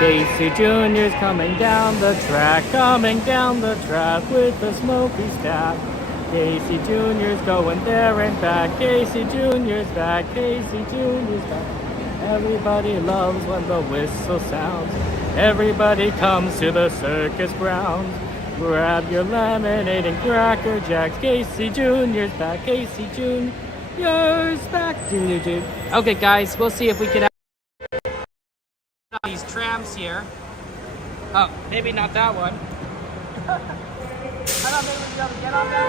Casey Jr.'s coming down the track with a smoky stack. Casey Jr.'s going there and back. Casey Jr.'s back. Casey Jr.'s back. Everybody loves when the whistle sounds. Everybody comes to the circus grounds. Grab your lemonade and Cracker Jacks. Casey Jr.'s back. Casey Jr.'s back. Okay, guys, we'll see if we can. These trams here. Oh, maybe not that one. I thought maybe we'd be able to get on that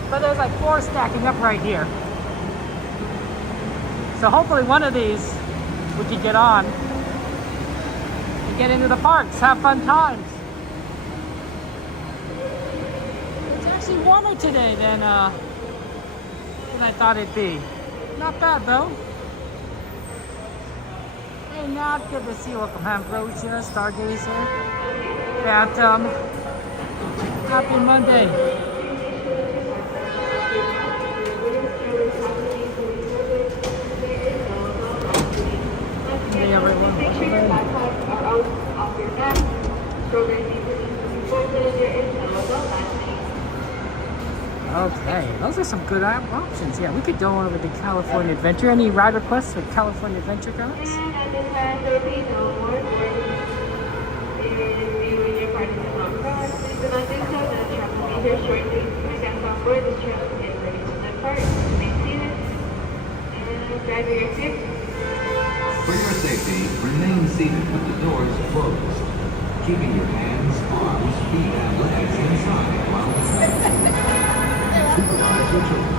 one. But there's like 4 stacking up right here. So hopefully one of these we can get on and get into the parks, have fun times. It's actually warmer today than I thought it'd be. Not bad though. Not good to see. Welcome, Ambrosia, Stargazer, Phantom. Happy Monday. Hey everyone. Okay, those are some good options. Yeah, we could go over to California Adventure. Any ride requests with California Adventure, guys? For your safety, remain seated with the doors closed, keeping your hands, arms, feet, and legs inside while the supervise your children.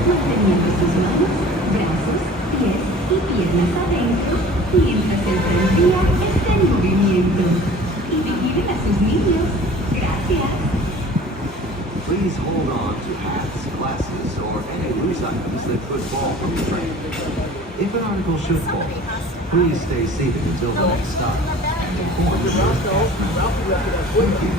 Manteniendo sus manos, brazos, pies y piernas adentro mientras el tranvía está en movimiento. Y vigilen a sus niños. Gracias. Please hold on to hats, glasses, or any loose items that could fall from the train. If an article should fall, please stay seated until the next stop and inform the cast member. Thank you.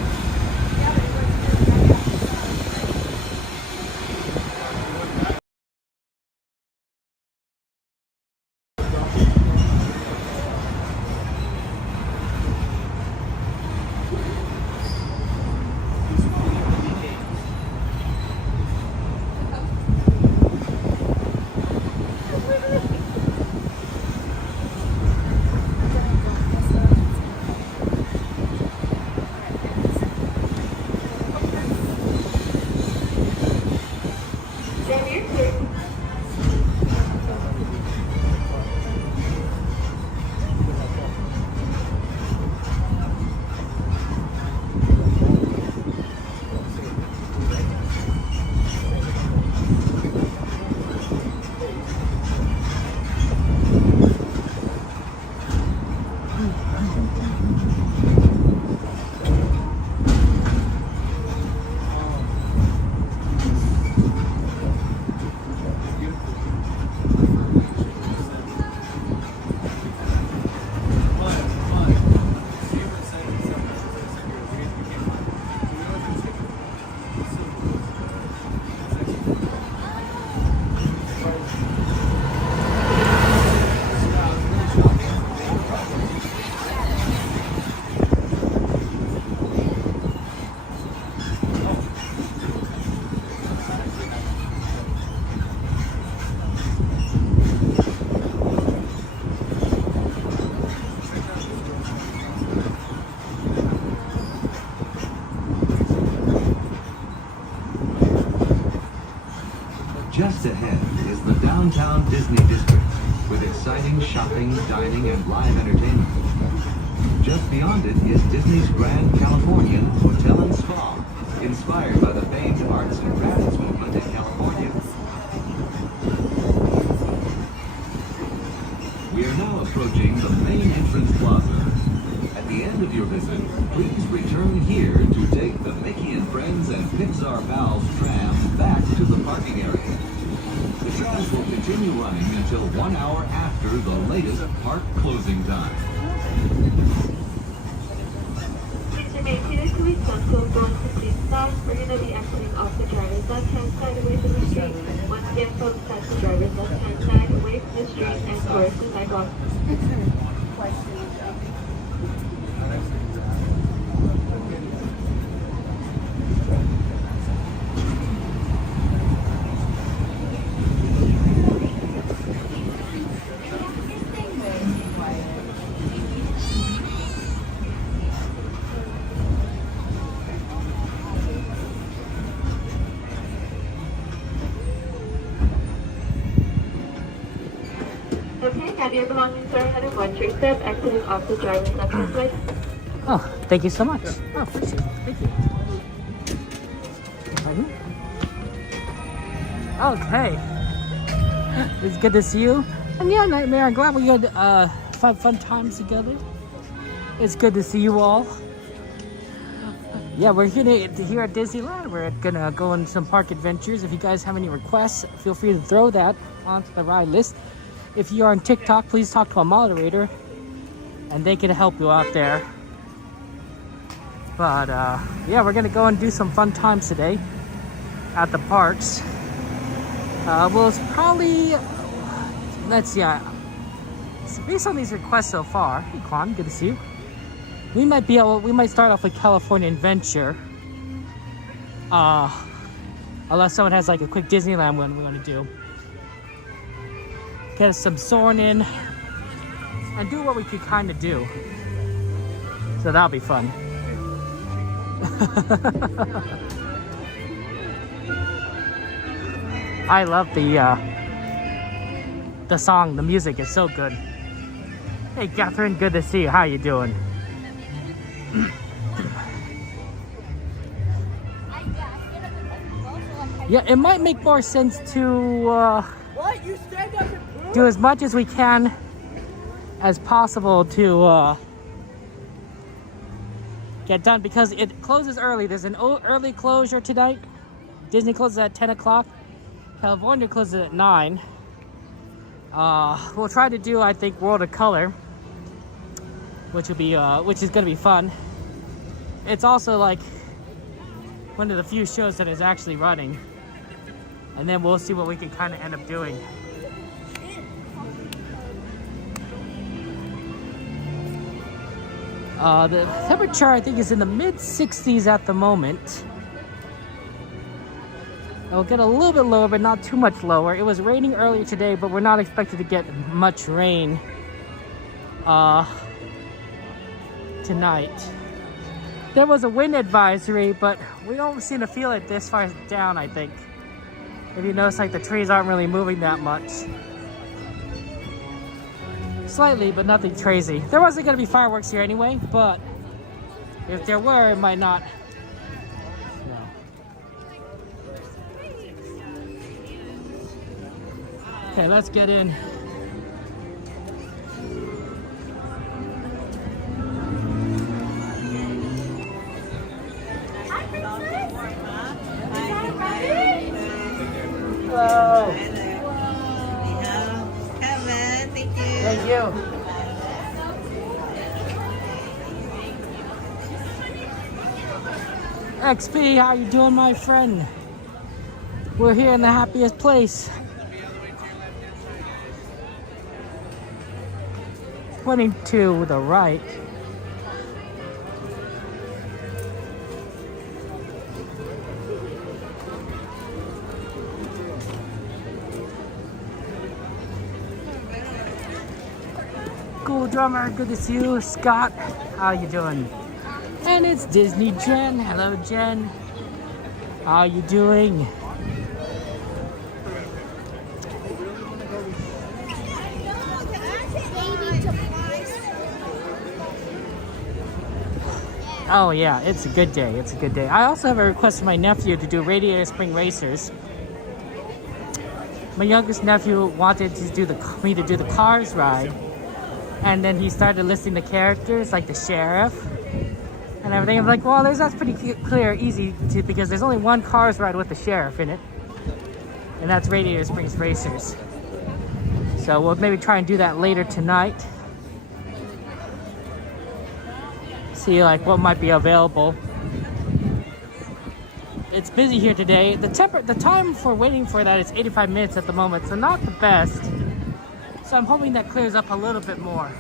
Just ahead is the downtown Disney district, with exciting shopping, dining, and live entertainment. Just beyond it is Disney's Grand Californian Hotel and Spa, inspired by the famed arts and crafts movement in California. We are now approaching the main entrance plaza. At the end of your visit, please return here to take the Mickey and Friends and Pixar Pals tram back to the parking area. The trams will continue running until 1 hour after the latest park closing time. Please remain seated till we stop. Don't please stop. We're going to be exiting off the driver's left-hand side away from the street. Once again, folks, that's the driver's left-hand side away from the street and towards the sidewalk. Okay, have your belongings are headed one train step, exiting off the driver's left-hand side. Oh, thank you so much. Oh, appreciate it. Thank you. Okay. It's good to see you. And yeah, Nightmare, I'm glad we had fun times together. It's good to see you all. Yeah, we're here at Disneyland. We're gonna go on some park adventures. If you guys have any requests, feel free to throw that onto the ride list. If you are on TikTok, please talk to a moderator and they can help you out there. But yeah, we're gonna go and do some fun times today at the parks. Well, it's probably, let's see, based on these requests so far. Hey Quan, good to see you. We might start off with California Adventure. Unless someone has like a quick Disneyland one we want to do. Get some Soarin in and do what we could kind of do. So that'll be fun. I love the song. The music is so good. Hey Catherine, good to see you. How you doing? Yeah, it might make more sense to do as much as we can as possible to get done, because it closes early. There's an early closure tonight. Disney closes at 10 o'clock. California closes at 9. We'll try to do, I think, World of Color, which is gonna be fun. It's also like one of the few shows that is actually running, and then we'll see what we can kind of end up doing. The temperature, I think, is in the mid-60s at the moment. It'll get a little bit lower, but not too much lower. It was raining earlier today, but we're not expected to get much rain tonight. There was a wind advisory, but we don't seem to feel it this far down, I think. If you notice, like, the trees aren't really moving that much. Slightly, but nothing crazy. There wasn't going to be fireworks here anyway, but if there were, it might not. Okay, let's get in. Hello. Kevin, thank you. Thank you. XP, how you doing, my friend? We're here in the happiest place. Pointing to the right. Cool drummer, good to see you. Scott, how you doing? And it's Disney Jen. Hello, Jen. How you doing? Oh yeah, it's a good day. It's a good day. I also have a request from my nephew to do Radiator Spring Racers. My youngest nephew wanted to do me to do the Cars ride, and then he started listing the characters like the sheriff and everything. I'm like, well, that's pretty clear, easy to, because there's only one Cars ride with the sheriff in it, and that's Radiator Springs Racers. So we'll maybe try and do that later tonight. See like what might be available. it's busy here today. The time for waiting for that is 85 minutes at the moment, so not the best. So I'm hoping that clears up a little bit more.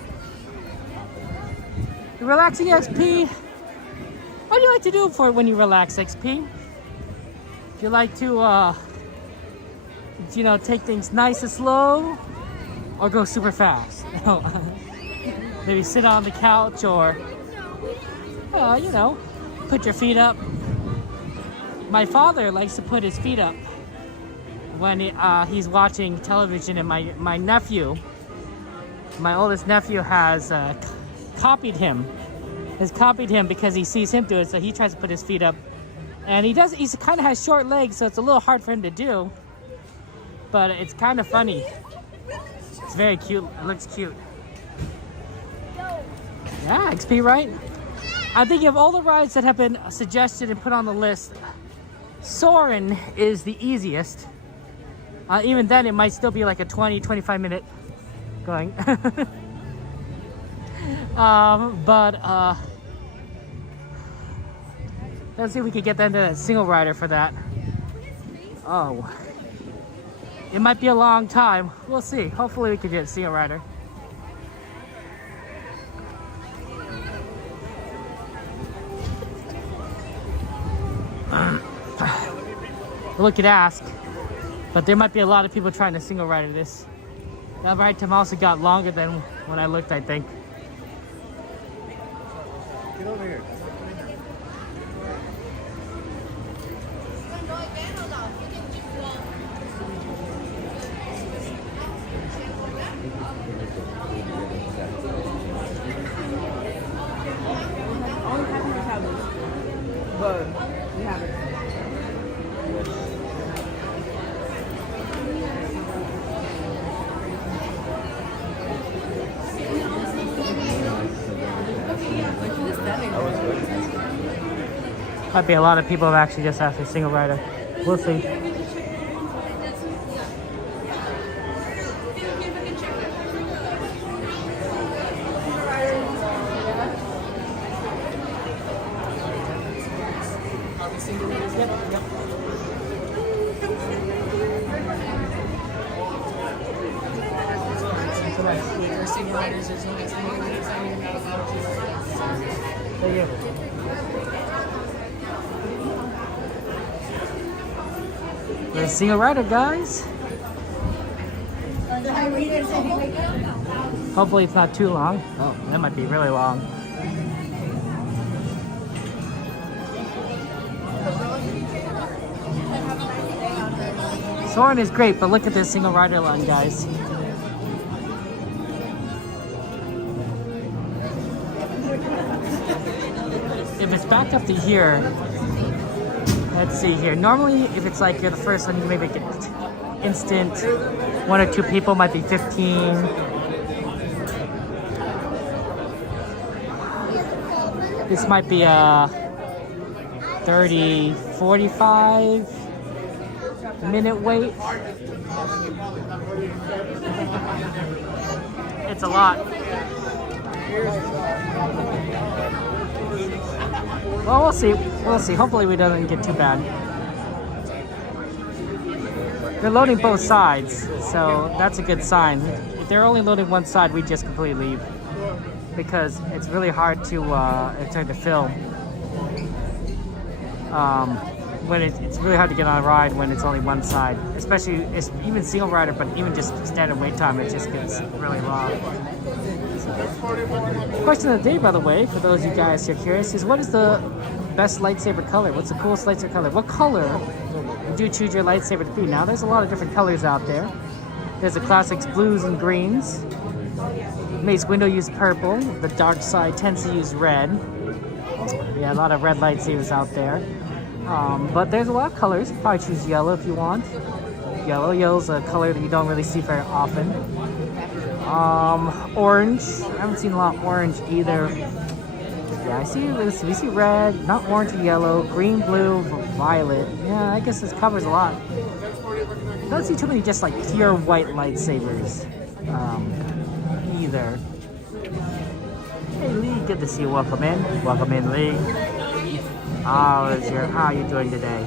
The relaxing XP. What do you like to do for when you relax, XP? Do you like to, you know, take things nice and slow, or go super fast? Maybe sit on the couch, or, you know, put your feet up. My father likes to put his feet up when he's watching television, and my nephew, my oldest nephew, has copied him. Has copied him because he sees him do it, so he tries to put his feet up. And he kind of has short legs, so it's a little hard for him to do. But it's kind of funny. It's very cute. It looks cute. Yeah, XP, right? I'm thinking of all the rides that have been suggested and put on the list, Soarin is the easiest. Even then, it might still be like a 20-25 minute going. Let's see if we can get into that single rider for that. Oh, it might be a long time. We'll see. Hopefully we can get a single rider. We could ask, but there might be a lot of people trying to single rider this. That ride time also got longer than when I looked, I think. Get over here. But we have it. Might be a lot of people have actually just asked for single rider. We'll see. Single riders, there's no Thank you. The single rider, guys. Hopefully it's not too long. Oh, that might be really long. Soarin is great, but look at this single rider line, guys. If it's back up to here, let's see here. Normally, if it's like you're the first one, you maybe get instant. One or two people might be 15. This might be a 30, 45 minute wait. It's a lot. Well, we'll see. We'll see. Hopefully we doesn't get too bad. They're loading both sides, so that's a good sign. If they're only loading one side, we just completely leave. Because it's really hard to film. When it's really hard to get on a ride when it's only one side. Especially, even single rider, but even just standard wait time, it just gets really long. Question of the day, by the way, for those of you guys who are curious, is what is the best lightsaber color? What's the coolest lightsaber color? What color would you choose your lightsaber to be? Now, there's a lot of different colors out there. There's the classics blues and greens. Mace Windu used purple. The dark side tends to use red. Yeah, a lot of red lightsabers out there. But there's a lot of colors. You probably choose yellow if you want. Yellow's a color that you don't really see very often. Orange. I haven't seen a lot of orange either. Yeah, we see red, not orange and yellow, green, blue, violet. Yeah, I guess this covers a lot. Don't see too many just like pure white lightsabers either. Hey Lee, good to see you. Welcome in. Welcome in, Lee. How are you doing today?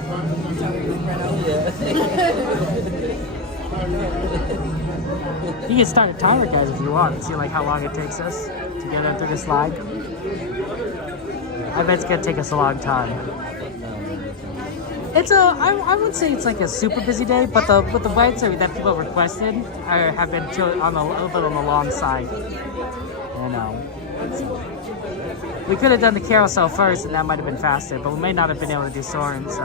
You can start a timer, guys, if you want. See like how long it takes us to get through the slide. I bet it's gonna take us a long time. It's I wouldn't say it's like a super busy day, but the rides that people have requested have been on a little bit on the long side. You know, we could have done the carousel first, and that might have been faster, but we may not have been able to do Soarin. So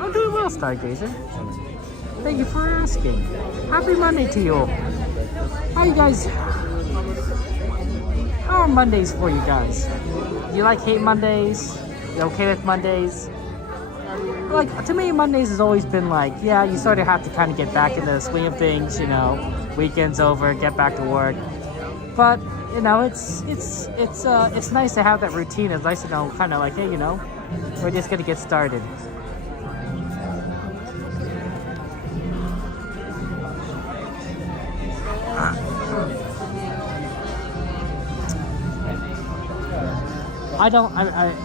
I'm doing well, Stargazer. Thank you for asking. Happy Monday to you. How you guys? How are Mondays for you guys? Do you hate Mondays? You okay with Mondays? Like, to me, Mondays has always been like, yeah, you sort of have to kind of get back into the swing of things, you know, weekends over, get back to work. But, you know, it's nice to have that routine. It's nice to know, kind of like, hey, you know, we're just gonna get started.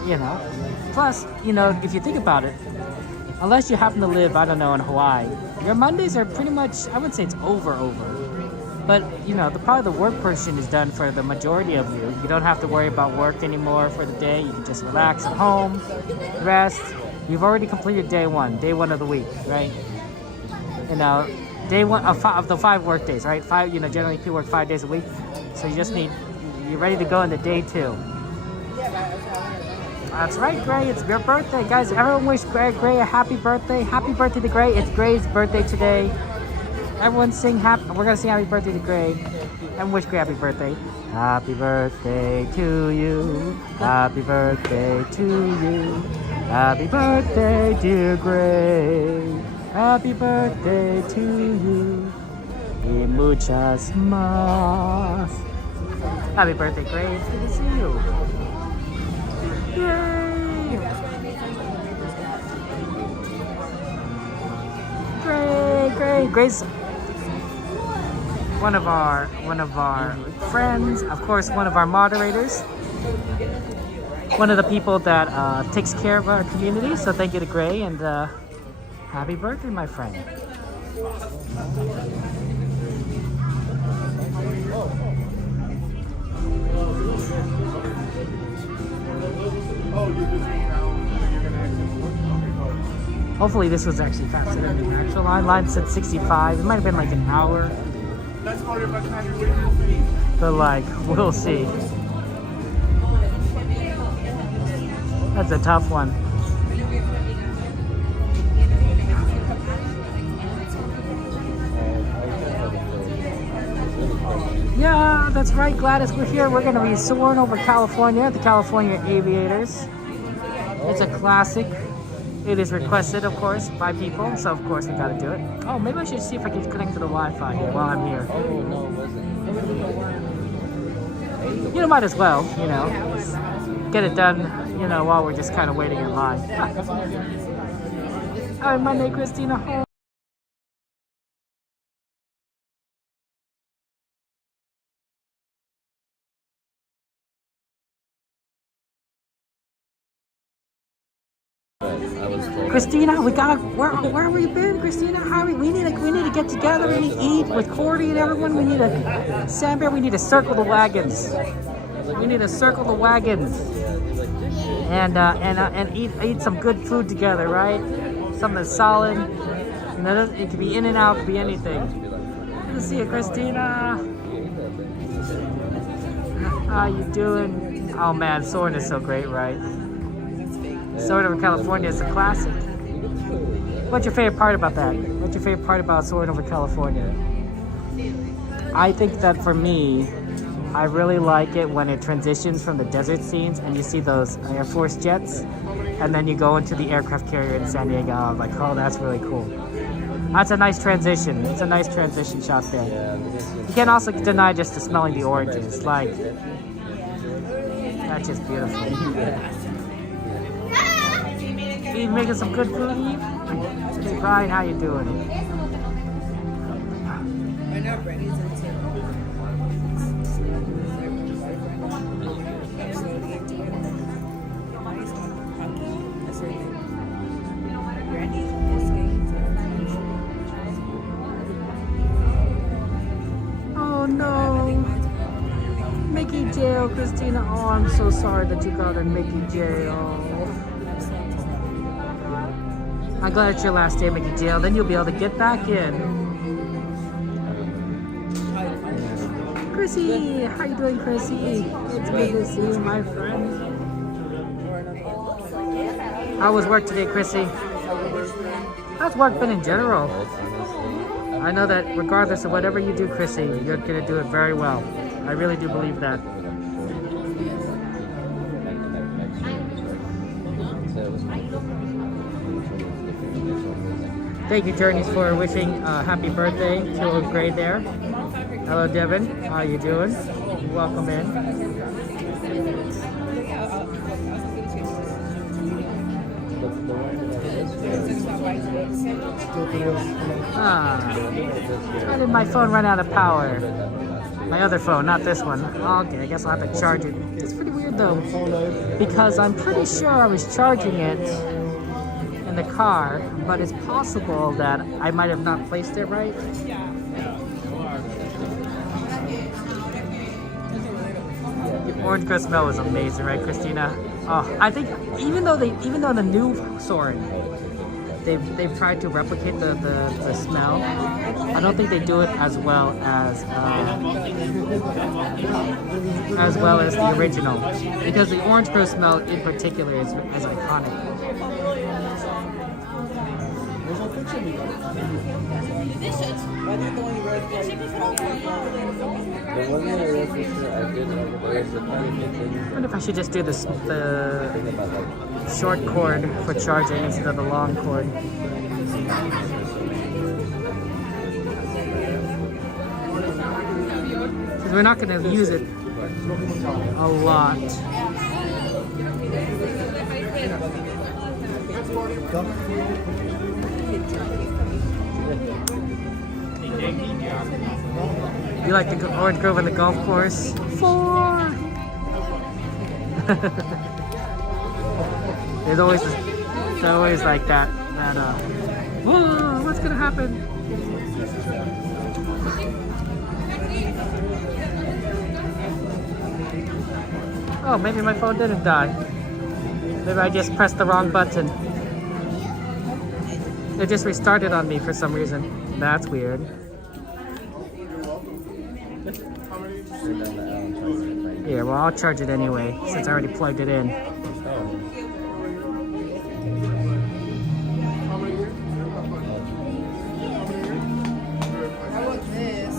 You know, plus, you know, if you think about it, unless you happen to live, I don't know, in Hawaii, your Mondays are pretty much, I wouldn't say it's over, but, you know, probably the work portion is done for the majority of you. You don't have to worry about work anymore for the day. You can just relax at home, rest. You've already completed day one of the week, right? You know, day one of the 5 work days, right? 5, you know, generally people work 5 days a week. So you're ready to go into day 2. That's right, Gray. It's your birthday, guys. Everyone wish Gray a happy birthday. Happy birthday to Gray. It's Gray's birthday today. Everyone sing happy. We're gonna sing happy birthday to Gray. And wish Gray happy birthday. Happy birthday to you. Happy birthday to you. Happy birthday, dear Gray. Happy birthday to you. Y muchas más. Happy birthday, Gray. It's good to see you. Yay! Grace, one of our friends, of course, one of our moderators, one of the people that takes care of our community. So thank you to Gray, and happy birthday, my friend. Hopefully this was actually faster than the actual line. Line said 65. It might have been like an hour. But like, we'll see. That's a tough one. Yeah, that's right, Gladys. We're here. We're going to be soaring over California at the California Aviators. It's a classic. It is requested, of course, by people, so of course we got to do it. Oh, maybe I should see if I can connect to the Wi-Fi here while I'm here. You know, might as well, you know, get it done, you know, while we're just kind of waiting in line. All right, Monday, Christina. Christina, we gotta. Where have we been, Christina? We need to get together. We need to eat with Cordy and everyone. We need to Sandbear. We need to circle the wagons. We need to circle the wagons and eat some good food together, right? Something solid. You know, it could be in and out, it could be anything. Good to see you, Christina. How you doing? Oh man, Soarin is so great, right? Soarin over California is a classic. What's your favorite part about that? What's your favorite part about Soarin over California? I think that for me, I really like it when it transitions from the desert scenes and you see those Air Force jets, and then you go into the aircraft carrier in San Diego. I'm like, oh, that's really cool. That's a nice transition. It's a nice transition shot there. You can't also deny just the smelling the oranges. Like, that's just beautiful. You making some good food, Eve? Hey, Brian, how you doing? I know Brittany's into Oh no! Mickey jail, Christina. Oh, I'm so sorry that you got in Mickey jail. I'm glad it's your last day at Mickey jail. Then you'll be able to get back in. Chrissy, how you doing, Chrissy? It's good to see you, my friend. How was work today, Chrissy? How's work been in general? I know that regardless of whatever you do, Chrissy, you're gonna do it very well. I really do believe that. Thank you, Journeys, for wishing happy birthday to a grade there. Hello, Devin. How you doing? Welcome in. Why did my phone run out of power? My other phone, not this one. Okay, I guess I'll have to charge it. It's pretty weird though, because I'm pretty sure I was charging it in the car, but it's possible that I might have not placed it right. Orange Crest smell is amazing, right, Christina? Oh, I think even though the new Soarin, they've tried to replicate the smell, I don't think they do it as well as the original, because the Orange Crest smell in particular is iconic. The one that I wrote for sure I did over there is the funny I wonder if I should just do the short cord for charging instead of the long cord. Because we're not going to use it a lot. You like the Orange Grove and the golf course? 4! There's always like that, whoa, what's gonna happen? Oh, maybe my phone didn't die. Maybe I just pressed the wrong button. It just restarted on me for some reason. That's weird. Yeah, well, I'll charge it anyway, since I already plugged it in. How about this?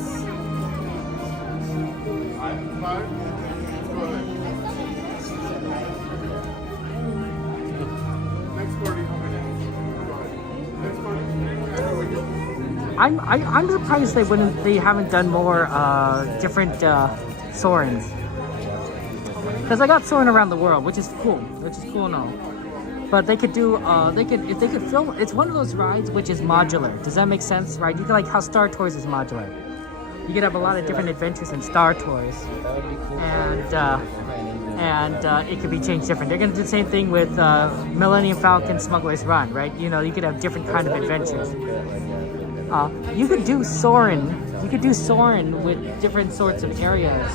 I'm surprised they haven't done more different Soarins. Because I got Soarin' around the world, which is cool and all. But they could do if they could film. It's one of those rides which is modular. Does that make sense? Right? You could, like how Star Tours is modular. You could have a lot of different adventures in Star Tours, and it could be changed different. They're gonna do the same thing with Millennium Falcon Smuggler's Run, right? You know, you could have different kind of adventures. You could do Soarin'. You could do Soarin' with different sorts of areas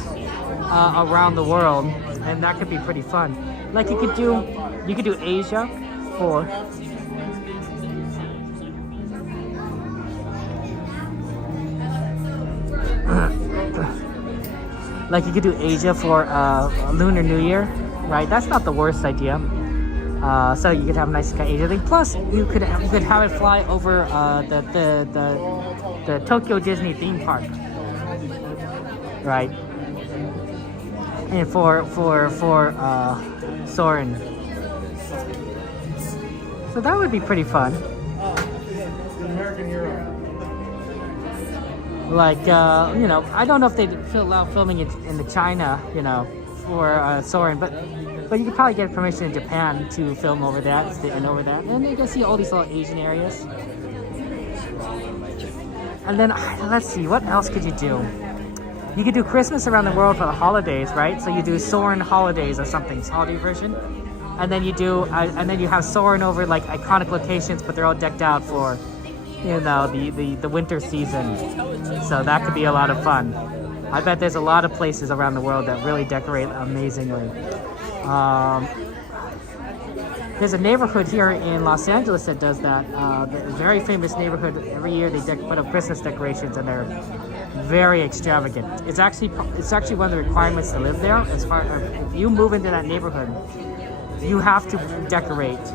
around the world, and that could be pretty fun. Like you could do Asia for. Like you could do Asia for Lunar New Year, right? That's not the worst idea. So you could have a nice kind of Asia thing. Plus, you could have it fly over the Tokyo Disney theme park, right? And for Soarin'. So that would be pretty fun. Like, you know, I don't know if they'd allow filming it in the China, you know, for Soarin', but you could probably get permission in Japan to film over that and over that. And you can see all these little Asian areas. And then, let's see, what else could you do? You could do Christmas around the world for the holidays, right? So you do Soarin' Holidays or something, holiday version. and then you have Soarin' over like iconic locations, but they're all decked out for, you know, the winter season. So that could be a lot of fun. I bet there's a lot of places around the world that really decorate amazingly. There's a neighborhood here in Los Angeles that does that. A very famous neighborhood. Every year they put up Christmas decorations, and they're very extravagant. It's actually one of the requirements to live there. As far as if you move into that neighborhood, you have to decorate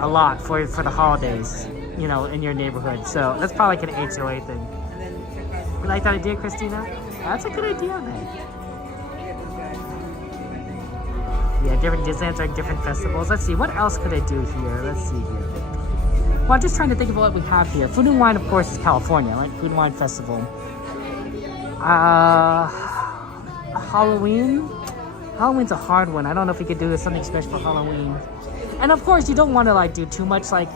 a lot for the holidays, you know, in your neighborhood. So that's probably like an HOA thing. You like that idea, Christina? That's a good idea, man. Yeah, different Disneylands are different festivals. Let's see, what else could I do here? Let's see here. Well, I'm just trying to think of what we have here. Food and Wine, of course, is California, right? Food and Wine Festival. Halloween? Halloween's a hard one. I don't know if we could do something special for Halloween. And of course, you don't want to like do too much like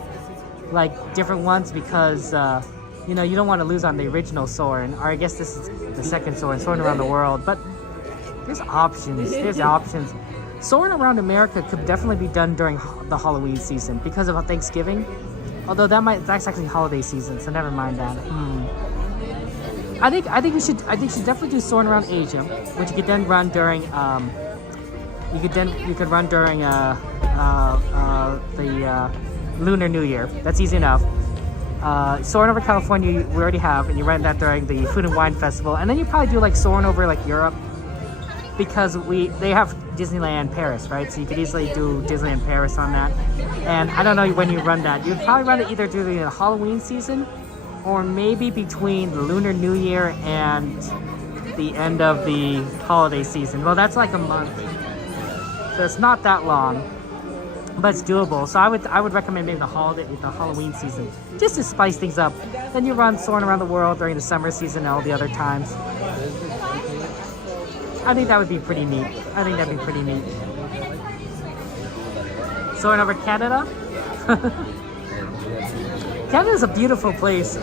different ones because you know, you don't want to lose on the original Soarin', or I guess this is the second Soarin' around the world. But there's options. There's options. Soarin' around America could definitely be done during the Halloween season because of Thanksgiving. Although that's actually holiday season, so never mind that. I think you should definitely do Soarin' around Asia, which you could then run during you could run during the Lunar New Year. That's easy enough. Soarin' over California we already have, and you run that during the Food and Wine Festival, and then you probably do like Soarin' over like Europe, because they have Disneyland Paris, right? So you could easily do Disneyland Paris on that. And I don't know when you run that. You'd probably run it either during the Halloween season or maybe between the Lunar New Year and the end of the holiday season. Well, that's like a month. So it's not that long, but it's doable. So I would recommend maybe the Halloween season, just to spice things up. Then you run Soarin' around the world during the summer season and all the other times. I think that would be pretty neat. Soarin' over Canada. Canada's a beautiful place. They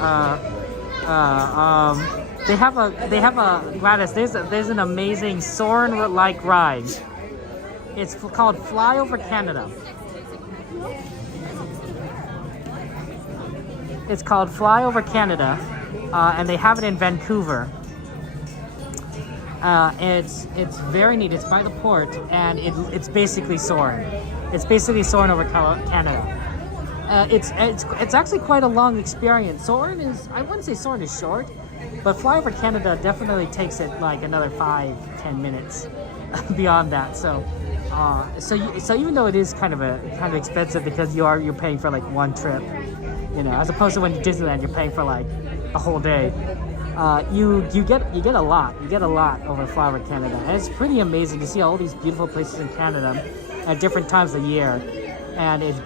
have a Gladys. There's an amazing Soarin'-like ride. It's called Fly Over Canada. It's called Fly Over Canada, and they have it in Vancouver. It's very neat. It's by the port, and it's basically Soarin'. It's basically Soarin' over Canada. It's actually quite a long experience. Soarin' is, I wouldn't say Soarin' is short, but Fly Over Canada definitely takes it like another 5-10 minutes beyond that. So even though it is kind of expensive because you're paying for like one trip, you know, as opposed to when you're Disneyland, you're paying for like a whole day. You get a lot over Fly Over Canada, and it's pretty amazing to see all these beautiful places in Canada at different times of the year, and it's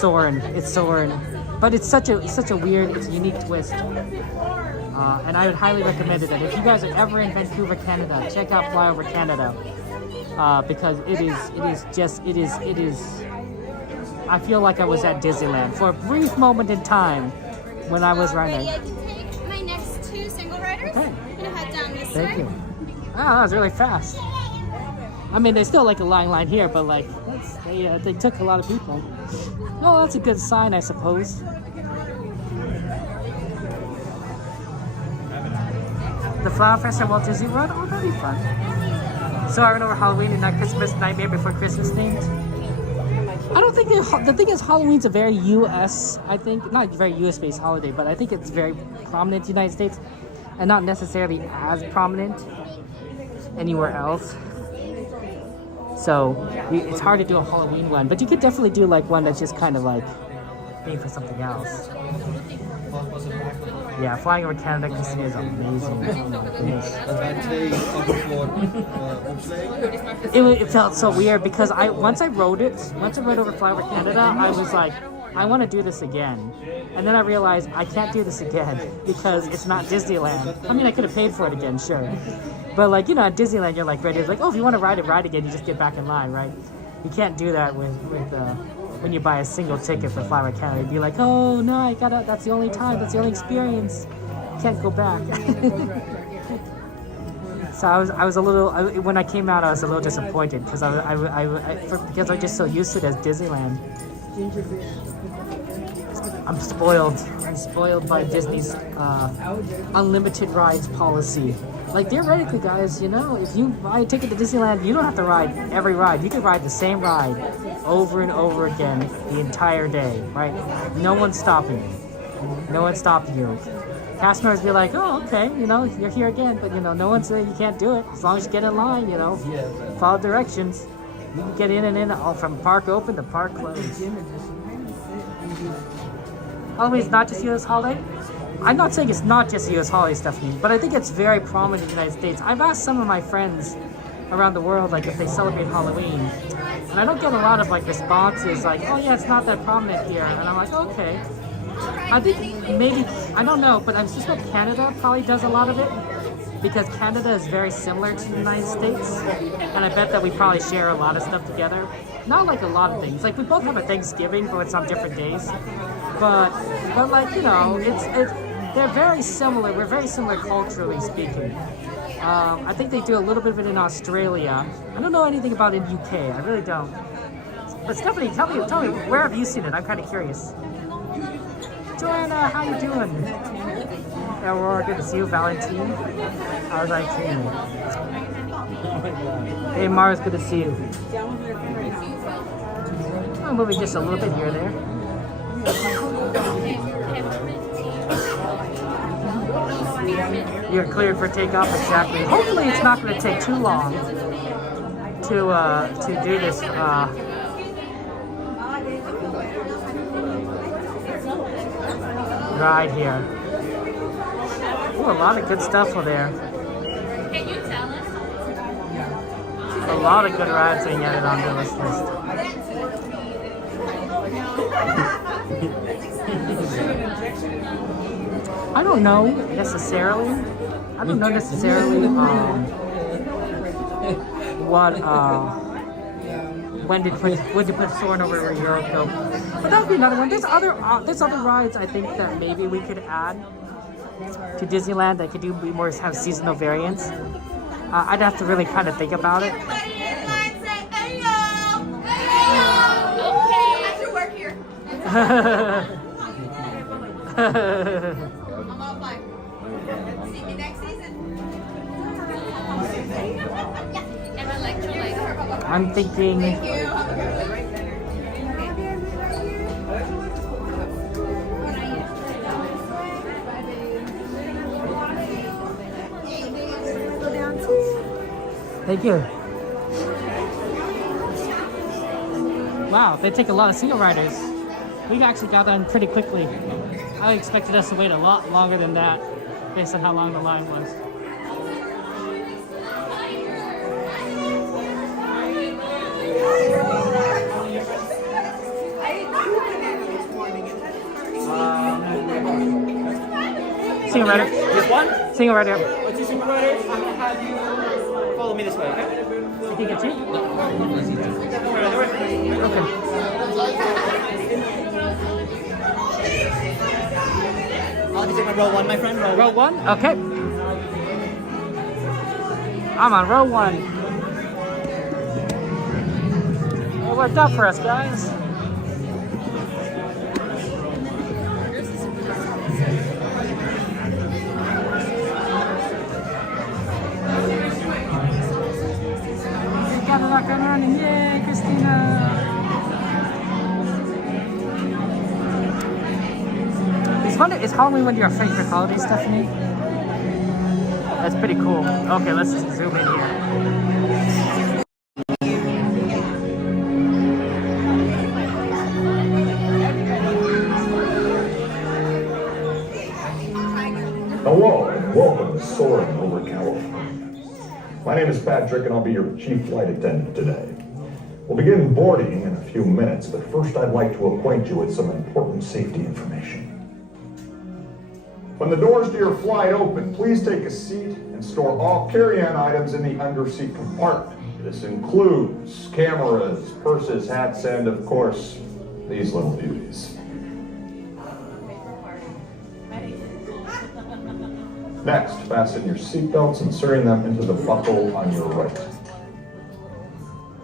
Soarin', but it's such a weird, it's a unique twist, and I would highly recommend it. That if you guys are ever in Vancouver, Canada, check out Fly Over Canada, because it is. I feel like I was at Disneyland for a brief moment in time when I was riding. Single riders. Okay. I'm gonna head down this way. Thank you. Wow, that was really fast. I mean, there's still like a long line here, but like they took a lot of people. Well, that's a good sign, I suppose. The Flower Festival at Walt Disney World. Oh, that'd be fun. So I went over Halloween and not Christmas, Nightmare Before Christmas themed. I don't think the thing is Halloween's a very U.S. I think not very U.S. based holiday, but I think it's very prominent in the United States, and not necessarily as prominent anywhere else. So it's hard to do a Halloween one, but you could definitely do like one that's just kind of like aim for something else. Yeah, Flying Over Canada, Christina, is amazing. Oh my goodness. It felt so weird because once I rode over Flying Over Canada, I was like, I want to do this again. And then I realized I can't do this again because it's not Disneyland. I mean, I could have paid for it again, sure. But like, you know, at Disneyland, you're like ready. It's like, oh, if you want to ride again, you just get back in line, right? You can't do that when you buy a single ticket for Fly Over Canada. You'd be like, oh no, that's the only time, that's the only experience. Can't go back. So I was a little, when I came out, I was a little disappointed because because I'm just so used to it as Disneyland. I'm spoiled. I'm spoiled by Disney's unlimited rides policy. Like theoretically, guys, you know, if you buy a ticket to Disneyland, you don't have to ride every ride. You can ride the same ride over and over again the entire day, right? No one's stopping you. No one's stopping you. Cast members be like, oh, okay, you know, you're here again, but you know, no one's saying you can't do it. As long as you get in line, you know, follow directions. You can get in and in, all from park open to park closed. Halloween's not just U.S. holiday. I'm not saying it's not just U.S. holiday, Stephanie, but I think it's very prominent in the United States. I've asked some of my friends around the world, like, if they celebrate Halloween, and I don't get a lot of, like, responses like, oh, yeah, it's not that prominent here, and I'm like, okay. I think maybe, I don't know, but I suspect Canada probably does a lot of it, because Canada is very similar to the United States, and I bet that we probably share a lot of stuff together. Not like a lot of things, like we both have a Thanksgiving, but it's on different days. But like, you know, they're very similar. We're very similar culturally speaking. I think they do a little bit of it in Australia. I don't know anything about it in UK. I really don't. But Stephanie, tell me, where have you seen it? I'm kind of curious. Joanna, how you doing? Aurora, good to see you. Valentine, how's I treating? Hey, Mars, good to see you. I'm moving just a little bit here or there. You're cleared for takeoff, exactly. Hopefully it's not going to take too long to do this ride here. Ooh, a lot of good stuff over there. Can you tell us? A lot of good rides being added onto this list. I don't know necessarily when to put Soarin over a year ago. But that would be another one. There's other rides I think that maybe we could add to Disneyland that could be more have seasonal variants. I'd have to really kind of think about it. Okay, I should work here. I'm on fire. See you next season. And electrolyte. I'm thinking. Thank you. Thank you. Wow, they take a lot of single riders. We actually got done pretty quickly. I expected us to wait a lot longer than that, based on how long the line was. Single rider. Just one? Single rider. What's your single riders? I'm gonna have you follow me this way, okay? You think it's you? Okay. I'll have you take my row one, my friend. Row one? Okay. I'm on row one. It worked out for us, guys. Rock and running, yay, Christina! Is Halloween one of your favorite holidays, Stephanie? That's pretty cool. Okay, let's just zoom in here. Hello and welcome to Soarin over California. My name is Patrick and I'll be your chief flight attendant today. We'll begin boarding in a few minutes, but first I'd like to acquaint you with some important safety information. When the doors to your flight open, please take a seat and store all carry-on items in the underseat compartment. This includes cameras, purses, hats, and of course, these little beauties. Next, fasten your seatbelts, inserting them into the buckle on your right.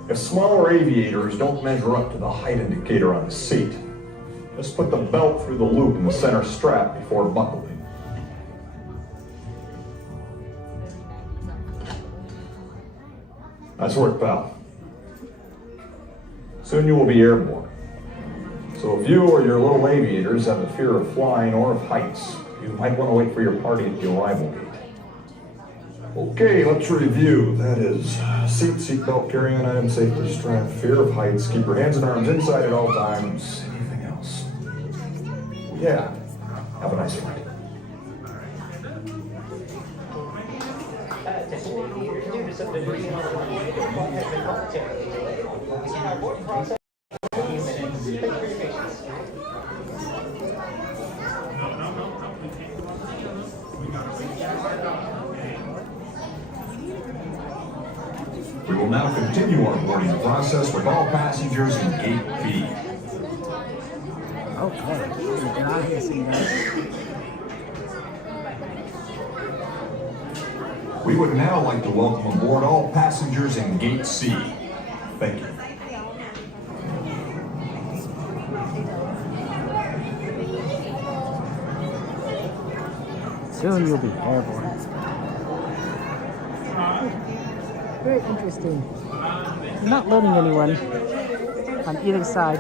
If smaller aviators don't measure up to the height indicator on the seat, just put the belt through the loop in the center strap before buckling. Nice work, pal. Soon you will be airborne. So if you or your little aviators have a fear of flying or of heights, you might want to wait for your party at the arrival gate. Okay, let's review. That is seatbelt, carrying item, safety strap, fear of heights, keep your hands and arms inside at all times. Anything else? Yeah. Have a nice flight. We will now continue our boarding process with all passengers in Gate B. Okay, get out of here, see you guys. We would now like to welcome aboard all passengers in Gate C. Thank you. Soon you'll be airborne. Very interesting. Not loading anyone on either side.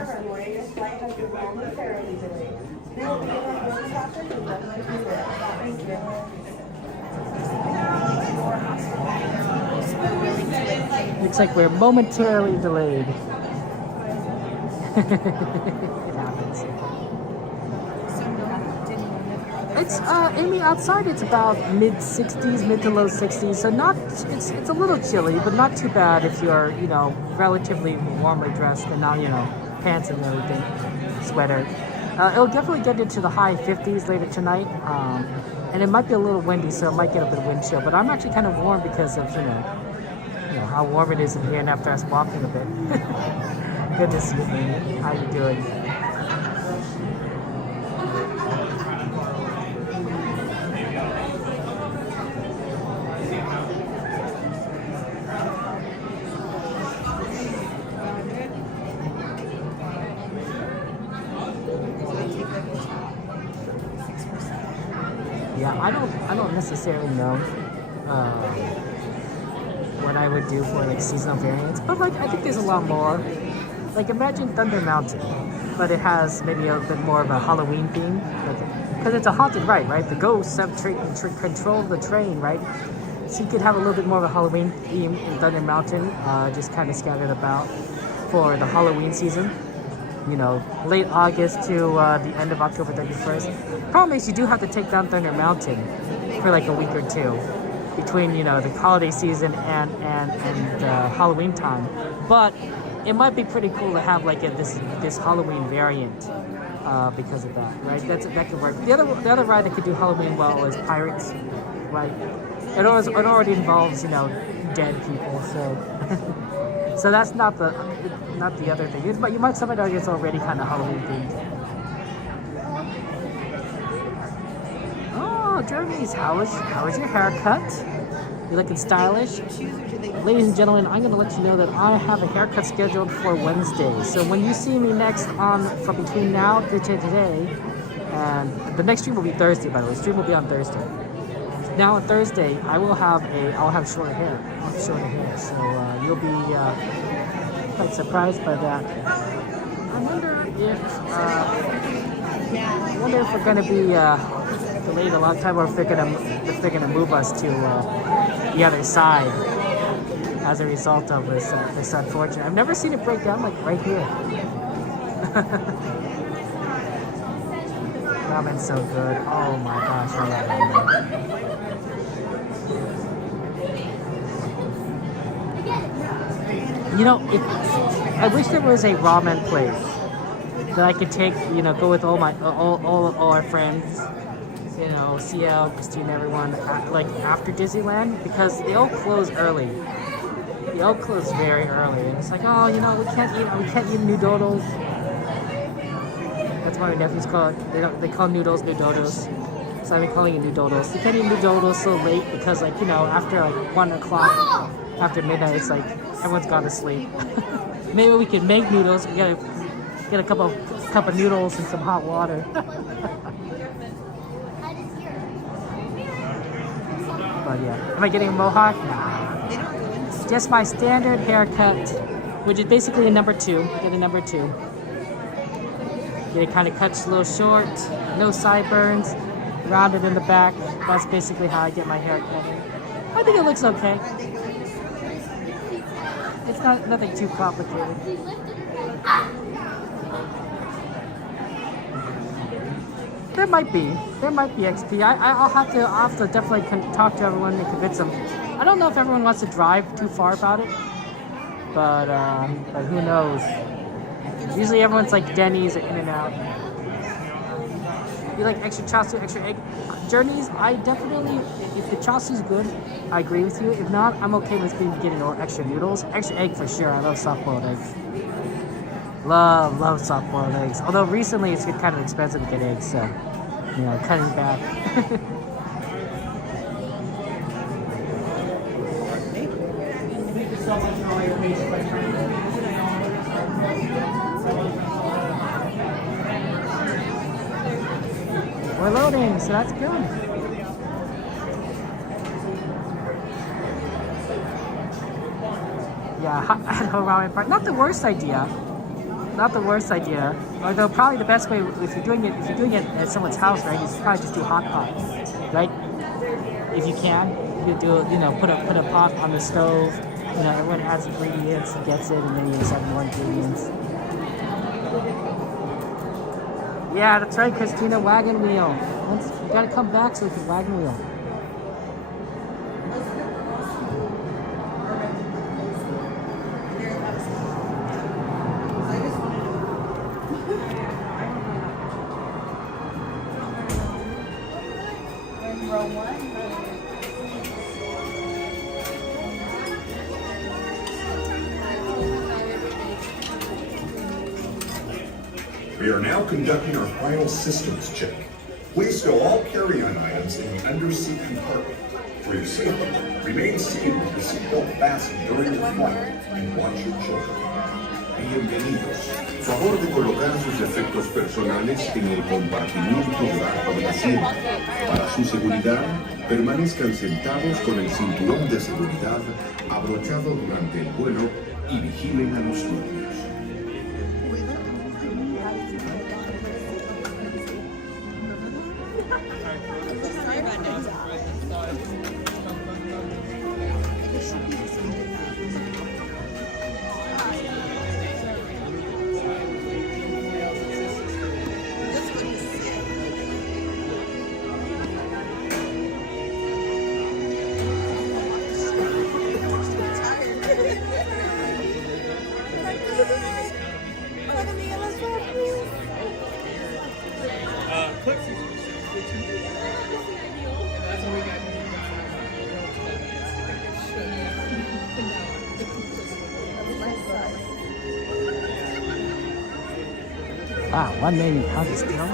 Looks like we're momentarily delayed. It happens. It's Amy, outside it's about mid 60s, mid to low 60s, so not it's a little chilly, but not too bad if you're, you know, relatively warmly dressed and not, you know, pants and everything, sweater. It'll definitely get into the high 50s later tonight, and it might be a little windy, so it might get a bit of wind chill, but I'm actually kind of warm because of, you know how warm it is in here, and after us walking a bit. Good to see you, Amy. How you doing? Yeah, I don't necessarily know what I would do for like seasonal variants, but like I think there's a lot more. Like imagine Thunder Mountain, but it has maybe a bit more of a Halloween theme, because it's a haunted ride, right? The ghosts have control the train, right? So you could have a little bit more of a Halloween theme in Thunder Mountain, just kind of scattered about for the Halloween season. You know, late August to the end of October 31st. Problem is you do have to take down Thunder Mountain for like a week or two between, you know, the holiday season and Halloween time. But it might be pretty cool to have like this Halloween variant because of that, right? That could work. The other ride that could do Halloween well is Pirates, right? It already involves, you know, dead people, so so that's not the other thing. But you might some argue it's already kind of Halloween themed. Oh, Jeremy's, how was your haircut? You looking stylish? Ladies and gentlemen, I'm going to let you know that I have a haircut scheduled for Wednesday. So when you see me next from between now to today, and the next stream will be Thursday, by the way. The stream will be on Thursday. Now on Thursday, I'll have shorter hair. So you'll be quite surprised by that. I wonder if we're going to be delayed a long time, or if they're gonna move us to the other side as a result of this unfortunate. I've never seen it break down like right here. Ramen's so good. Oh my gosh, I love ramen. You know, I wish there was a ramen place that I could take, you know, go with all our friends, you know, CL, Christine, everyone, like after Disneyland, because they all close early. They all close very early, and it's like, oh, you know, we can't eat noodles. That's why my nephews call it. They call noodles. So I've been calling it noodles. You can't eat noodles so late because, like, you know, after like 1 o'clock, after midnight, it's like everyone's gone to sleep. Maybe we can make noodles. We gotta get a cup of noodles and some hot water. But yeah, am I getting a mohawk? Nah. Just my standard haircut, which is basically a number 2. Get a number 2. It kind of cuts a little short, no sideburns, rounded in the back. That's basically how I get my hair cut. I think it looks okay. It's nothing too complicated. There might be XP. I'll have to definitely talk to everyone and convince them. I don't know if everyone wants to drive too far about it, but who knows? Usually everyone's like Denny's or In-N-Out. You like extra chassis, extra egg journeys? I definitely, if the chassis is good, I agree with you. If not, I'm okay with getting extra noodles, extra egg for sure. I love soft-boiled eggs. Love soft-boiled eggs. Although recently it's been kind of expensive to get eggs, so you know, cutting back. Thank you so much for all your patience, my friend. We're loading, so that's good. Yeah, at home ramen park. Not the worst idea. Not the worst idea. Although probably the best way, if you're doing it at someone's house, right, is probably just do hot pot, right? If you can, you do, you know, put a pot on the stove. You know, everyone adds ingredients, gets it, and then you just add more ingredients. Yeah, that's right, Christina. Wagon wheel. You gotta come back so we can wagon wheel. We are now conducting our final systems check. Please stow all carry-on items in the under-seat compartment. For your safety, remain seated with your seatbelt fastened during your flight and watch your children. Bienvenidos. Favor de colocar sus efectos personales en el compartimiento debajo del asiento. Para su seguridad, permanezcan sentados con el cinturón de seguridad abrochado durante el vuelo y vigilen a los suyos. Wow, 1 million pounds of steel?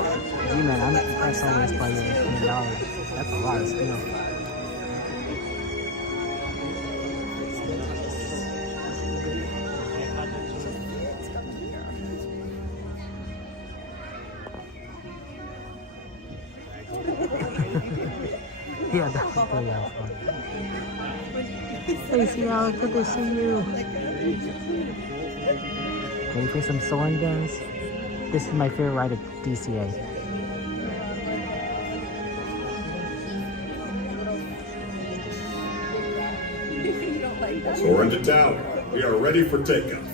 Gee man, I'm impressed always by your $1 million. That's a lot of steel. Yeah, that was pretty fun. Hey, Ciara, good to see you. Ready for some Soarin, guys? This is my favorite ride at DCA. Soarin to tower. We are ready for takeoff.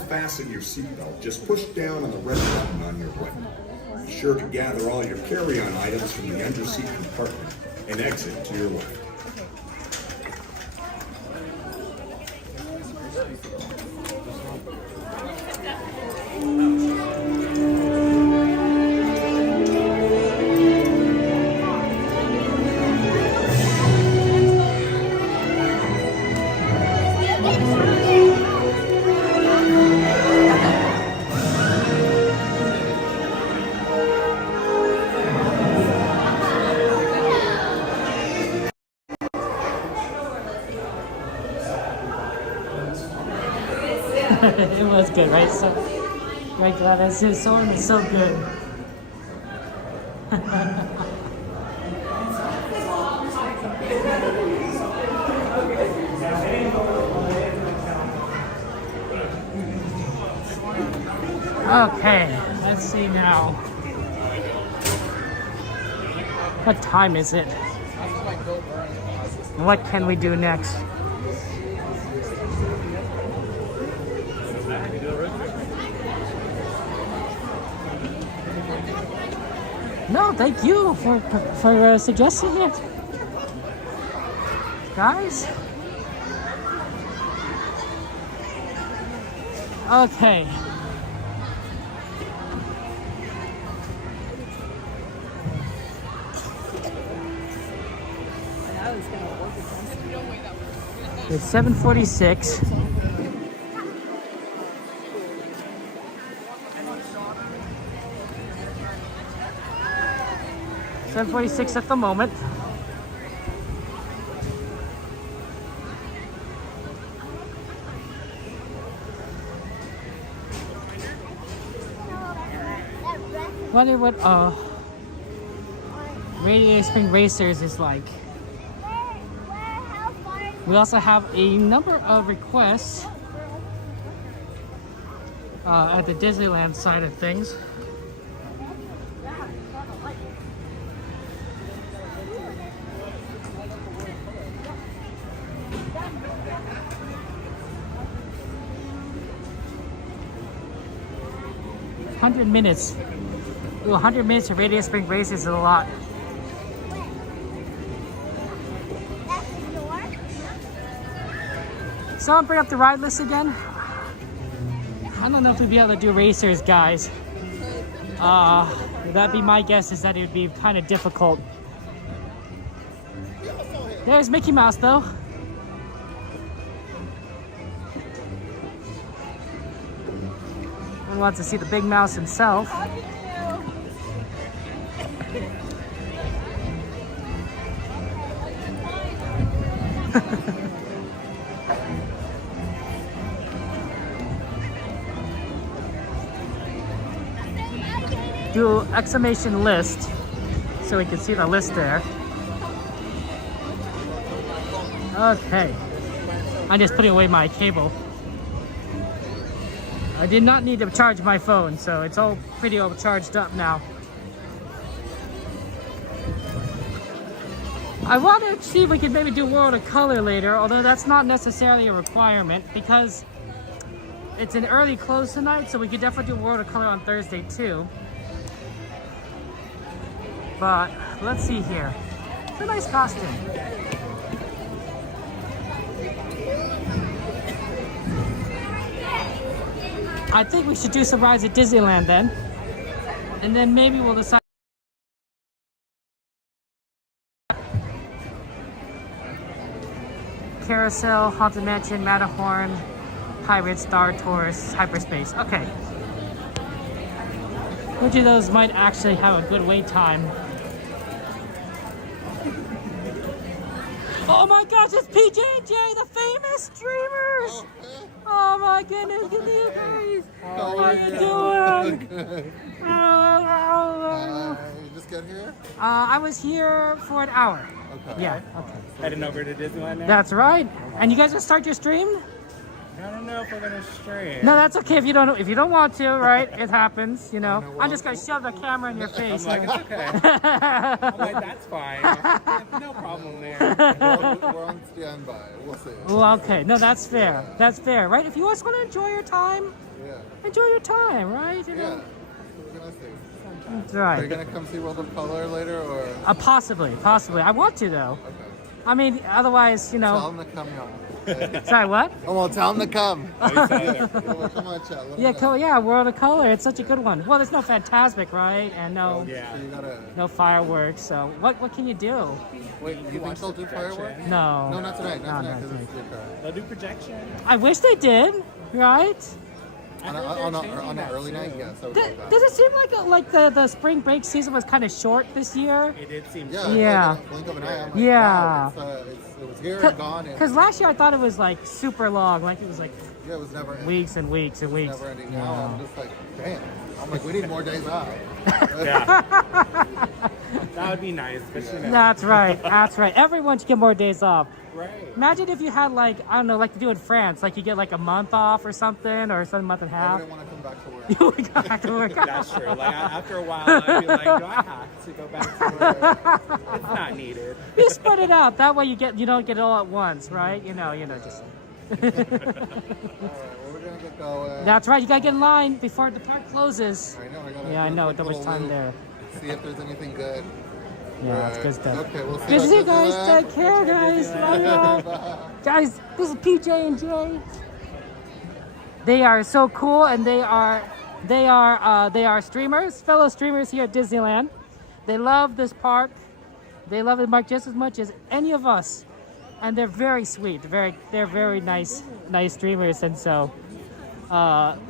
unfasten your seatbelt, just push down on the red button on your whip. Be sure to gather all your carry-on items from the under-seat compartment and exit to your left. It was good, right? So, right, Gladys. Soarin is so good. Okay, let's see now. What time is it? What can we do next? No, thank you for suggesting it, guys. Okay. It's 7:46. $7:46 at the moment. Wonder what Radiator Spring Racers is like. We also have a number of requests at the Disneyland side of things. Minutes. Ooh, 100 minutes of Radiator Spring Racers is a lot. Someone bring up the ride list again? I don't know if we'd be able to do racers, guys. That'd be my guess, is that it would be kind of difficult. There's Mickey Mouse, though. One wants to see the big mouse himself. Do exclamation list so we can see the list there. Okay. I'm just putting away my cable. I did not need to charge my phone, so it's all pretty all charged up now. I want to see if we can maybe do World of Color later, although that's not necessarily a requirement because it's an early close tonight, so we could definitely do World of Color on Thursday too. But let's see here. It's a nice costume. I think we should do some rides at Disneyland then. And then maybe we'll decide. Carousel, Haunted Mansion, Matterhorn, Pirates, Star Tours, Hyperspace. Okay. Which of those might actually have a good wait time? Oh my gosh, it's PJ&J, the famous streamers! Oh my goodness, good to you guys! How are you doing? You just got here? I was here for an hour. Okay. Yeah, okay. Heading over to Disneyland now? That's right. And you guys gonna start your stream? I don't know if we're gonna stream. No, that's okay if you don't want to, right? It happens, you know. I'm just gonna shove the camera in your face. I'm like, it's okay. I'm like, that's fine. No problem there. We're on standby. We'll see. Well, okay. No, that's fair. That's fair, right? If you just want to enjoy your time, Yeah. Enjoy your time, right? You know? Yeah. We're gonna see. That's Are you right. gonna come see World of Color later, or? Possibly. I want to though. Okay. I mean, otherwise, you Tell know. them to come, y'all. Sorry, what? Come on, tell them to come. Come Come on, chat. let 'em Yeah, know. yeah, World of Color. It's such a good one. Well, there's no Fantasmic, right? And no, Yeah. So you gotta. no fireworks. So what can you do? Wait, you think they'll do fireworks? No. No, not tonight. Not No, tonight, not because it's your car. They'll do projection. I wish they did, right? On an early night, yes. I would Does, love that. does it seem like the spring break season was kind of short this year? It did seem. Yeah. Yeah. Like a blink of an eye. I'm like, Yeah. Wow, it was here and gone. And, Because last year I thought it was like super long, like it was like yeah, it was never ending. weeks and weeks and weeks. Never ending. Now I'm just like, damn. I'm like, we need more days off. Yeah. That would be nice, but you know. That's right. That's right. Everyone should get more days off. Right. Imagine if you had like, I don't know, like to do in France, like you get like a month off or something, or some month and a I half. wouldn't want to come back to work. You would go back to work. That's true. Like after a while, I'd be like, do I have to go back to work? It's not needed. You spread it out. That way you don't get it all at once, right? You know, just. All right, well, we're gonna get going. That's right. You gotta get in line before the park closes. I know. I gotta Yeah, I do a know. quick Not much little time loop, there. See if there's anything good. Yeah, that's good stuff. Okay, we'll see Good to see you at guys. Disneyland. Take care, guys. Love y'all. Guys, this is PJ and Jay. They are so cool, and they are streamers, fellow streamers here at Disneyland. They love this park. They love the park just as much as any of us, and they're very sweet. They're very nice streamers, and so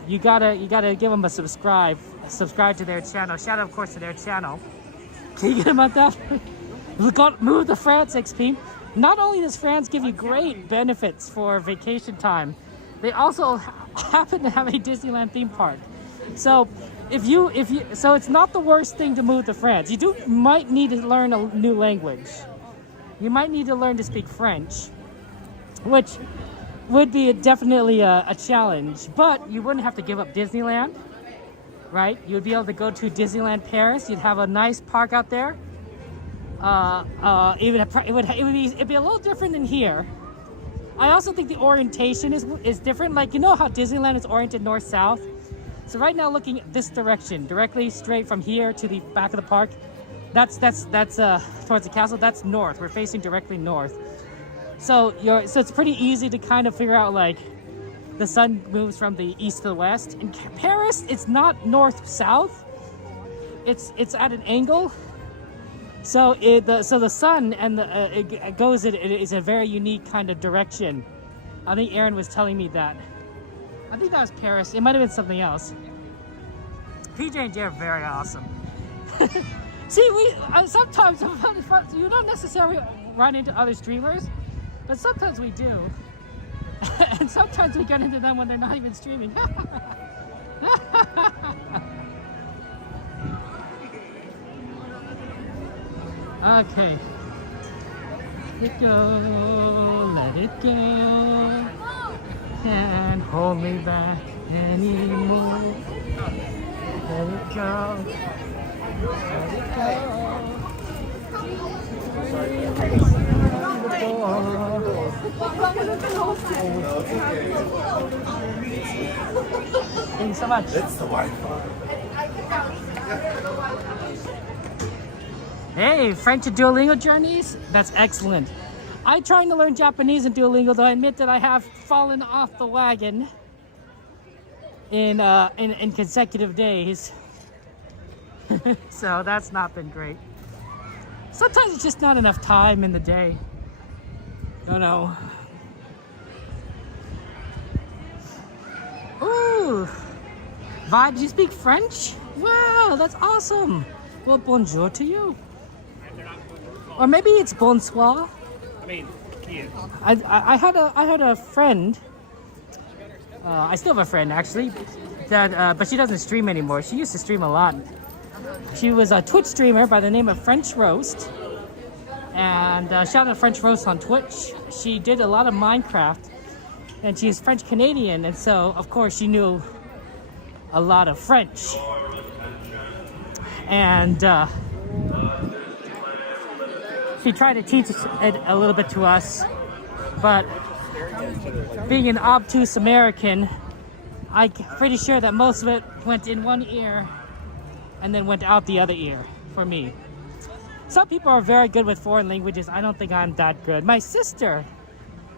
you gotta give them a subscribe to their channel. Shout out, of course, to their channel. Can you get them at that? Move the France XP. Not only does France give you great benefits for vacation time, they also happen to have a Disneyland theme park. So so it's not the worst thing to move to France. You might need to learn a new language. You might need to learn to speak French, which would be definitely a challenge. But you wouldn't have to give up Disneyland, right? You would be able to go to Disneyland Paris. You'd have a nice park out there. It'd be a little different than here. I also think the orientation is different. Like, you know how Disneyland is oriented north-south? So right now, looking this direction, directly straight from here to the back of the park, that's towards the castle. That's north. We're facing directly north. So it's pretty easy to kind of figure out, like, the sun moves from the east to the west. In Paris, it's not north-south. It's at an angle. So the sun and it goes it is a very unique kind of direction. I think Aaron was telling me that. I think that was Paris. It might have been something else. PJ and Jay are very awesome. See, sometimes you don't necessarily run into other streamers, but sometimes we do. And sometimes we get into them when they're not even streaming. Okay. Let it go, let it go. Can't hold me back anymore. Let it go, let it go. Thank you so much. It's the Wi-Fi. Hey, French and Duolingo journeys? That's excellent. I'm trying to learn Japanese in Duolingo, though I admit that I have fallen off the wagon in consecutive days. So that's not been great. Sometimes it's just not enough time in the day. Don't know. Ooh. Vi, do you speak French? Wow, that's awesome. Well, bonjour to you. Or maybe it's bonsoir. I mean, yeah. I had a friend. I still have a friend actually, that but she doesn't stream anymore. She used to stream a lot. She was a Twitch streamer by the name of French Roast, and shout out to French Roast on Twitch. She did a lot of Minecraft, and she's French Canadian, and so of course she knew a lot of French. And she tried to teach it a little bit to us, but being an obtuse American, I'm pretty sure that most of it went in one ear and then went out the other ear for me. Some people are very good with foreign languages. I don't think I'm that good. My sister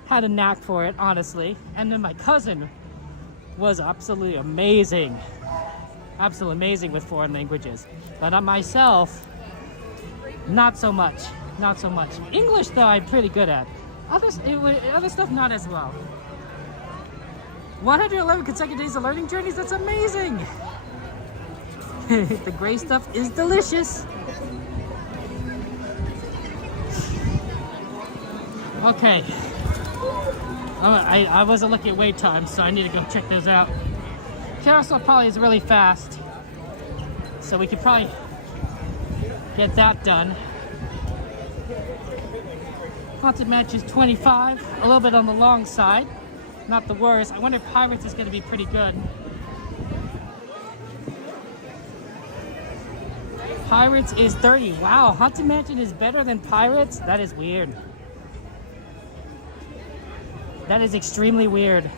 had a knack for it, honestly. And then my cousin was absolutely amazing. Absolutely amazing with foreign languages. But on myself, not so much. Not so much. English, though, I'm pretty good at. Other stuff, not as well. 111 consecutive days of learning journeys, that's amazing! The gray stuff is delicious. Okay. I wasn't looking at wait times, so I need to go check those out. Carousel probably is really fast, so we could probably get that done. Haunted Mansion is 25, a little bit on the long side, not the worst. I wonder if Pirates is going to be pretty good. Pirates is 30. Wow, Haunted Mansion is better than Pirates? That is weird. That is extremely weird.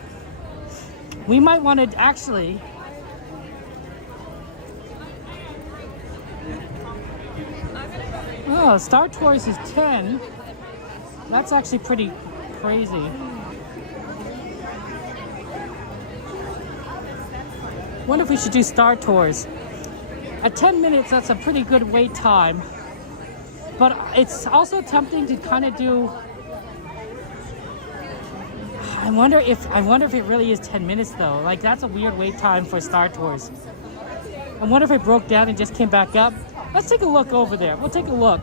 We might want to actually... Oh, Star Tours is 10. That's actually pretty crazy. Wonder if we should do Star Tours. At 10 minutes, that's a pretty good wait time. But it's also tempting to kind of do... I wonder if it really is 10 minutes though. Like, that's a weird wait time for Star Tours. I wonder if it broke down and just came back up. Let's take a look over there. We'll take a look.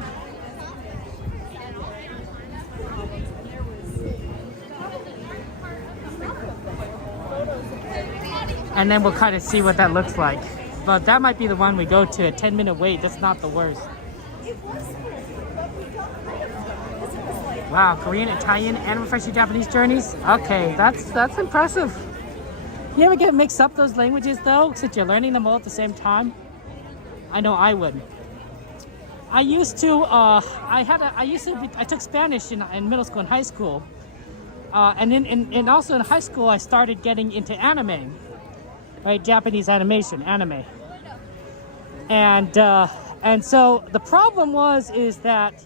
And then we'll kind of see what that looks like. But that might be the one we go to. A 10-minute wait. That's not the worst. Wow, Korean, Italian, and refreshing Japanese journeys. Okay, that's impressive. You ever get mixed up those languages though, since you're learning them all at the same time? I know I would. I took Spanish in middle school and high school, and also in high school I started getting into anime, right? Japanese animation, anime, and so the problem is that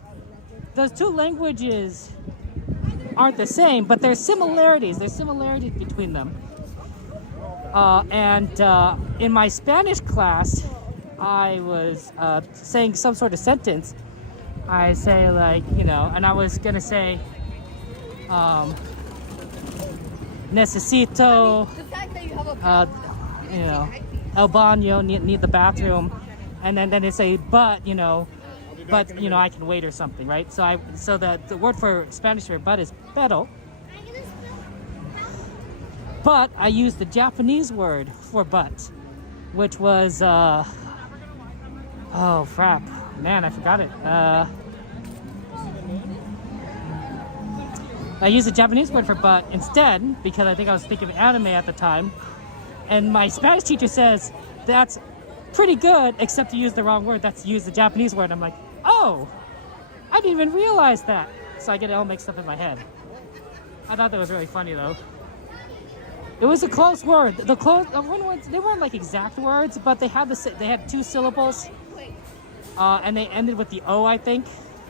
those two languages aren't the same, but there's similarities. There's similarities between them. In my Spanish class, I was saying some sort of sentence. I say, like, you know, and I was gonna say, necesito, you know, el baño, need the bathroom, and then they say, but you know, I can wait or something, right? So the word for Spanish for but is pero. But I used the Japanese word for but, which was, oh crap, man, I forgot it. I used the Japanese word for but instead, because I think I was thinking of anime at the time. And my Spanish teacher says, that's pretty good, except you used the wrong word. That's use the Japanese word. I'm like, oh, I didn't even realize that. So I get it all mixed up in my head. I thought that was really funny though. It was a close word. The one words, they weren't like exact words, but they had two syllables, and they ended with the O, I think.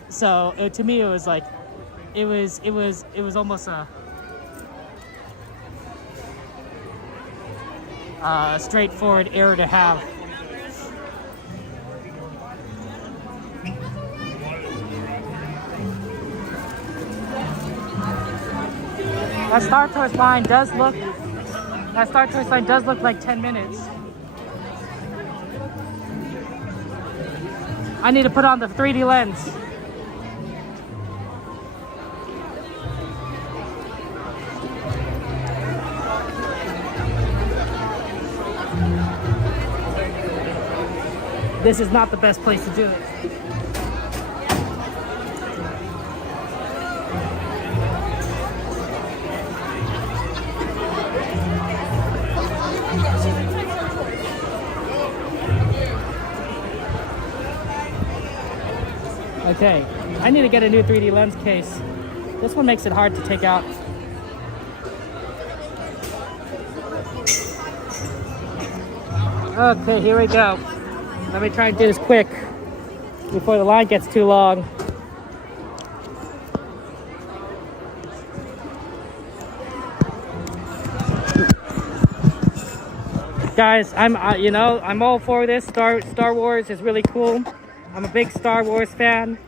So to me, it was like, it was almost a straightforward error to have. That Star Tours line does look like 10 minutes. I need to put on the 3D lens. This is not the best place to do it. Okay, I need to get a new 3D lens case. This one makes it hard to take out. Okay, here we go. Let me try and do this quick before the line gets too long. Guys, I'm all for this. Star Wars is really cool. I'm a big Star Wars fan.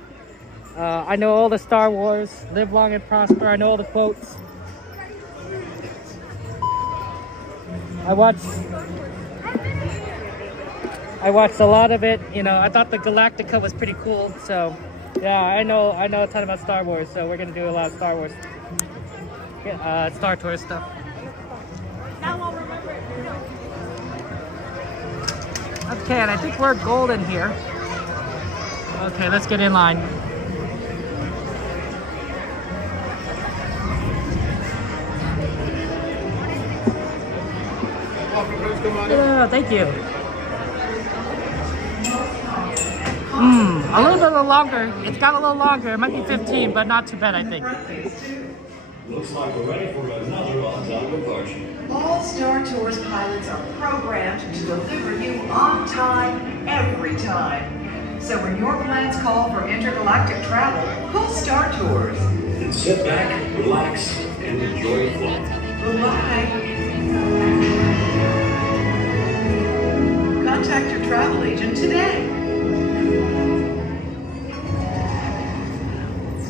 I know all the Star Wars. Live long and prosper. I know all the quotes. I watched a lot of it. You know, I thought the Galactica was pretty cool. So, yeah, I know a ton about Star Wars. So we're gonna do a lot of Star Wars, Star Tours stuff. Okay, and I think we're golden here. Okay, let's get in line. Yeah, thank you. A little bit longer. It's got a little longer. It might be 15, but not too bad, I think. Looks like we're ready for another on-time departure. All Star Tours pilots are programmed to deliver you on time, every time. So when your plans call for intergalactic travel, call Star Tours. And sit back, relax, and enjoy the flight. Goodbye. Contact your travel agent today.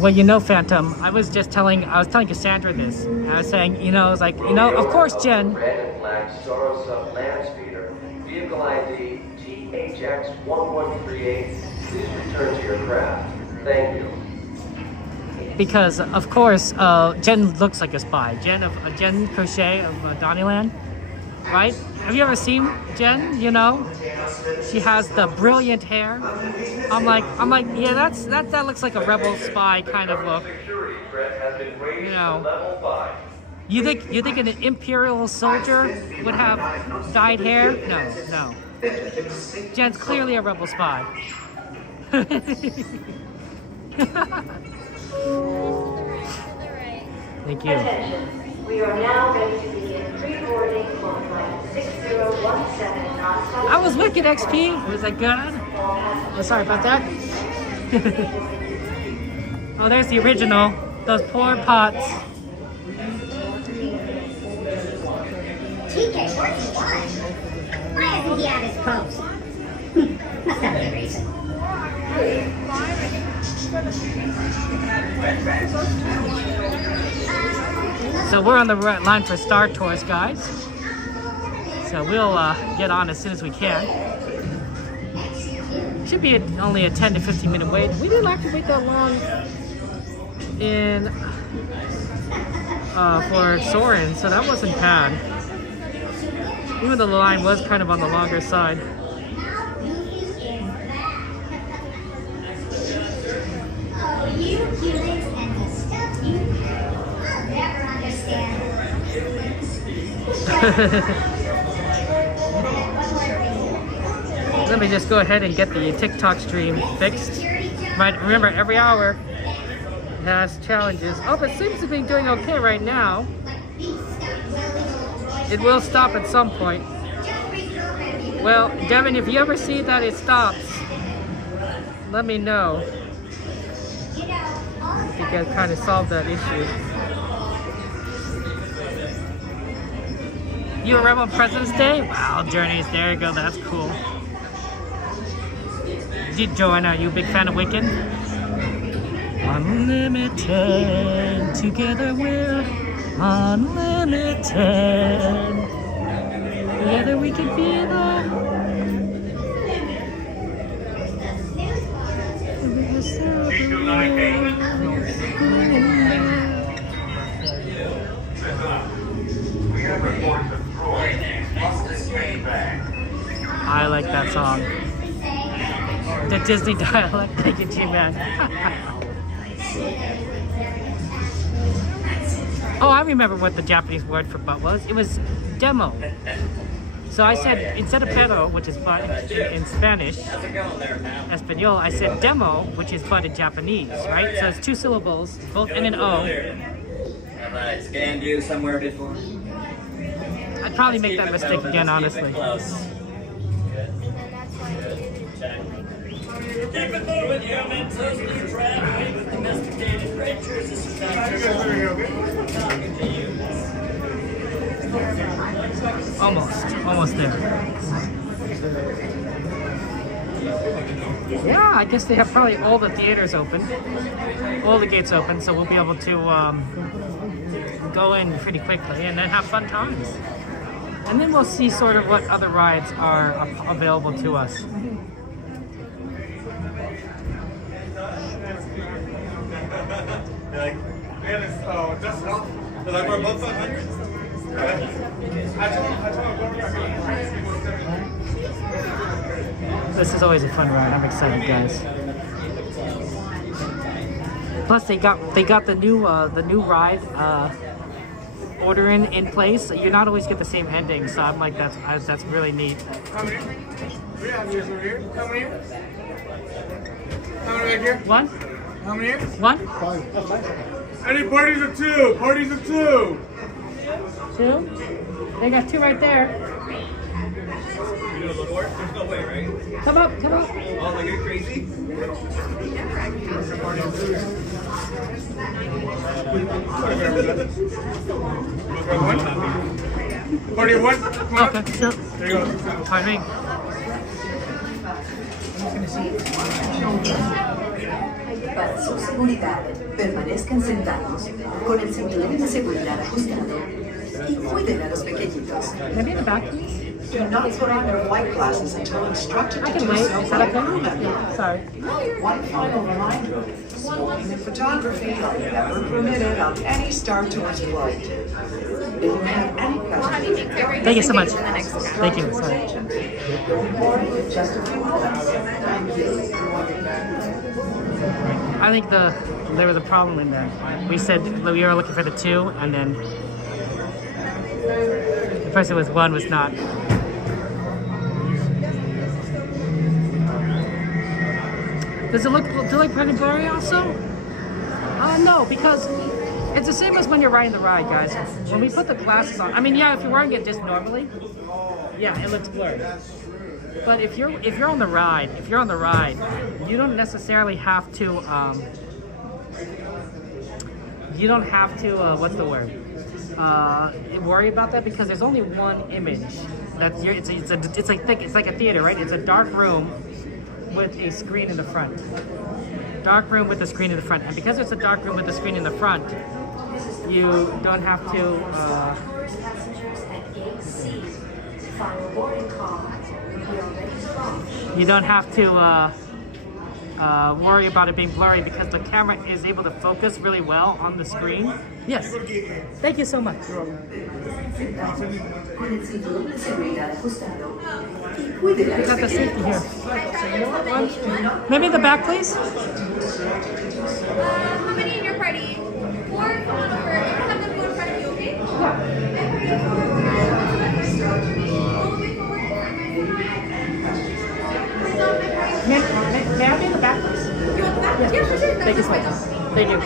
Well, you know, Phantom, I was telling Cassandra this. I was saying, of course, Jen. Red and black Soros sub land speeder, vehicle ID THX1138. Please return to your craft. Thank you. Because, of course, Jen looks like a spy. Jen Crochet of Disneyland, right? Have you ever seen Jen? You know, she has the brilliant hair. I'm like, yeah, that looks like a rebel spy kind of look. You know, you think an imperial soldier would have dyed hair? No. Jen's clearly a rebel spy. Thank you. Attention. We are now ready to begin pre-boarding on flight 6017 non-stop. I was wicked XP. Was that good? Oh, sorry about that. Oh, there's the original. Those poor pots. TK, where's he gone? Why isn't he at his post? Must have been a reason. So we're on the line for Star Tours, guys. So we'll get on as soon as we can. Should be only a 10 to 15 minute wait. We didn't actually wait that long for Soarin, so that wasn't bad. Even though the line was kind of on the longer side. You humans and the stuff you do. I'll never understand. Let me just go ahead and get the TikTok stream fixed. Right, remember, every hour has challenges. Oh, but it seems to be doing okay right now. It will stop at some point. Well, Devin, if you ever see that it stops, let me know. You can kind of solve that issue. You a rebel on President's Day? Wow, Journeys, there you go, that's cool. Joanna, are you a big fan of Wicked? Unlimited, together we're unlimited. Together we can be I like that song. The Disney dialect. Thank you, G-Man. Oh, I remember what the Japanese word for butt was. It was demo. So I said, instead of pero, which is butt in Spanish, Espanol, I said demo, which is butt in Japanese, right? So it's two syllables, both N and O. Have I scanned you somewhere before? I'd probably make that mistake again, honestly. check. Keep it moving, humans. Those new traveling with domesticated creatures. This is not talking to you. Almost there. Yeah, I guess they have probably all the theaters open, all the gates open, so we'll be able to go in pretty quickly and then have fun times. And then we'll see sort of what other rides are available to us. You're like, man, it's just help. They're like, we're above 500. This is always a fun ride. I'm excited, guys. Plus, they got the new ride order in place. You're not always get the same ending, so I'm like that's really neat. How many? We have yours over here. How many? How many back here? One. How many? One. Any parties of two? Parties of two. Two. They got two right there. You know the door? There's no way, right? Come up, come up. Oh, like you're crazy? Party of one? Okay, sure. There you go. Pardon me. Para su seguridad, permanezcan sentados con el cinturón de seguridad ajustado y cuiden a los pequeñitos. Maybe in the back, please. Do not put on your flight glasses until instructed I to can do wait. so Is by that a crew okay? member. Sorry. One final reminder, smoking and photography are never permitted on any Star Tours flight. If you have any questions, Thank you so much. Thank you. Sorry. just a few moments. Thank you. I think there was a problem in there. We said we were looking for the two, and then the person was one was not. Does it look pretty blurry also? No, because it's the same as when you're riding the ride, guys. When we put the glasses on, I mean, yeah, if you're wearing it just normally, yeah, it looks blurry. But if you're on the ride, you don't necessarily have to what's the word? Worry about that, because there's only one image. It's like a theater, right? It's a dark room with a screen in the front. Dark room with a screen in the front, and because it's a dark room with a screen in the front, you don't have to. You don't have to worry about it being blurry, because the camera is able to focus really well on the screen. Yes. Thank you so much. We got the safety here. Maybe in the back, please. How many in your party? 4, come on over. Have them go in front of you, okay? May I be in the back, please? Yeah, for sure. Thank you so much. Thank you.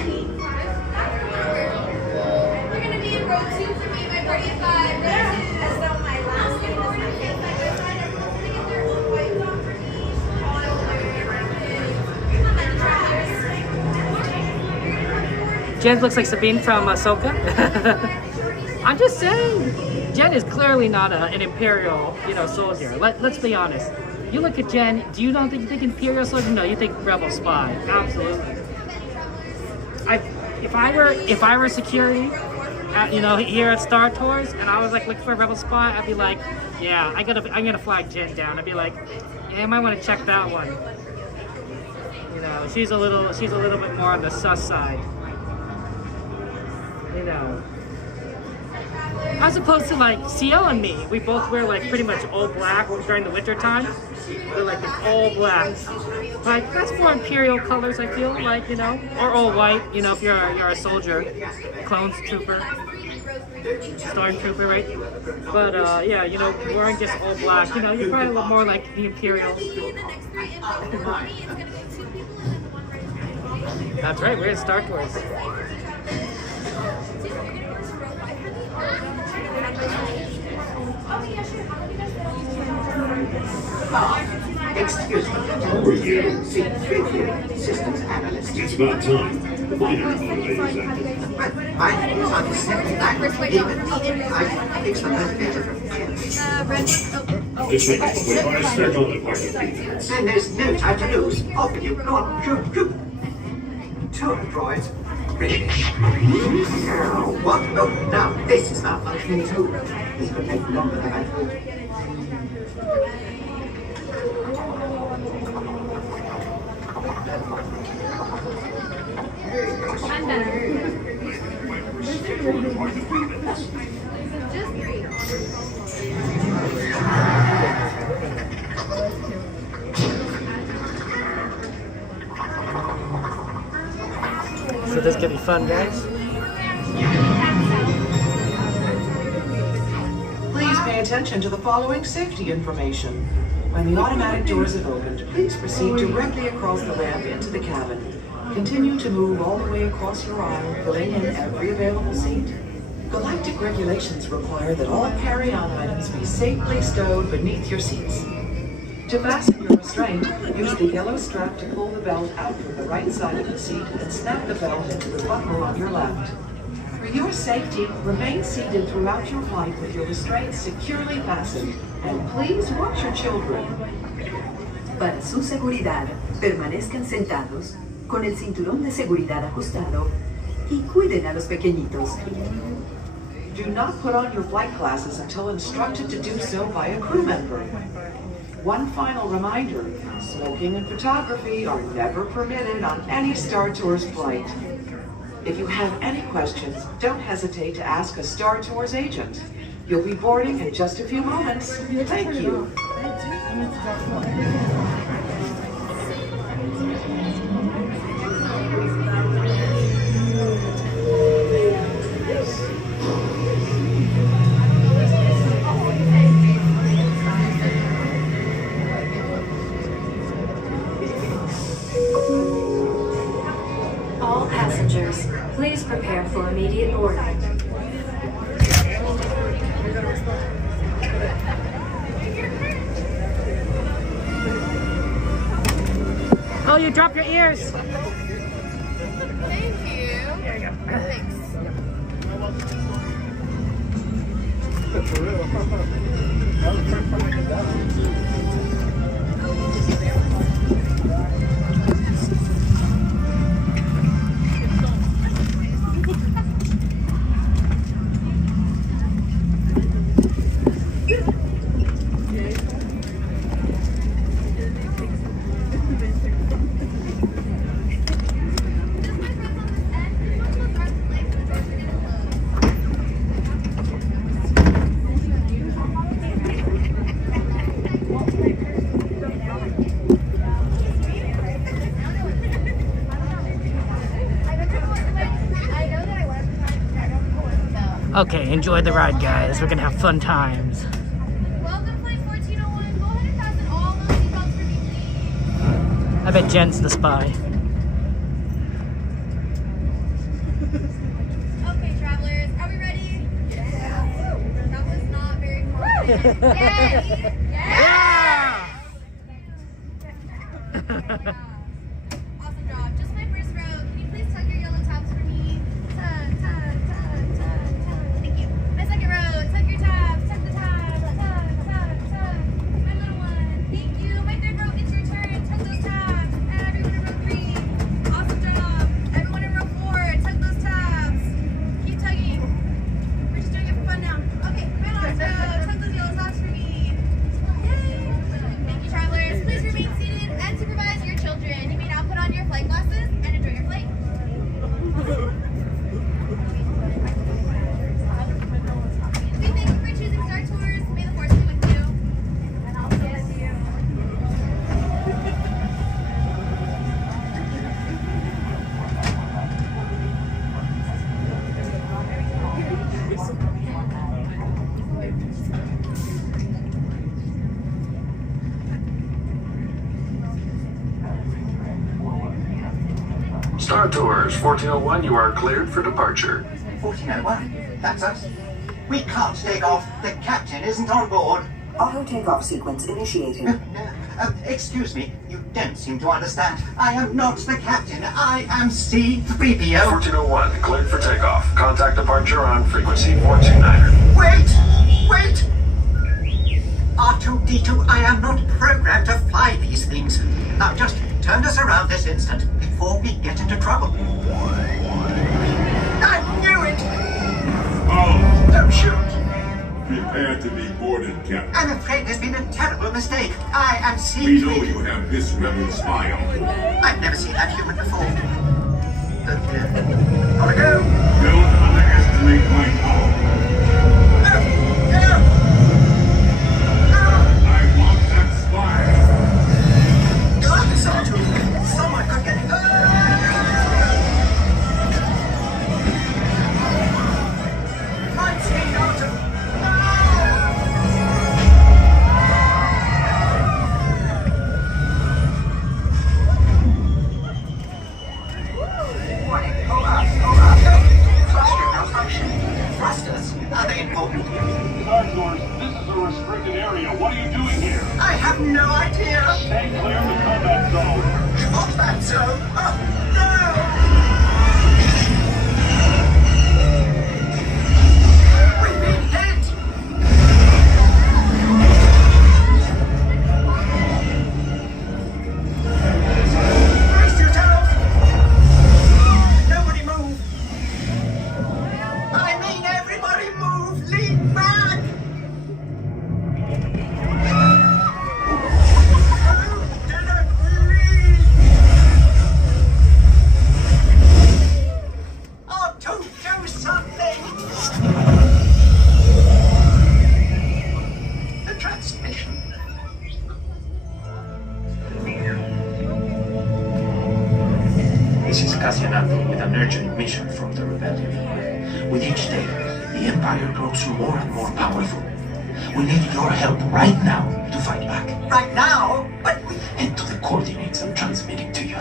We're going to be in row 2 for me, my party of 5. As though my last name was my kid. Like, I find everyone's going to get their own white dog for me. Jen looks like Sabine from Ahsoka. I'm just saying, Jen is clearly not an Imperial, soldier. Let's be honest. You look at Jen. Do you not think you think Imperial soldier? No, you think Rebel spy. Absolutely. If I were security, here at Star Tours, and I was like looking for a Rebel spy, I'd be like, yeah, I'm gonna flag Jen down. I'd be like, yeah, I might want to check that one. She's a little bit more on the sus side. As opposed to like CL and me, we both wear like pretty much all black during the winter time. We're like all black. Like that's more Imperial colors, I feel like, or all white, if you're a soldier, clone trooper, stormtrooper, right? But yeah, wearing just all black, you're probably a little more like the Imperial. That's right, we're at Star Tours. Excuse me, gentlemen. Seat 3 systems analyst. It's about time. The binary motivators active. But I understand that. I fixed the motivator. This way, we're going to start on the parking feed. Then there's no time to lose. Off with you. Go on, shoot. Tour droids. Ready. What? No, now this is malfunctioning too. This could take longer than I thought. I'm better. Just 3. So this could be fun, guys. Please pay attention to the following safety information. When the automatic doors have opened, please proceed directly across the ramp into the cabin. Continue to move all the way across your aisle, filling in every available seat. Galactic regulations require that all carry-on items be safely stowed beneath your seats. To fasten your restraint, use the yellow strap to pull the belt out from the right side of the seat and snap the belt into the buckle on your left. For your safety, remain seated throughout your flight with your restraints securely fastened, and please watch your children. Para su seguridad, permanezcan sentados, con el cinturón de seguridad ajustado, y cuiden a los pequeñitos. Do not put on your flight glasses until instructed to do so by a crew member. One final reminder, smoking and photography are never permitted on any Star Tours flight. If you have any questions, don't hesitate to ask a Star Tours agent. You'll be boarding in just a few moments. Thank you. All passengers, please prepare for immediate boarding. Oh, you dropped your ears! Thank you. There you go. Thanks. For real. That was pretty funny to that. Okay, enjoy the ride, guys. We're gonna have fun times. Welcome, flight 1401. Go ahead and fasten all those seatbelts for me, please. I bet Jen's the spy. Okay, travelers, are we ready? Yeah. That was not very confident. Yay! Yeah! Awesome job. Just my first row. Can you please tug your yellow tops for me? Tug, tug, tug, tug, tug. Thank you. My second row. Tug your tops. Tug the tops. Tug, tug, tug. My little one. Thank you. My third row. It's your turn. Tug those tops. Everyone in row 3. Awesome job. Everyone in row 4. Tug those tops. Keep tugging. We're just doing it for fun now. Okay. My last row. Tug those yellow tops for me. Yay. Thank you, travelers. Please remain seated and supervise your children. You may now put on your flight glasses and enjoy your flight. We thank you for choosing Star Tours. May the force be with you. And I'll see you. Star Tours 1401, you are cleared for departure. 1401? That's us. We can't take off. The captain isn't on board. Auto takeoff sequence initiated. Excuse me, you don't seem to understand. I am not the captain. I am C-3PO. 1401, cleared for takeoff. Contact departure on frequency 429er. Wait! R2-D2, I am not programmed to fly these things. Now just turn us around this instant before we get into trouble. I knew it! Oh, Don't shoot! prepare to be boarded, Captain. I'm afraid there's been a terrible mistake. I am C-3PO. We know you have this rebel spy on you. I've never seen that human before. Gotta go! Don't underestimate my power. I want that spy. God, Sergeant! Someone could get hurt! Light speed, Arthur! Thrusters? Are they important? Star Tours, this is a restricted area. What are you doing here? I have no idea. Stay clear of the combat zone. Combat zone? Oh, no! We've been hit! Brace yourself! Nobody move! I mean everybody move! Lean back! Oh, don't do something! The transmission. This is Cassianato with an urgent mission from the rebellion. With each day, the Empire grows more and more powerful. We need your help right now to fight back. Right now? But Head to the coordinates I'm transmitting to you.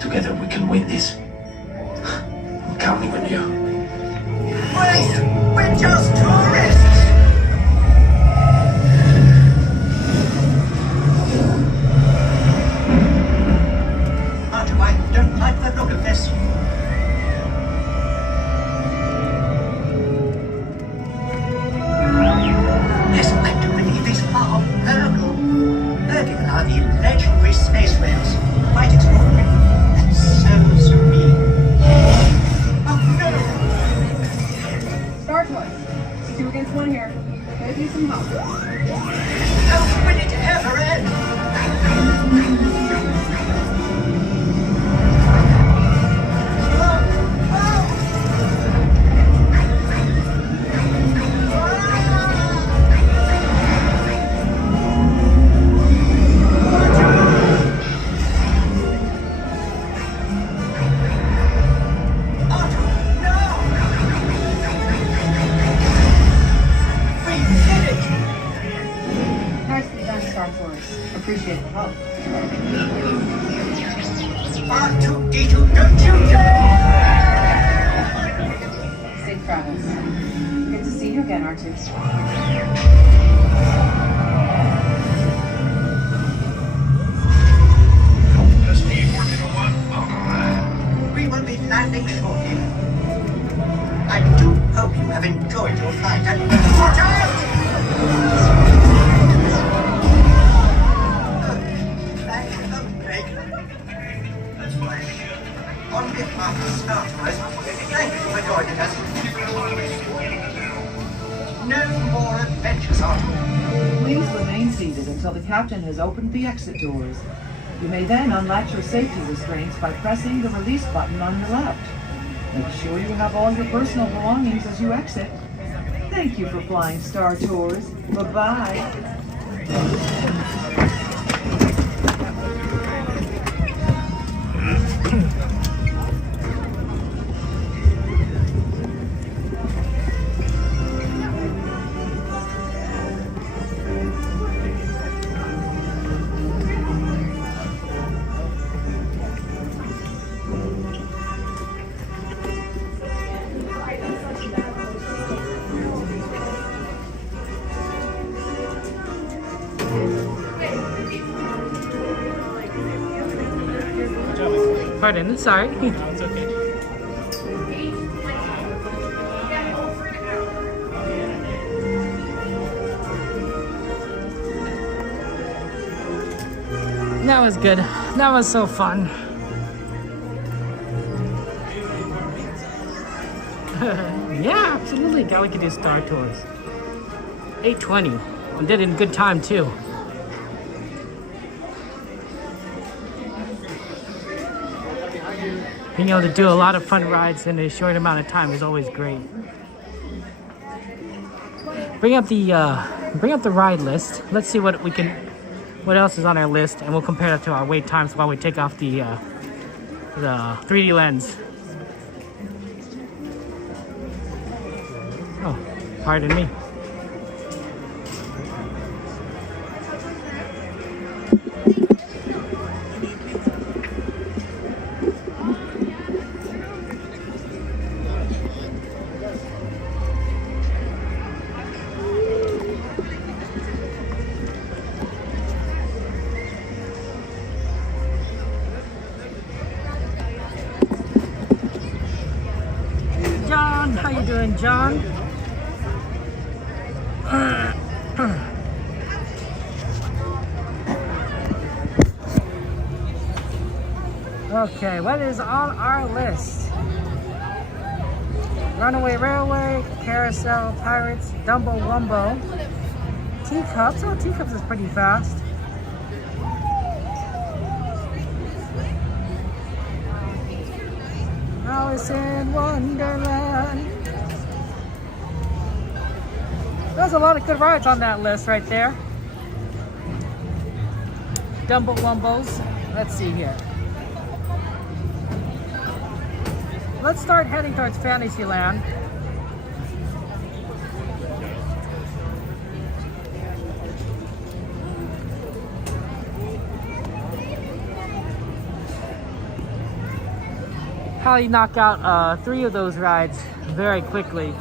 Together we can win this. I'm counting on you. wait! We're just tourists! Arthur, I don't like the look of this. Yes, I do believe these are Urgal. Urgal are the legendary space whales. Quite extraordinary. And so serene. Oh no! Star Toys. 2 against 1 here. Could use some help. Oh, when it ever ends! Nicely done, Star Tours. Appreciate the help. R2-D2, don't you dare! Safe travels. Good to see you again, R2. We will be landing shortly. I do hope you have enjoyed your flight and watch out! On behalf of Star Tours, thank you for joining us. No more adventures, Arthur. Please remain seated until the captain has opened the exit doors. You may then unlatch your safety restraints by pressing the release button on your left. Make sure you have all your personal belongings as you exit. Thank you for flying Star Tours. Bye-bye. Pardon, sorry. No, it's okay. That was good. That was so fun. Yeah, absolutely. Now we can do Star Tours. 8:20. I did it in good time too. Being able to do a lot of fun rides in a short amount of time is always great. Bring up the ride list. Let's see what else is on our list, and we'll compare that to our wait times while we take off the 3D lens. Oh, pardon me. How you doing, John? Okay, what is on our list? Runaway Railway, Carousel, Pirates, Dumbo Wumbo, Teacups. Oh, Teacups is pretty fast. Alice in Wonderland. There's a lot of good rides on that list right there. Dumbo Wumbos. Let's see here. Let's start heading towards Fantasyland. Probably knock out 3 of those rides very quickly.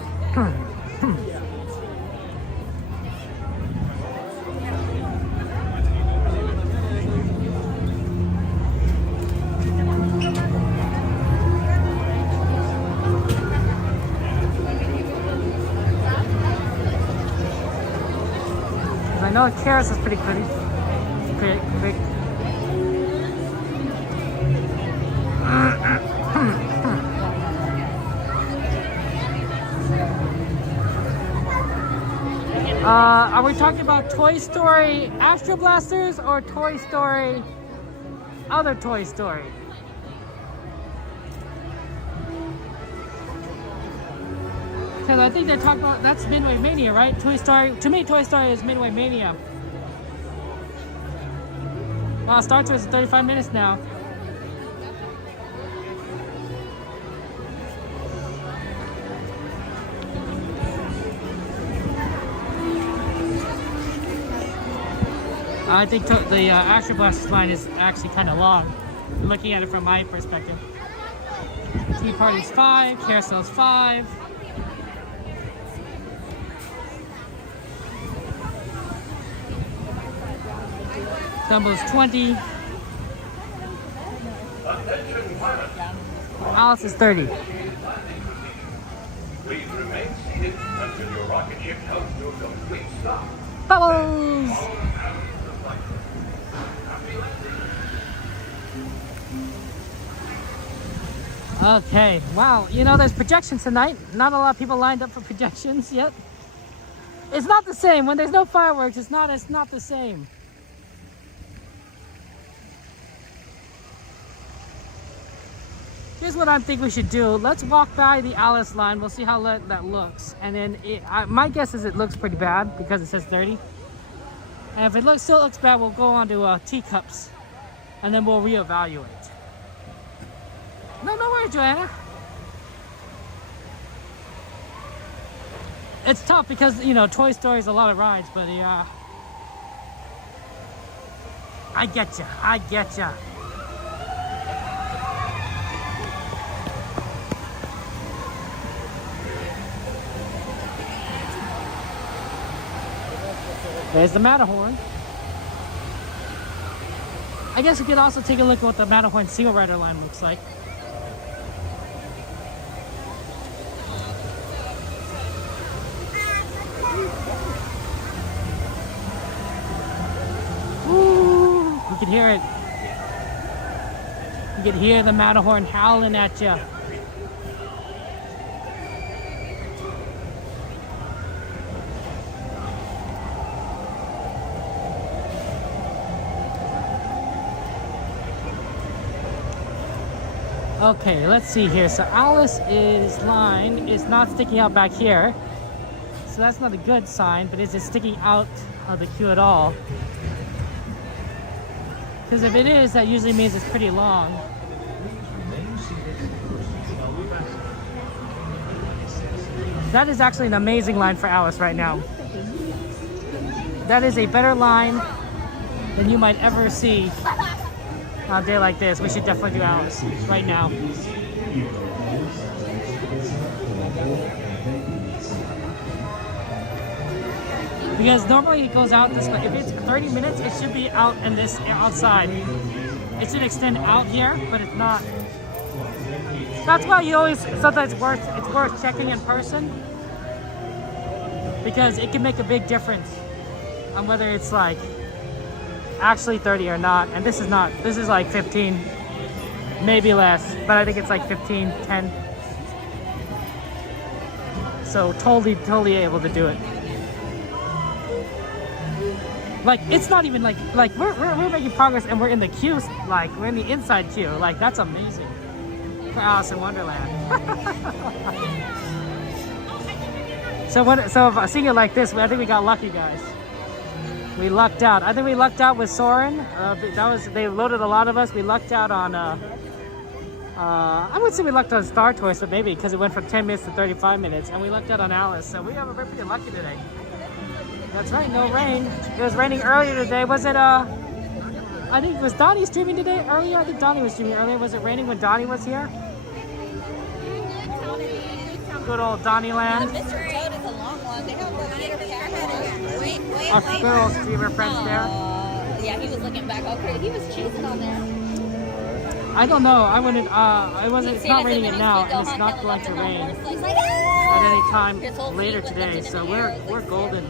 I know Karis is pretty quick. Are we talking about Toy Story Astro Blasters or Toy Story, other Toy Story? Because I think they're talking about, that's Midway Mania, right? Toy Story, to me, Toy Story is Midway Mania. Wow, Star Tours is 35 minutes now. I think the Astro Blasters line is actually kind of long, looking at it from my perspective. Tea Party's 5, Carousel's 5. Dumbo's 20. Alice is 30. Please remain seated until your rocket ship comes to a complete stop. Bubbles! Okay, wow, you know, there's projections tonight. Not a lot of people lined up for projections yet. It's not the same. When there's no fireworks, it's not the same. Here's what I think we should do. Let's walk by the Alice line. We'll see how that looks. And then my guess is it looks pretty bad because it says 30. And if it still looks bad, we'll go on to Teacups. And then we'll reevaluate. No worries, Joanna. It's tough because, you know, Toy Story is a lot of rides, but yeah. I get ya. There's the Matterhorn. I guess we could also take a look at what the Matterhorn single rider line looks like. Ooh, you can hear it. You can hear the Matterhorn howling at you. Okay, let's see here. So Alice's line is not sticking out back here. So that's not a good sign, but is it sticking out of the queue at all? Because if it is, that usually means it's pretty long. That is actually an amazing line for Alice right now. That is a better line than you might ever see on a day like this. We should definitely do Alice right now. Because normally it goes out this way. If it's 30 minutes, it should be out in this outside. It should extend out here, but it's not. That's why you always sometimes it's worth checking in person, because it can make a big difference on whether it's like actually 30 or not. And this is not. This is like 15, maybe less, but I think it's like 15, 10. So totally able to do it. Like, it's not even like we're making progress and we're in the queue, like we're in the inside queue. Like, that's amazing for Alice in Wonderland. So seeing it like this, I think we got lucky, guys. We lucked out. I think we lucked out with Soarin. They loaded a lot of us. We lucked out on I wouldn't say we lucked on Star Tours, but maybe because it went from 10 minutes to 35 minutes, and we lucked out on Alice. So we're pretty lucky today. That's right, no rain. It was raining earlier today. Was it, I think, was Donnie streaming today earlier? I think Donnie was streaming earlier. Was it raining when Donnie was here? Good old Donnieland. The mystery road is a long one. They have Our good old streamer friends there. Yeah, he was looking back all crazy. He was chasing on there. I don't know. I wouldn't, it's not raining it now, and it's not going to rain at any time later today, so we're golden.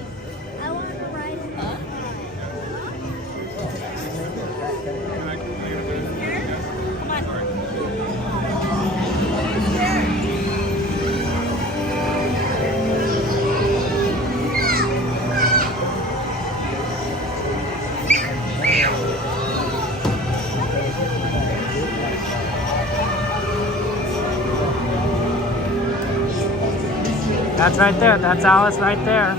That's right there. That's Alice right there.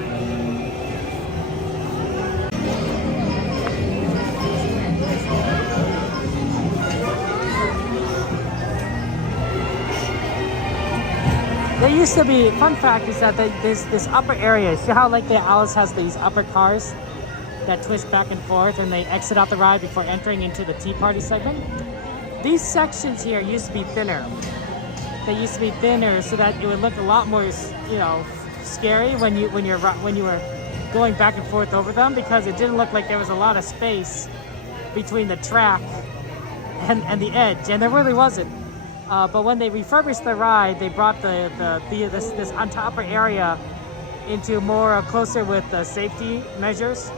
There used to be, fun fact is that this upper area, see how like the Alice has these upper cars that twist back and forth and they exit out the ride before entering into the Tea Party segment? These sections here used to be thinner. They used to be thinner so that it would look a lot more, you know, scary when you were going back and forth over them, because it didn't look like there was a lot of space between the track and the edge, and there really wasn't. But when they refurbished the ride, they brought this on upper area into more closer with the safety measures,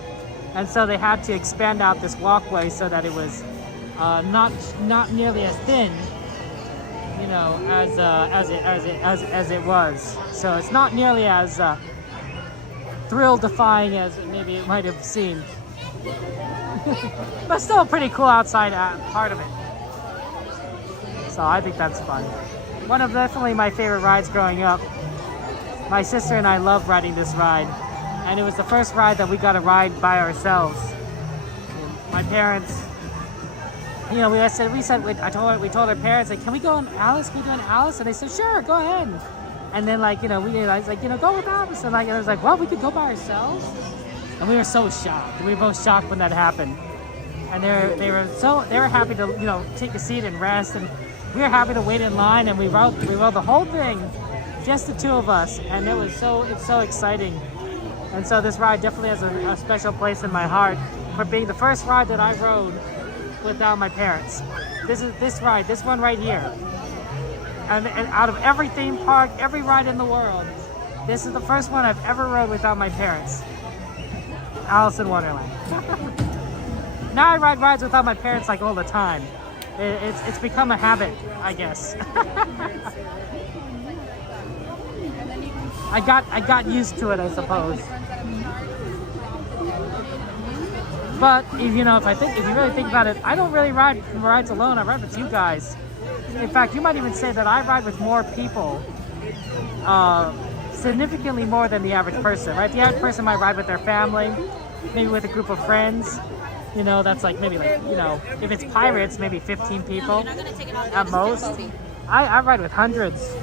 and so they had to expand out this walkway so that it was not nearly as thin, you know, as it was. So it's not nearly as thrill-defying as maybe it might have seemed, but still a pretty cool outside part of it. So I think that's fun. One of definitely my favorite rides growing up. My sister and I love riding this ride, and it was the first ride that we got to ride by ourselves. My parents, you know, we told our parents, like, can we go on Alice? Can we go on Alice? And they said, sure, go ahead. And then, like, you know, I was like, you know, go with us. And like, I was like, well, we could go by ourselves. And we were so shocked. We were both shocked when that happened. And they were happy to, you know, take a seat and rest. And we were happy to wait in line. And we rode the whole thing, just the two of us. And it's so exciting. And so this ride definitely has a special place in my heart for being the first ride that I rode without my parents. This one right here. And out of every theme park, every ride in the world, this is the first one I've ever rode without my parents. Alice in Wonderland. Now I ride rides without my parents like all the time. It's become a habit, I guess. I got used to it, I suppose. But if you really think about it, I don't really ride rides alone. I ride with you guys. In fact, you might even say that I ride with more people, significantly more than the average person, right? The average person might ride with their family, maybe with a group of friends. You know, that's like maybe like, you know, if it's pirates, maybe 15 people at most. I ride with hundreds.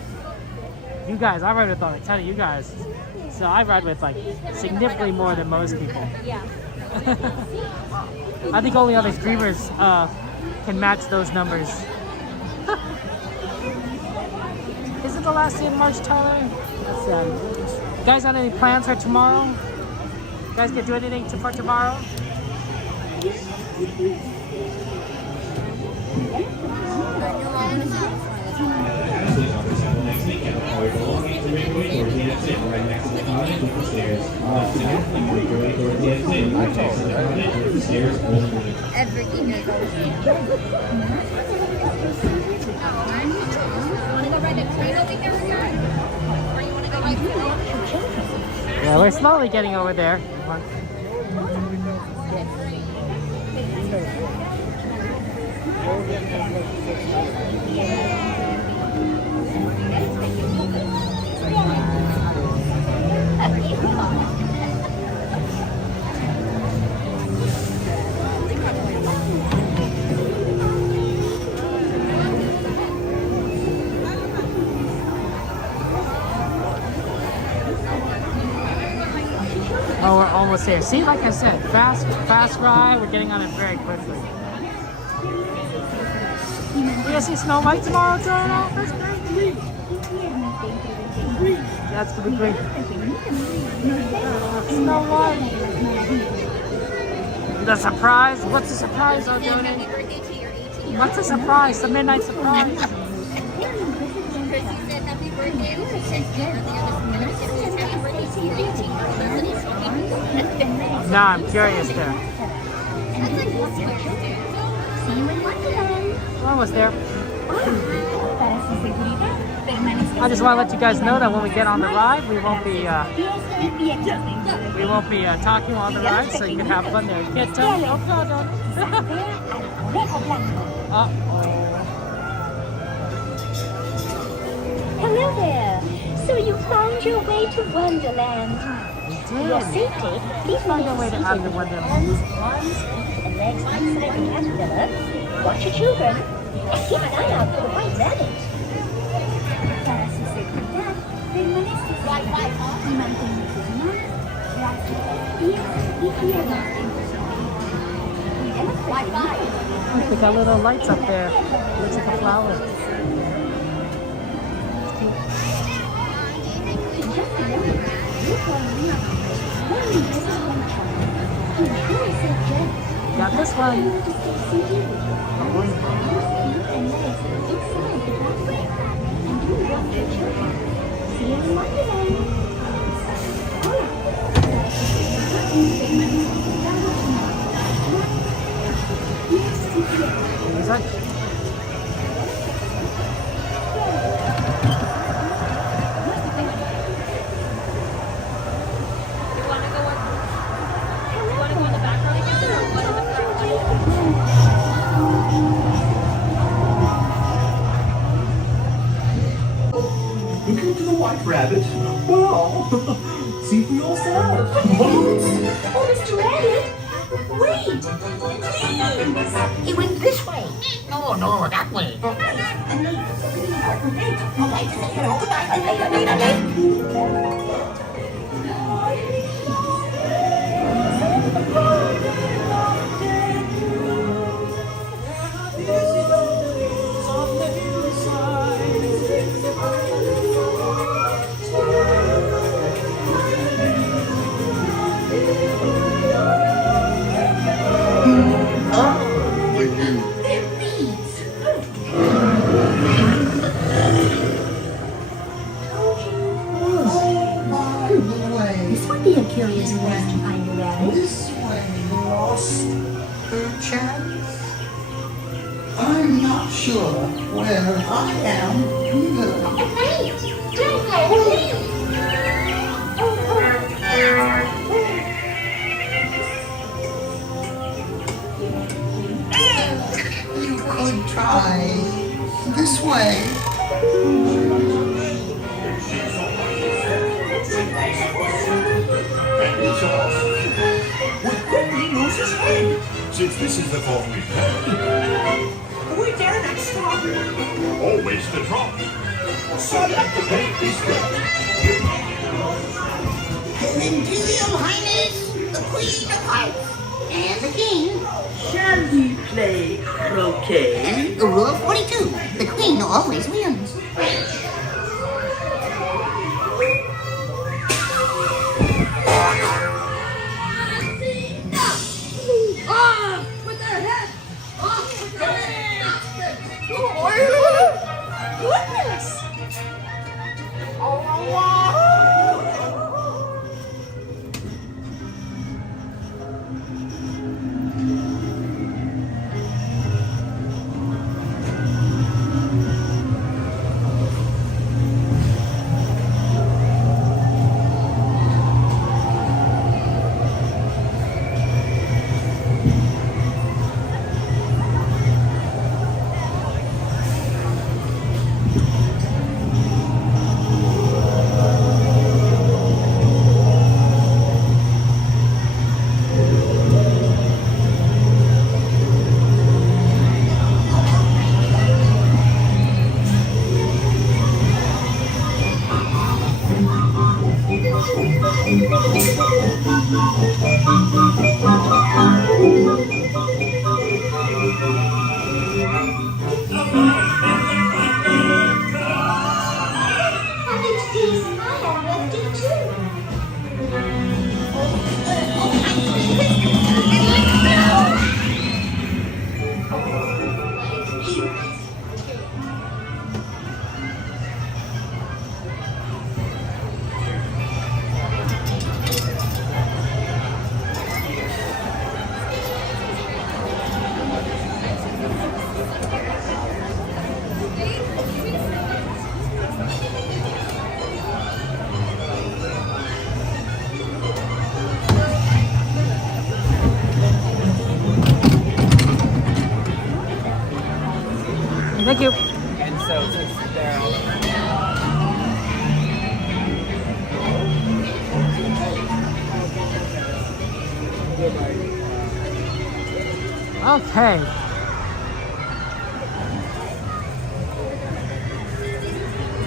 You guys, I ride with like 10 of you guys. So I ride with like significantly more than most people. Yeah. I think only other streamers can match those numbers. Is it the last day in March, Tyler? You guys have any plans for tomorrow? You guys can do anything for tomorrow? Everything is over. Want to go ride a train over here? Or you want to go ride the Yeah, we're slowly getting over there. Oh, we're almost there. See, like I said, fast ride. We're getting on it very quickly. You gonna see Snow White tomorrow, Jordan? That's great. That's gonna be great. Snow White. The surprise? What's the surprise, Jordan? What's the surprise? The midnight surprise. Nah, I'm curious there. We're almost there. I just want to let you guys know that when we get on the ride, we won't be talking on the ride, so you can have fun there. You can't tell me. Oh God, Hello there. So you found your way to Wonderland. For your safety, please find your way to Wonderland. Arms, and legs inside the caterpillar. Watch your children, and keep an eye out for the white rabbit. Para su seguridad, permanezca y mantenga sus manos, brazos, pies y piernas. Look, they got little lights up there. Looks like a flower. Got this one. Looking for the white rabbit? Well, see for yourself. Oh, Mr. Rabbit! Wait! Please! He went this way. No, that way. lost, perchance? I'm not sure where I am either. Wait! Don't go! Please! You could try this way. Would quickly lose his head, since this is the fault we've had. We dare not stop. Always the drop. So let the paint be spilled. Her Imperial Highness, the Queen of Hearts, and the King. Shall we play croquet? Rule 42, the Queen always wins. Off with their head! Off with their head! Goodness! Thank you. And so since they're all Okay.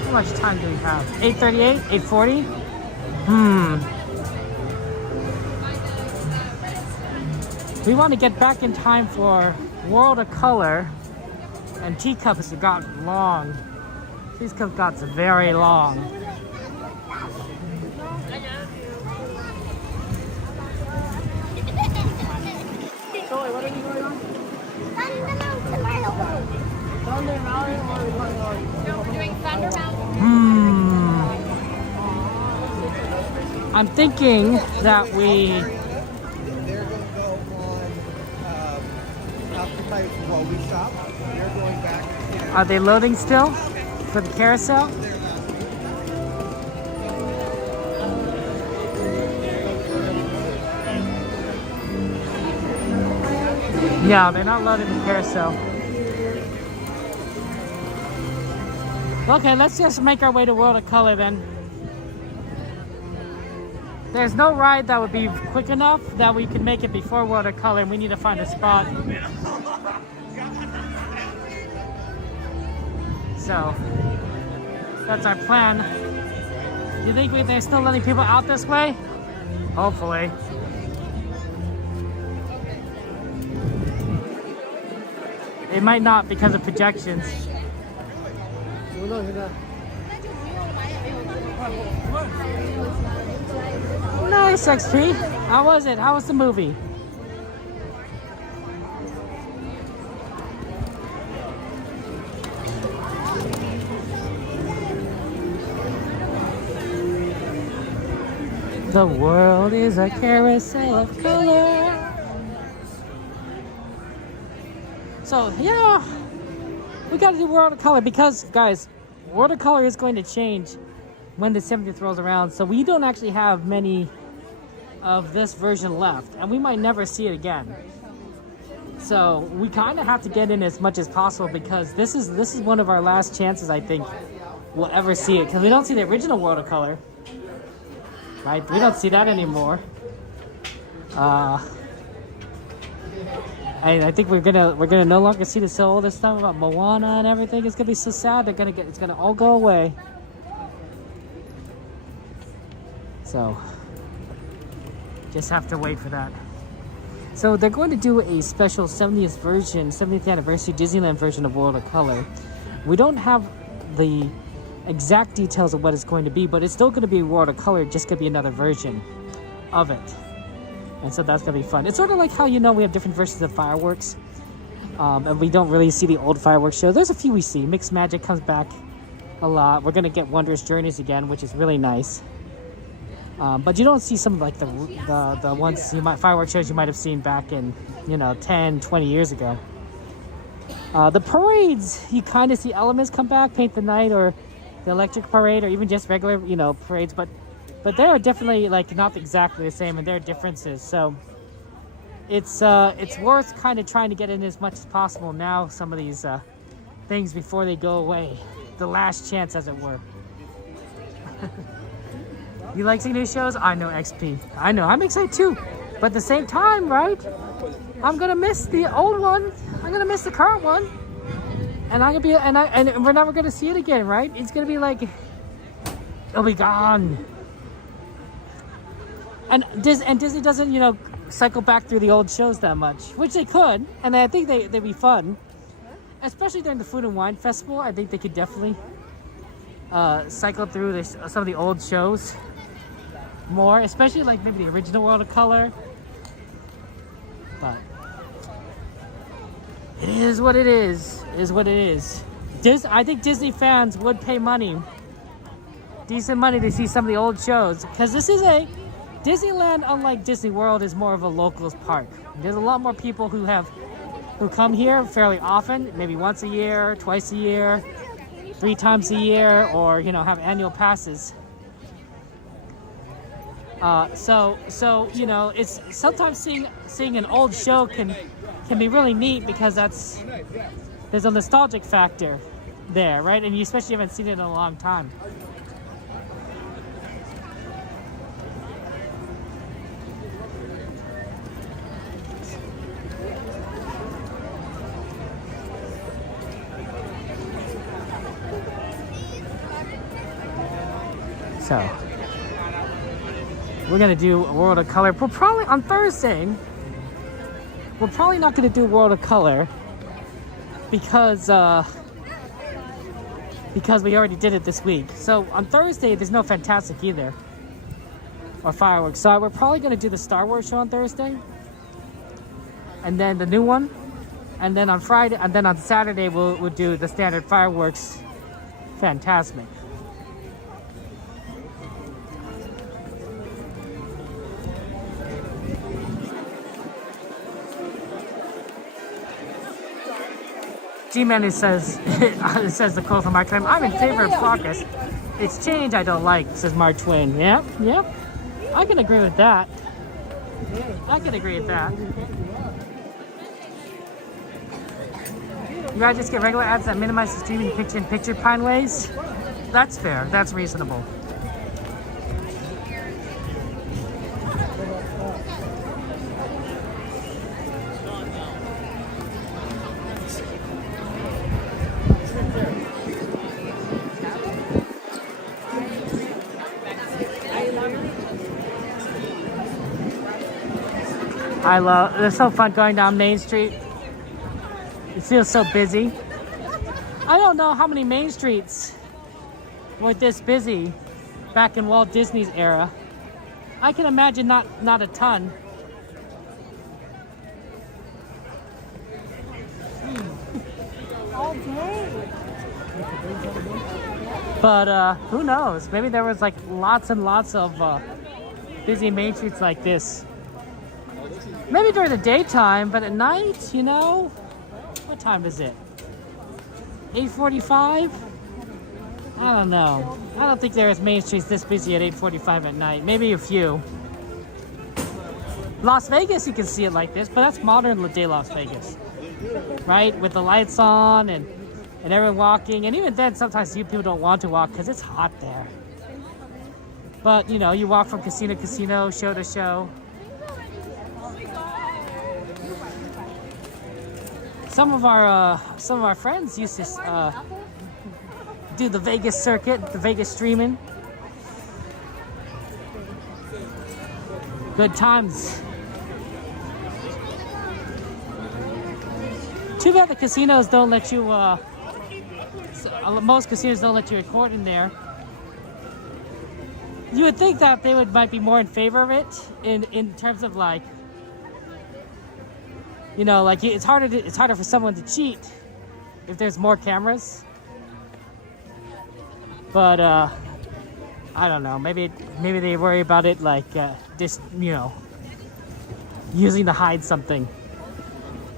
How much time do we have? 8:38? 8:40? We want to get back in time for World of Color, and Teacups have gotten long. Teacups got very long. Joey, what are you going on? Thunder Mountain. Thunder Mountain or are we going on? No, we're doing Thunder Mountain. I'm thinking that we... They're going to go on Occupy while we stop. They're going back. Are they loading still for the carousel? Yeah, they're not loading the carousel. Okay, let's just make our way to World of Color then. There's no ride that would be quick enough that we can make it before World of Color, and we need to find a spot. So, that's our plan. You think they're still letting people out this way? Hopefully. They might not because of projections. Nice, XP. How was it? How was the movie? The world is a carousel of color. So yeah, we got to do watercolor because, guys, watercolor is going to change when the 70th rolls around. So we don't actually have many of this version left, and we might never see it again. So we kind of have to get in as much as possible because this is one of our last chances, I think, we'll ever see it, because we don't see the original watercolor, right? We don't see that anymore. And I think we're gonna no longer see all this stuff about Moana and everything. It's gonna be so sad. It's gonna all go away. So just have to wait for that. So they're going to do a special 70th anniversary Disneyland version of World of Color. We don't have the exact details of what it's going to be, but it's still going to be World of Color, just going to be another version of it. And so that's going to be fun. It's sort of like how, you know, we have different versions of fireworks. And we don't really see the old fireworks show. There's a few we see. Mixed Magic comes back a lot. We're going to get Wondrous Journeys again, which is really nice. But you don't see some of like the ones fireworks shows you might have seen back in, you know, 10, 20 years ago. The parades, you kind of see elements come back, Paint the Night or the Electric Parade, or even just regular, you know, parades. But they are definitely like not exactly the same, and there are differences. So it's worth kind of trying to get in as much as possible now. Some of these things before they go away, the last chance, as it were. You like seeing new shows? I know, XP. I know, I'm excited too. But at the same time, right? I'm gonna miss the old one. I'm gonna miss the current one. And I'm gonna be and we're never gonna see it again, right? It's gonna be like it'll be gone. And Disney doesn't, you know, cycle back through the old shows that much, which they could, and I think they'd be fun. Especially during the Food and Wine Festival, I think they could definitely cycle through some of the old shows more, especially like maybe the original World of Color. But it is what it is. Is what it is. I think Disney fans would pay decent money to see some of the old shows, because this is Disneyland, unlike Disney World, is more of a locals park. There's a lot more people who come here fairly often, maybe once a year, twice a year, 3 times a year, or, you know, have annual passes. So you know, it's sometimes seeing an old show can be really neat, because there's a nostalgic factor there, right? And you especially haven't seen it in a long time. So we're gonna do World of Color. We're probably on Thursday. We're probably not gonna do World of Color because we already did it this week. So on Thursday there's no Fantastic either, or fireworks. So we're probably gonna do the Star Wars show on Thursday, and then the new one, and then on Friday, and then on Saturday we'll do the standard fireworks Fantasmic. G-Man says the quote from Mark Twain, "I'm in favor of progress. It's change I don't like," says Mark Twain. Yep. I can agree with that. You gotta just get regular ads that minimize the streaming picture pine ways. That's fair. That's reasonable. It's so fun going down Main Street. It feels so busy. I don't know how many Main Streets were this busy back in Walt Disney's era. I can imagine not a ton. All day. But who knows? Maybe there was like lots and lots of busy Main Streets like this. Maybe during the daytime, but at night, you know, What time is it? 8:45? I don't know. I don't think there's Main Street's this busy at 8:45 at night. Maybe a few. Las Vegas, you can see it like this, but that's modern day Las Vegas, right? With the lights on and everyone walking, and even then, sometimes you people don't want to walk because it's hot there. But you know, you walk from casino to casino, show to show. Some of our friends used to do the Vegas circuit, the Vegas streaming. Good times. Too bad the casinos don't let you, most casinos don't let you record in there. You would think that they might be more in favor of it in terms of like, you know, like it's harder for someone to cheat if there's more cameras. But I don't know. Maybe they worry about it like just, you know, using to hide something.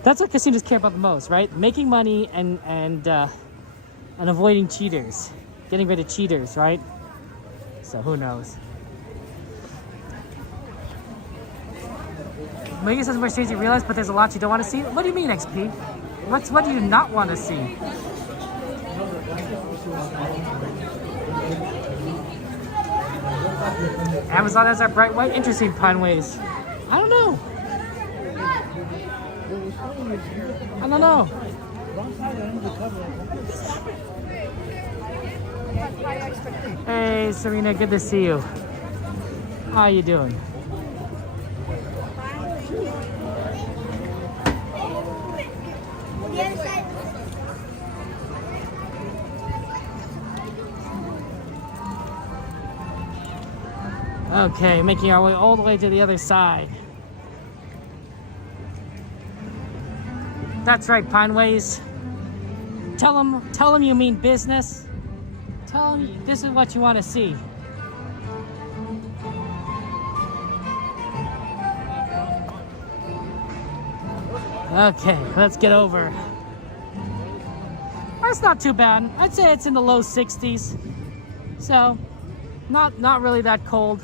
That's what casinos care about the most, right? Making money and avoiding cheaters, getting rid of cheaters, right? So who knows? Maybe there's more things you realize, but there's a lot you don't want to see. What do you mean, XP? What do you not want to see? Amazon has that bright white. Interesting, Pineways. I don't know. I don't know. Hey, Serena, good to see you. How you doing? Okay, making our way all the way to the other side. That's right, Pineways. Tell them you mean business. Tell them this is what you want to see. Okay, let's get over. That's not too bad. I'd say it's in the low 60s. So, not really that cold.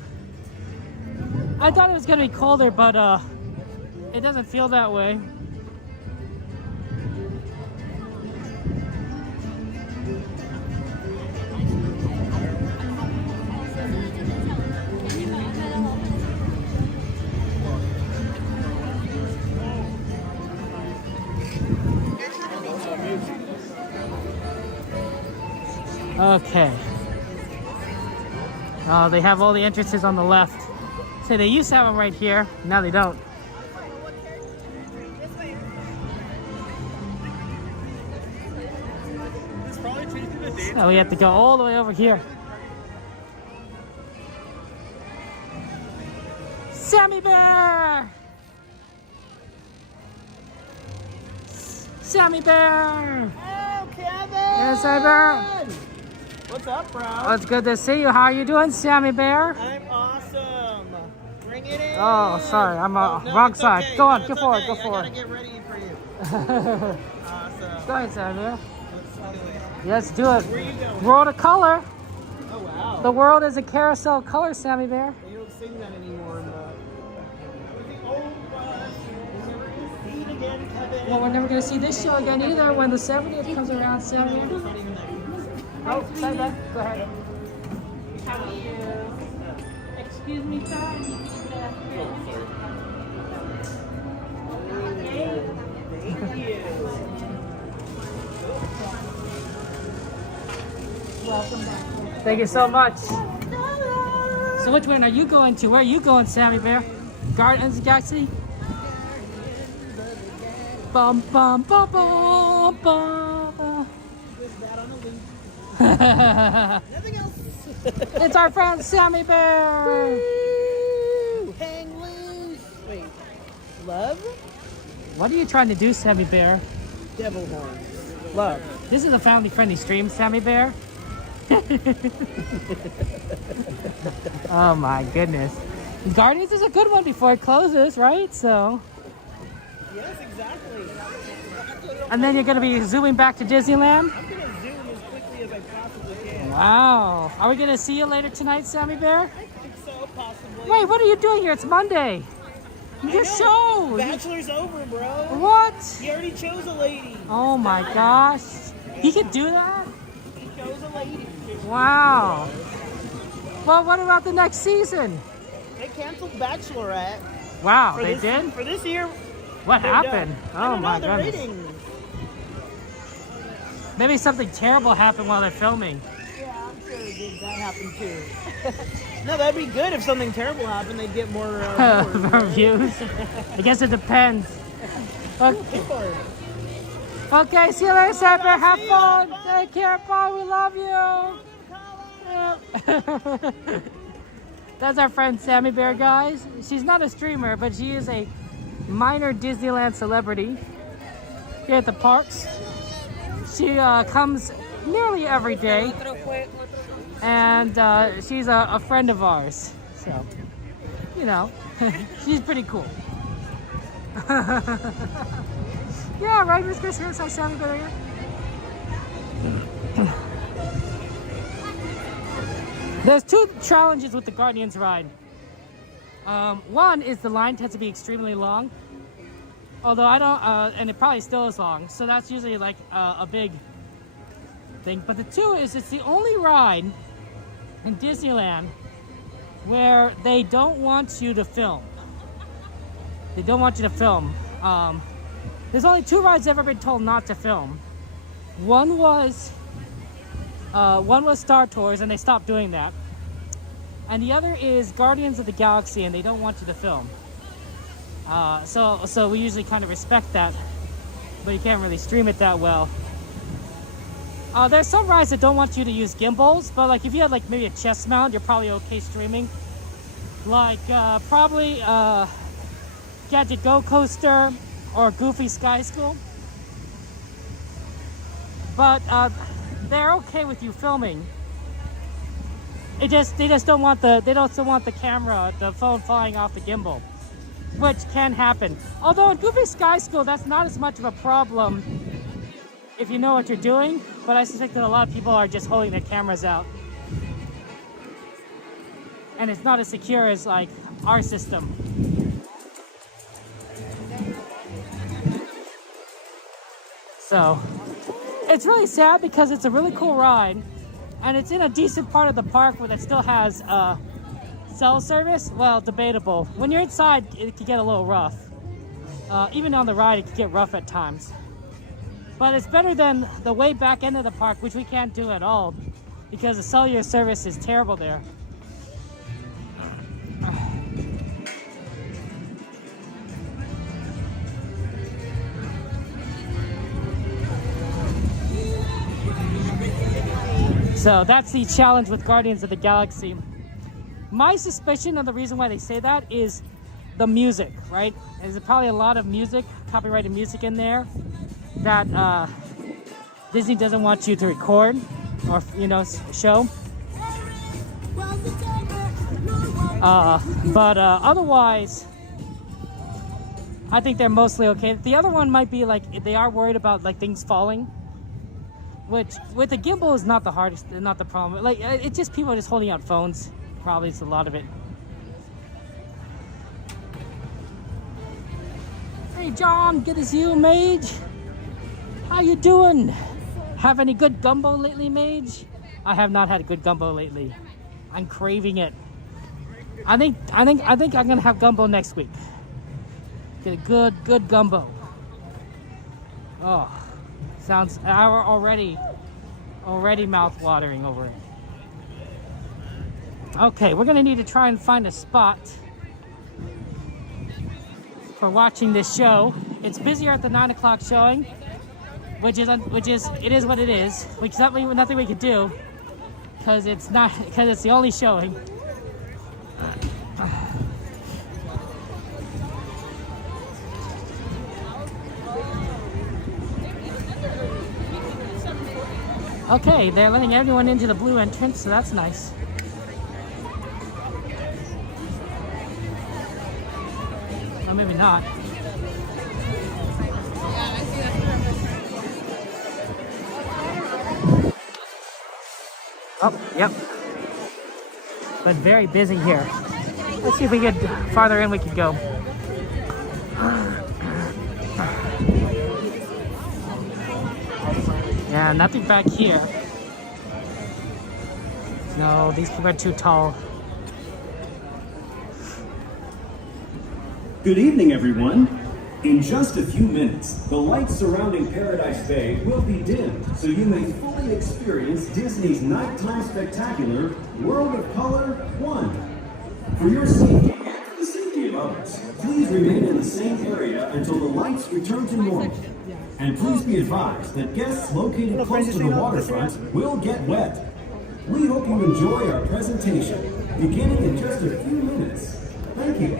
I thought it was gonna be colder, but it doesn't feel that way. Okay. They have all the entrances on the left. So they used to have them right here. Now they don't. So we have to go all the way over here. Sammy Bear! Sammy Bear! Oh, Kevin! Yes, Sammy Bear. What's up, bro? Oh, it's good to see you. How are you doing, Sammy Bear? I'm awesome. Bring it in. Oh, sorry. I'm wrong side. Okay. Go on. No, Go for it. okay. Go for I it. gotta get ready for you. Awesome. Go ahead, Sammy Bear. Let's do it. Let's do it. Where are you going? World of color. Oh, wow. The world is a carousel of color, Sammy Bear. They don't sing that anymore, but... The old one. We're never gonna see it again, Kevin. Well, we're never going to see this show again either when the 70th comes around, Sammy. It's not even that. Oh, sorry, Bear. Go ahead. How are you? Excuse me, sir. Thank you. Welcome back. Thank you so much. So which one are you going to? Where are you going, Sammy Bear? Guardians of the Galaxy? Bum bum bum bum bum. Nothing else. It's our friend Sammy Bear. Woo! Hang loose. Wait. Love? What are you trying to do, Sammy Bear? Devil horns. Love. This is a family-friendly stream, Sammy Bear. Oh my goodness. Guardians is a good one before it closes, right? So Yes, exactly. And then you're going to be zooming back to Disneyland? I'm going to zoom as quickly as I possibly can. Wow. Are we going to see you later tonight, Sammy Bear? I think so, possibly. Wait, what are you doing here? It's Monday. Your show. Bachelor's over, bro. What? He already chose a lady. Oh my gosh. He could do that? He chose a lady. Wow. Well, what about the next season? They canceled Bachelorette. Wow, they did? For this year. What happened? Oh my goodness. Ratings. Maybe something terrible happened while they're filming. Yeah, I'm sure that happened too. No, that'd be good if something terrible happened. They'd get more views. I guess it depends. Okay, okay, see you later, Sapper. Have fun. Take care. Bye. We love you. Yep. That's our friend Sammy Bear, guys. She's not a streamer, but she is a minor Disneyland celebrity here at the parks. She comes nearly every day, and she's a friend of ours. So, you know, she's pretty cool. Yeah, right, Miss Chris? Here's how Sammy Bear here. There's two challenges with the Guardians ride. One is the line tends to be extremely long. Although I don't, and it probably still is long. So that's usually like a big thing. But the two is it's the only ride in Disneyland where they don't want you to film. They don't want you to film. There's only two rides I've ever been told not to film. One was Star Tours, and they stopped doing that. And the other is Guardians of the Galaxy, and they don't want you to film. So we usually kind of respect that, but you can't really stream it that well. There's some rides that don't want you to use gimbals, but like if you had like maybe a chest mount, you're probably okay streaming. Like probably Gadget Go Coaster or Goofy Sky School. But they're okay with you filming. They just don't want the camera, the phone falling off the gimbal, which can happen. Although in Goofy Sky School, that's not as much of a problem if you know what you're doing. But I suspect that a lot of people are just holding their cameras out, and it's not as secure as like our system. So it's really sad because it's a really cool ride, and it's in a decent part of the park where it still has cell service. Well, debatable. When you're inside, it can get a little rough. Even on the ride, it can get rough at times. But it's better than the way back end of the park, which we can't do at all because the cellular service is terrible there. So that's the challenge with Guardians of the Galaxy. My suspicion of the reason why they say that is the music, right? There's probably a lot of music, copyrighted music in there that Disney doesn't want you to record or, you know, show. But otherwise, I think they're mostly okay. The other one might be like they are worried about like things falling, which with the gimbal is not the hardest, not the problem. Like it's just people just holding out phones. Probably it's a lot of it. Hey John, good to see you, Mage. How you doing? Have any good gumbo lately, Mage? I have not had a good gumbo lately. I'm craving it. I think I'm gonna have gumbo next week. Get a good gumbo. Oh, sounds already mouth-watering over it. Okay, we're gonna need to try and find a spot for watching this show. It's busier at the 9 o'clock showing, which is it is what it is. Which is nothing we could do because it's the only showing. Okay, they're letting everyone into the blue entrance, so that's nice. Or maybe not. Oh, yep. But very busy here. Let's see if we get farther in we can go. Yeah, nothing back here. No, these people are too tall. Good evening, everyone. In just a few minutes, the lights surrounding Paradise Bay will be dimmed, so you may fully experience Disney's nighttime spectacular, World of Color 1. For your safety and for the safety of others, please remain in the same area until the lights return to normal. And please be advised that guests located close to the waterfront will get wet. We hope you enjoy our presentation, beginning in just a few minutes. Thank you.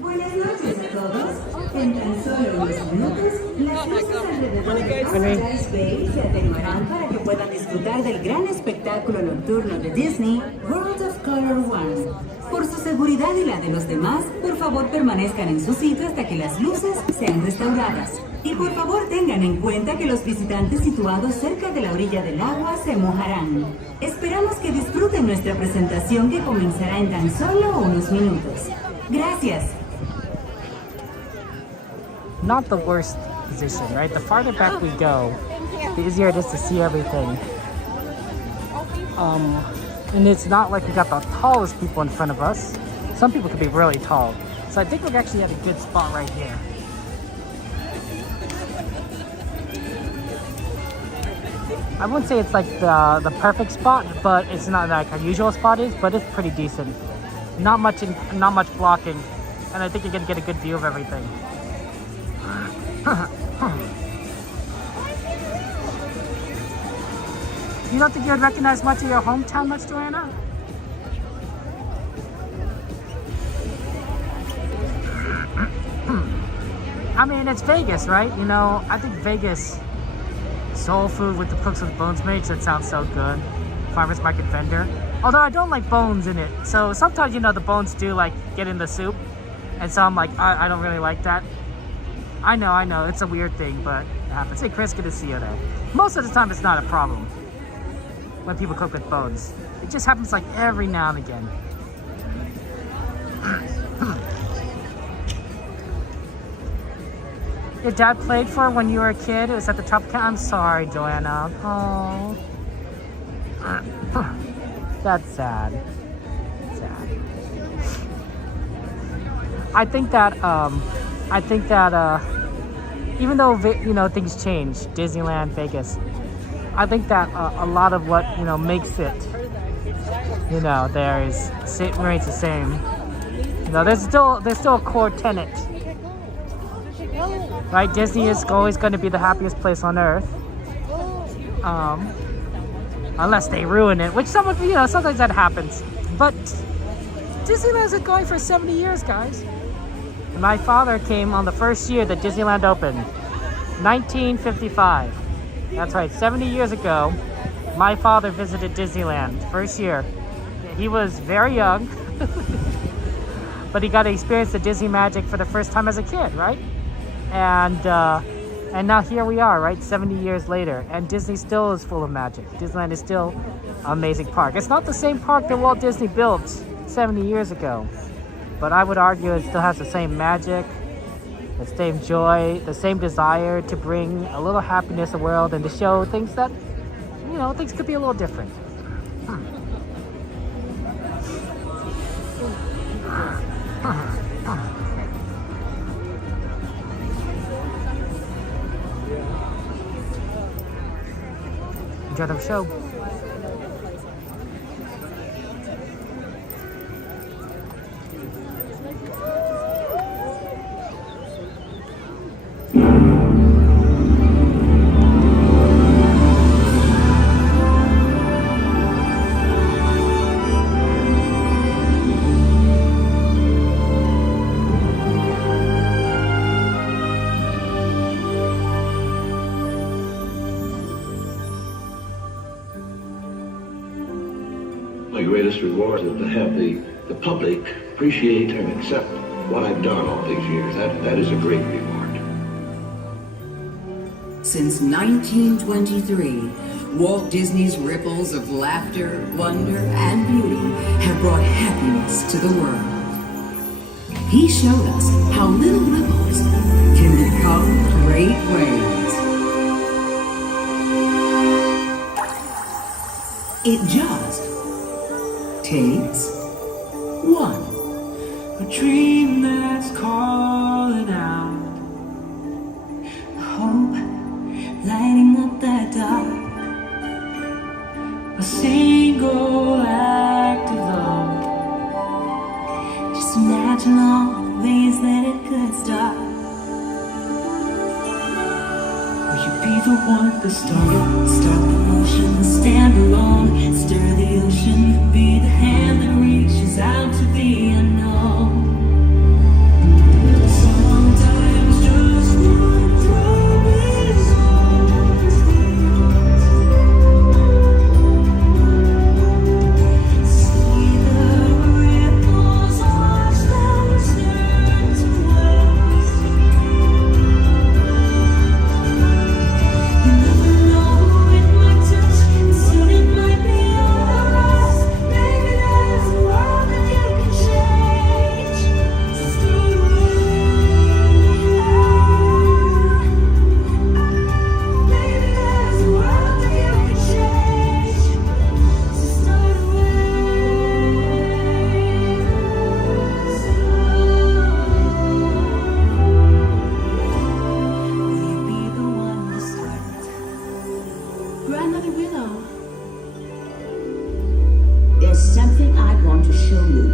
Buenas noches a todos. En tan solo unos minutos, las luces alrededor de Paradise Bay se atenuarán para que puedan disfrutar del gran espectáculo nocturno de Disney, World of Color 1. Por su seguridad y la de los demás, por favor permanezcan en su sitio hasta que las luces sean restauradas. Y por favor tengan en cuenta que los visitantes situados cerca de la orilla del agua se mojarán. Esperamos que disfruten nuestra presentación que comenzará en tan solo unos minutos. Gracias. Not the worst position, right? The farther back we go, the easier it is to see everything. And it's not like we got the tallest people in front of us. Some people could be really tall. So I think we're actually at a good spot right here. I wouldn't say it's like the perfect spot, but it's not like our usual spot is, but it's pretty decent. Not much blocking, and I think you're gonna get a good view of everything. You don't think you'd recognize much of your hometown much, Joanna? I mean, it's Vegas, right? You know, I think Vegas, soul food with the Cooks with Bones makes it sound so good. Farmer's market vendor. Although I don't like bones in it. So sometimes, you know, the bones do like get in the soup. And so I'm like, I don't really like that. I know, it's a weird thing, but it happens. Hey Chris, good to see you there. Most of the time it's not a problem when people cook with bones. It just happens like every now and again. Your dad played for when you were a kid? It was at the Tropical. I'm sorry, Joanna. Oh. That's sad. Sad. I think that even though, you know, things change, Disneyland, Vegas, I think that a lot of what, you know, makes it, you know, remains the same. You know, there's still a core tenet, right? Disney is always going to be the happiest place on earth, unless they ruin it, which sometimes that happens. But Disneyland's been going for 70 years, guys. My father came on the first year that Disneyland opened, 1955. That's right, 70 years ago, my father visited Disneyland, first year. He was very young, but he got to experience the Disney magic for the first time as a kid, right? And now here we are, right, 70 years later, and Disney still is full of magic. Disneyland is still an amazing park. It's not the same park that Walt Disney built 70 years ago, but I would argue it still has the same magic, the same joy, the same desire to bring a little happiness to the world and to show things that, you know, things could be a little different. Enjoy the show. My greatest reward is to have the public appreciate and accept what I've done all these years. That is a great reward. Since 1923, Walt Disney's ripples of laughter, wonder, and beauty have brought happiness to the world. He showed us how little ripples can become great waves. It just takes one. A dream that's calling out, hope lighting up that dark. A single act of love. Just imagine all the ways that it could start. Will you be the one to start the motion, stand alone, stir the ocean, be the hand that reaches out to the unknown. Sometimes just one drop is see the ripples, watch them turn to waves. You never know who it might touch, and soon it might be all of us. Maybe there's a world that you can change. So start away. Maybe there's a world that you can change. So start Will you be the one to start? Grandmother Willow. There's something I want to show you.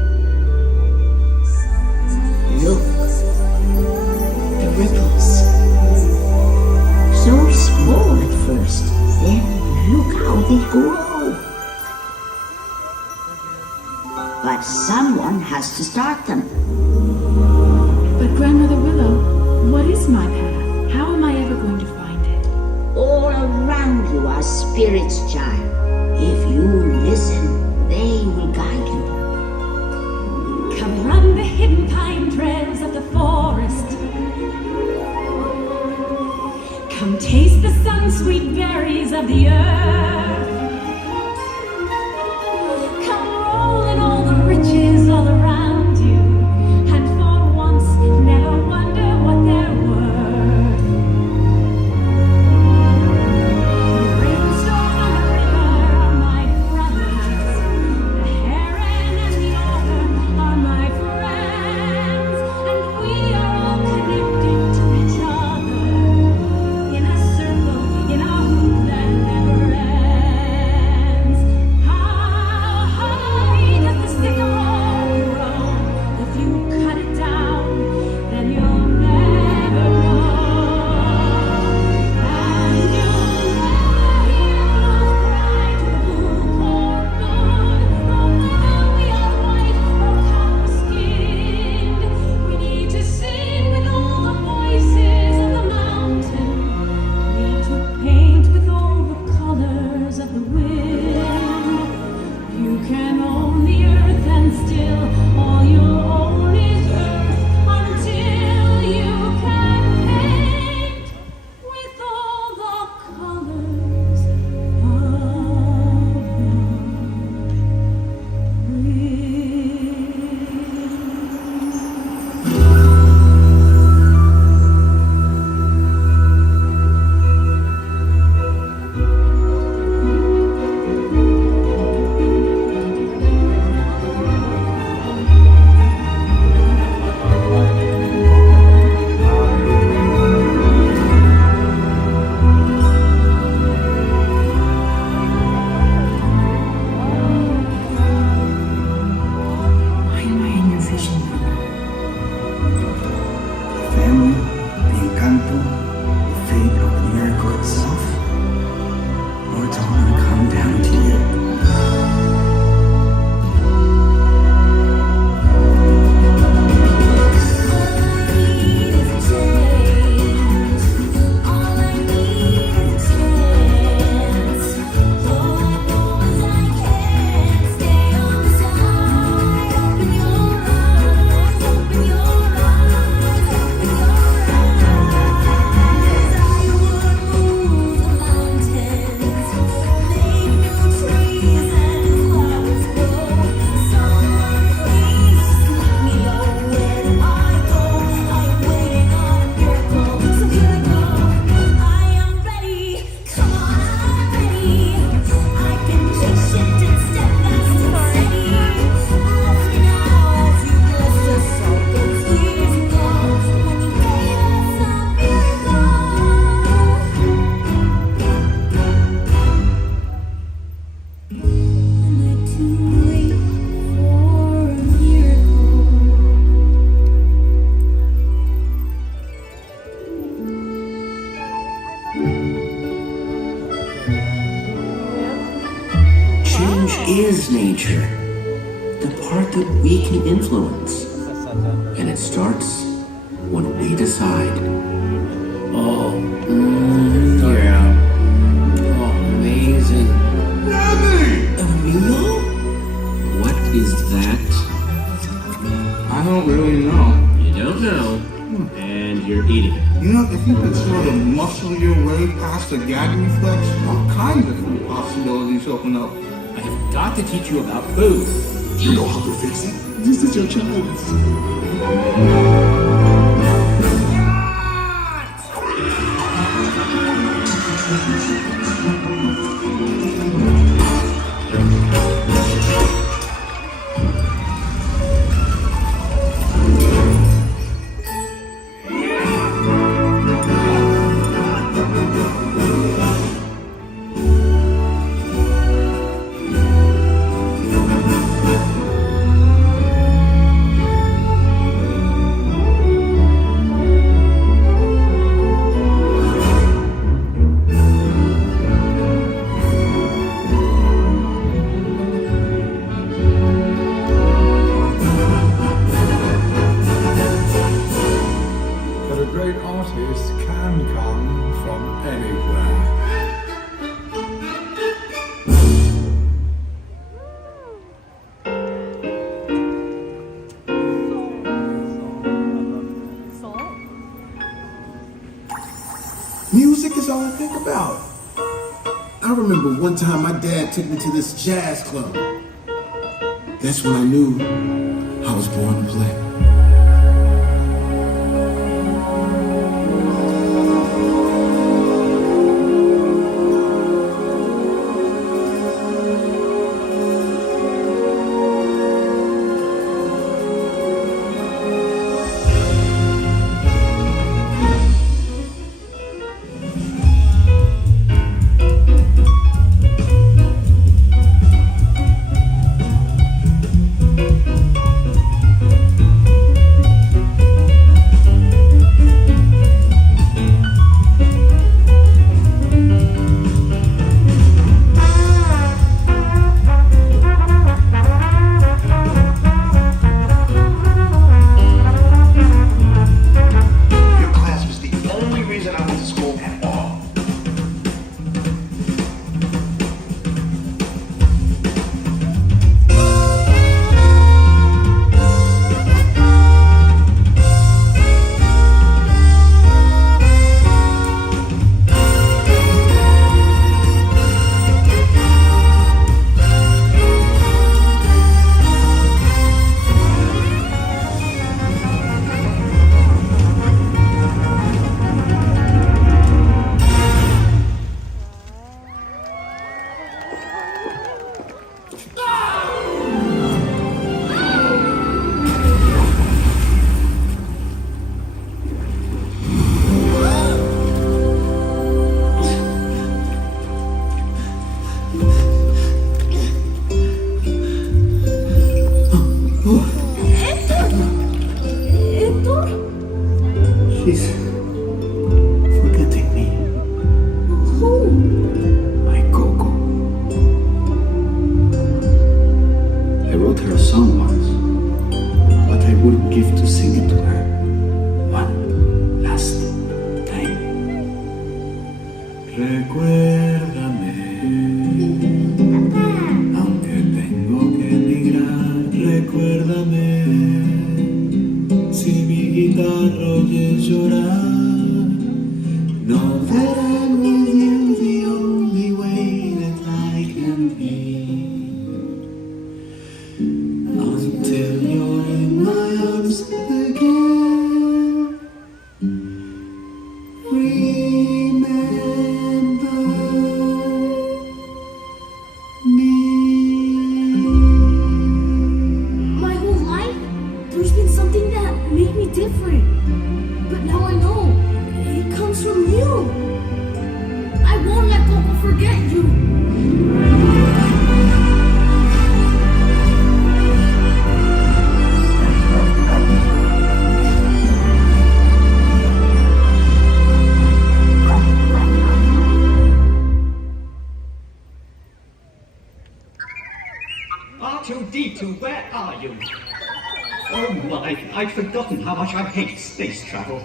Look. The ripples. So small at first, then look how they grow. But someone has to start them. But Grandmother Willow, what is my path? How am I ever going to find it? All around you are spirits, child. If you listen, they will guide you. Come run the hidden pine trails of the forest. Come taste the sun-sweet berries of the earth. Come roll in all the riches all around you, and for once never wonder what they're worth. The rainstorm and the river are my brothers. The heron and the otter are my friends, and we are all connected to each other in a circle, in a hoop that never ends. is nature. The part that we can influence. And it starts when we decide. Oh, yeah. Oh, amazing. A meal? What is that? I don't really know. You don't know, and you're eating. You know, if you could sort of muscle your way past the gag reflex, all kinds of new possibilities open up. I have got to teach you about food. You know how to fix it. This is your chance. Music is all I think about. I remember one time my dad took me to this jazz club. That's when I knew I was born to play. She's forgetting me. Who? My Coco. I wrote her a song once, but I would give to sing it to her one last time. Recuérdame, aunque tengo que emigrar, recuérdame. Si mi guitarra oyes llorar, know that I'm with you the only way that I can be. Until you're in my arms again. Remember me. My whole life, there's been something that made me different. But now I know it comes from you. I won't let Coco forget you. where are you? Oh my, I'd forgotten how much I hate space travel.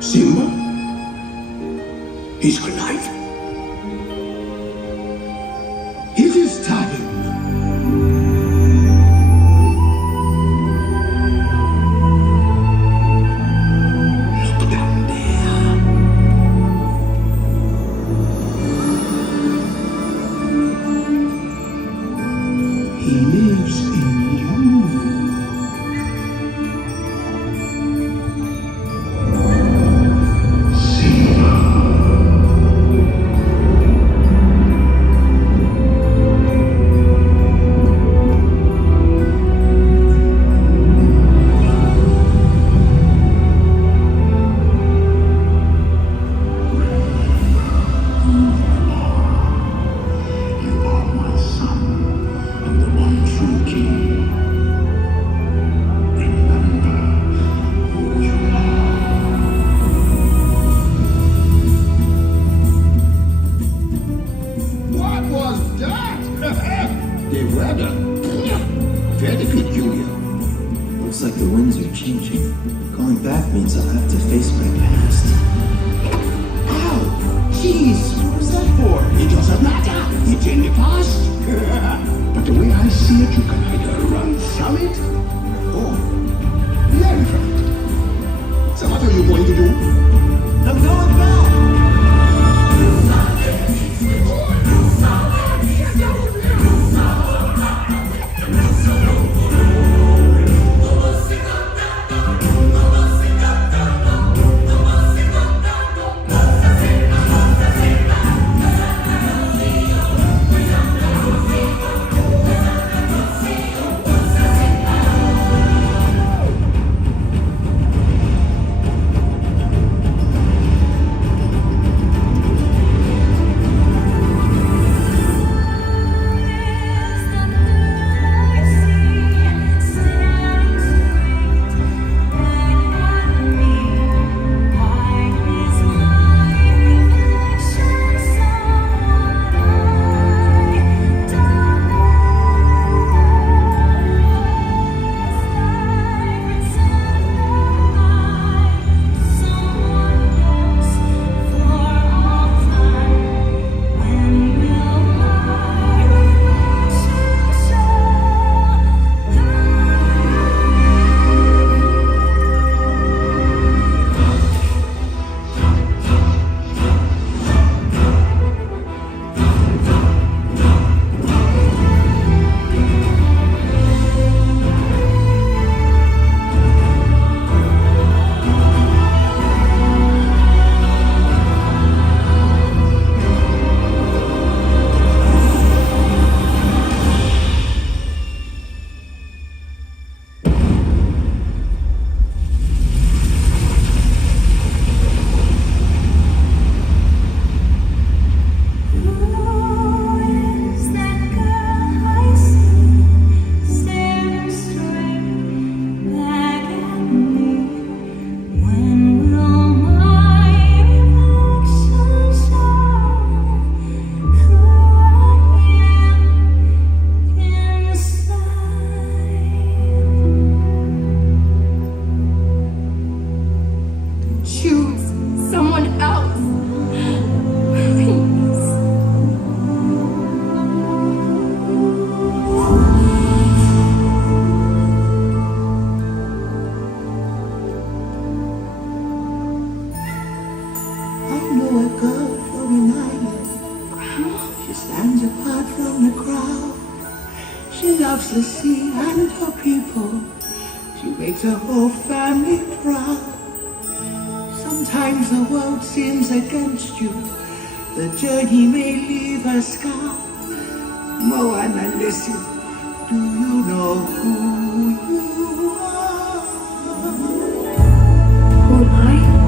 Simba? He's alive. It is time. Look down there. He lives in you. What was that? The weather. Very good, Junior. Looks like the winds are changing. Going back means I'll have to face my past. Ow! Jeez, what was that for? It doesn't matter. It's in the past. But the way I see it, you can either run from it or learn from it. So what are you going to do? I'm going back! the sea and the people. She makes a whole family proud. Sometimes the world seems against you. The journey may leave a scar. Moana, listen. Do you know who you are? Who am I?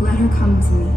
Let her come to me.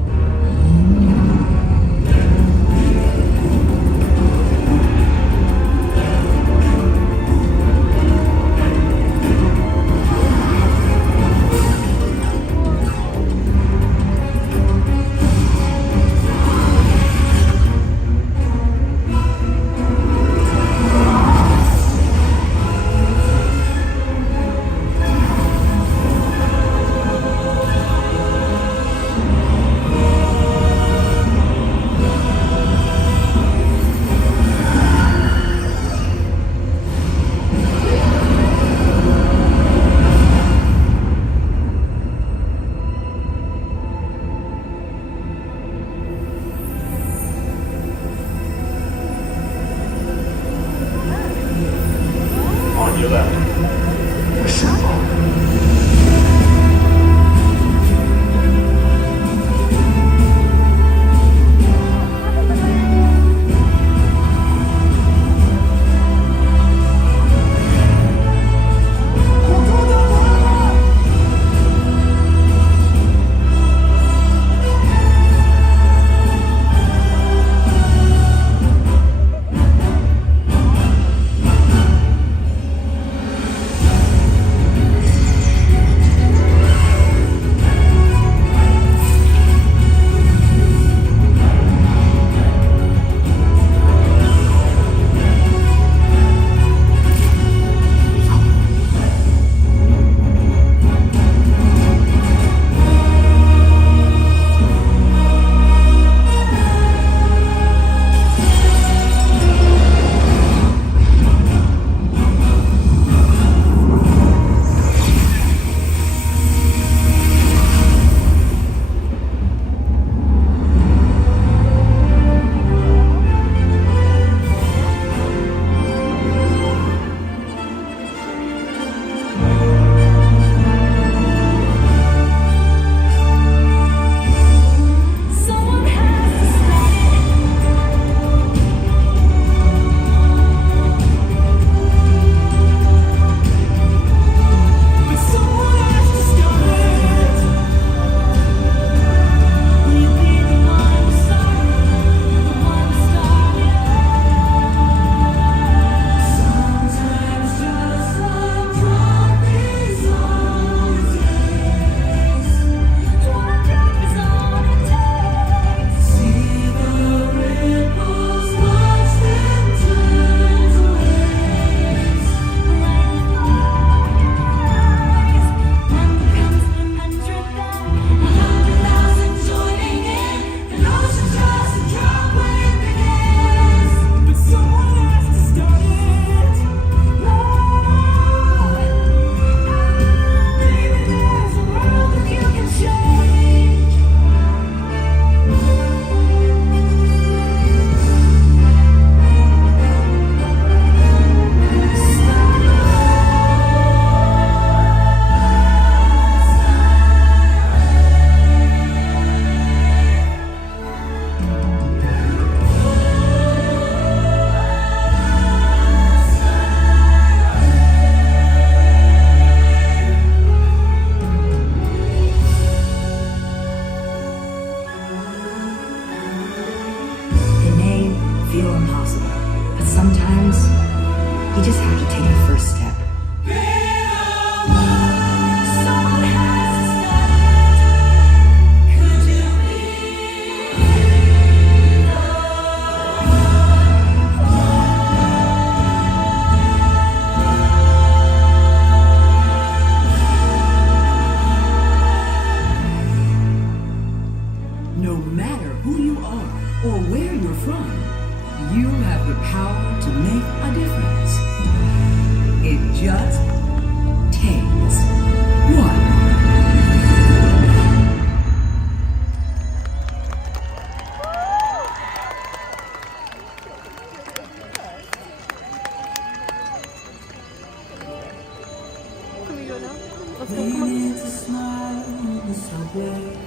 Let's go. Come on. Maybe it's a smile in the subway.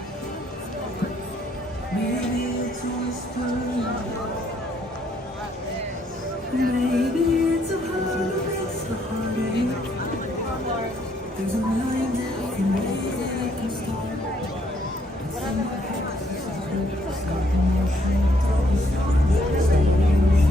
Maybe it's a whisper. Maybe it's a hug that makes the heart ache. There's a million different ways that it can start. It's in my head. Start the motion. Stay in me.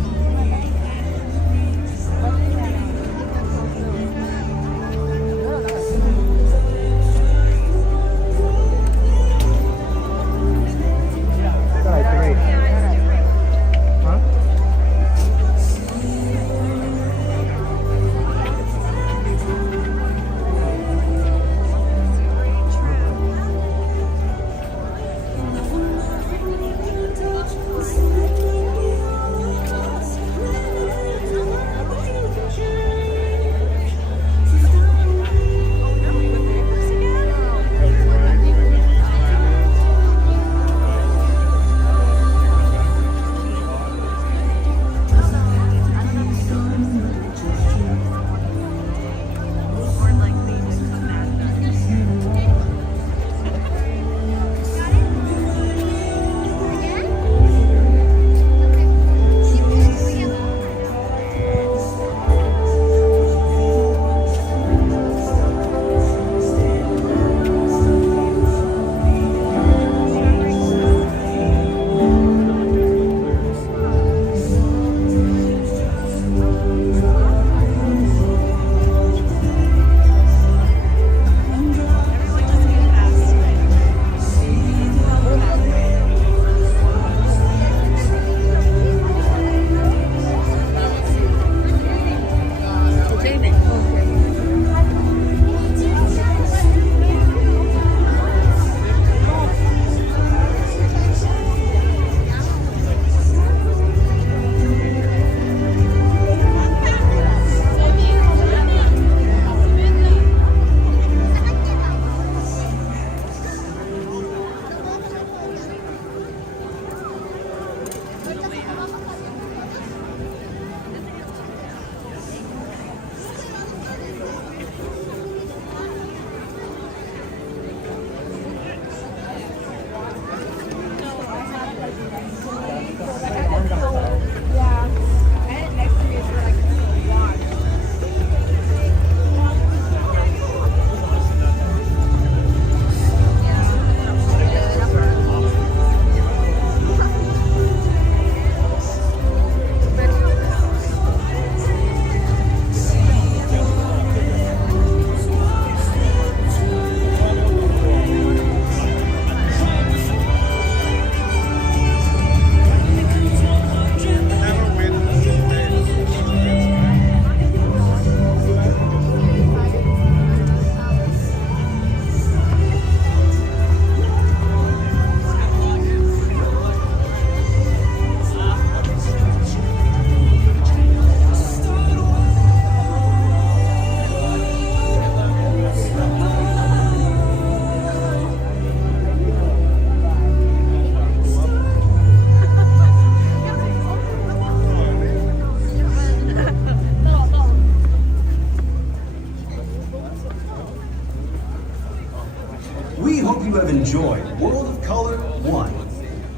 We hope you have enjoyed World of Color 1.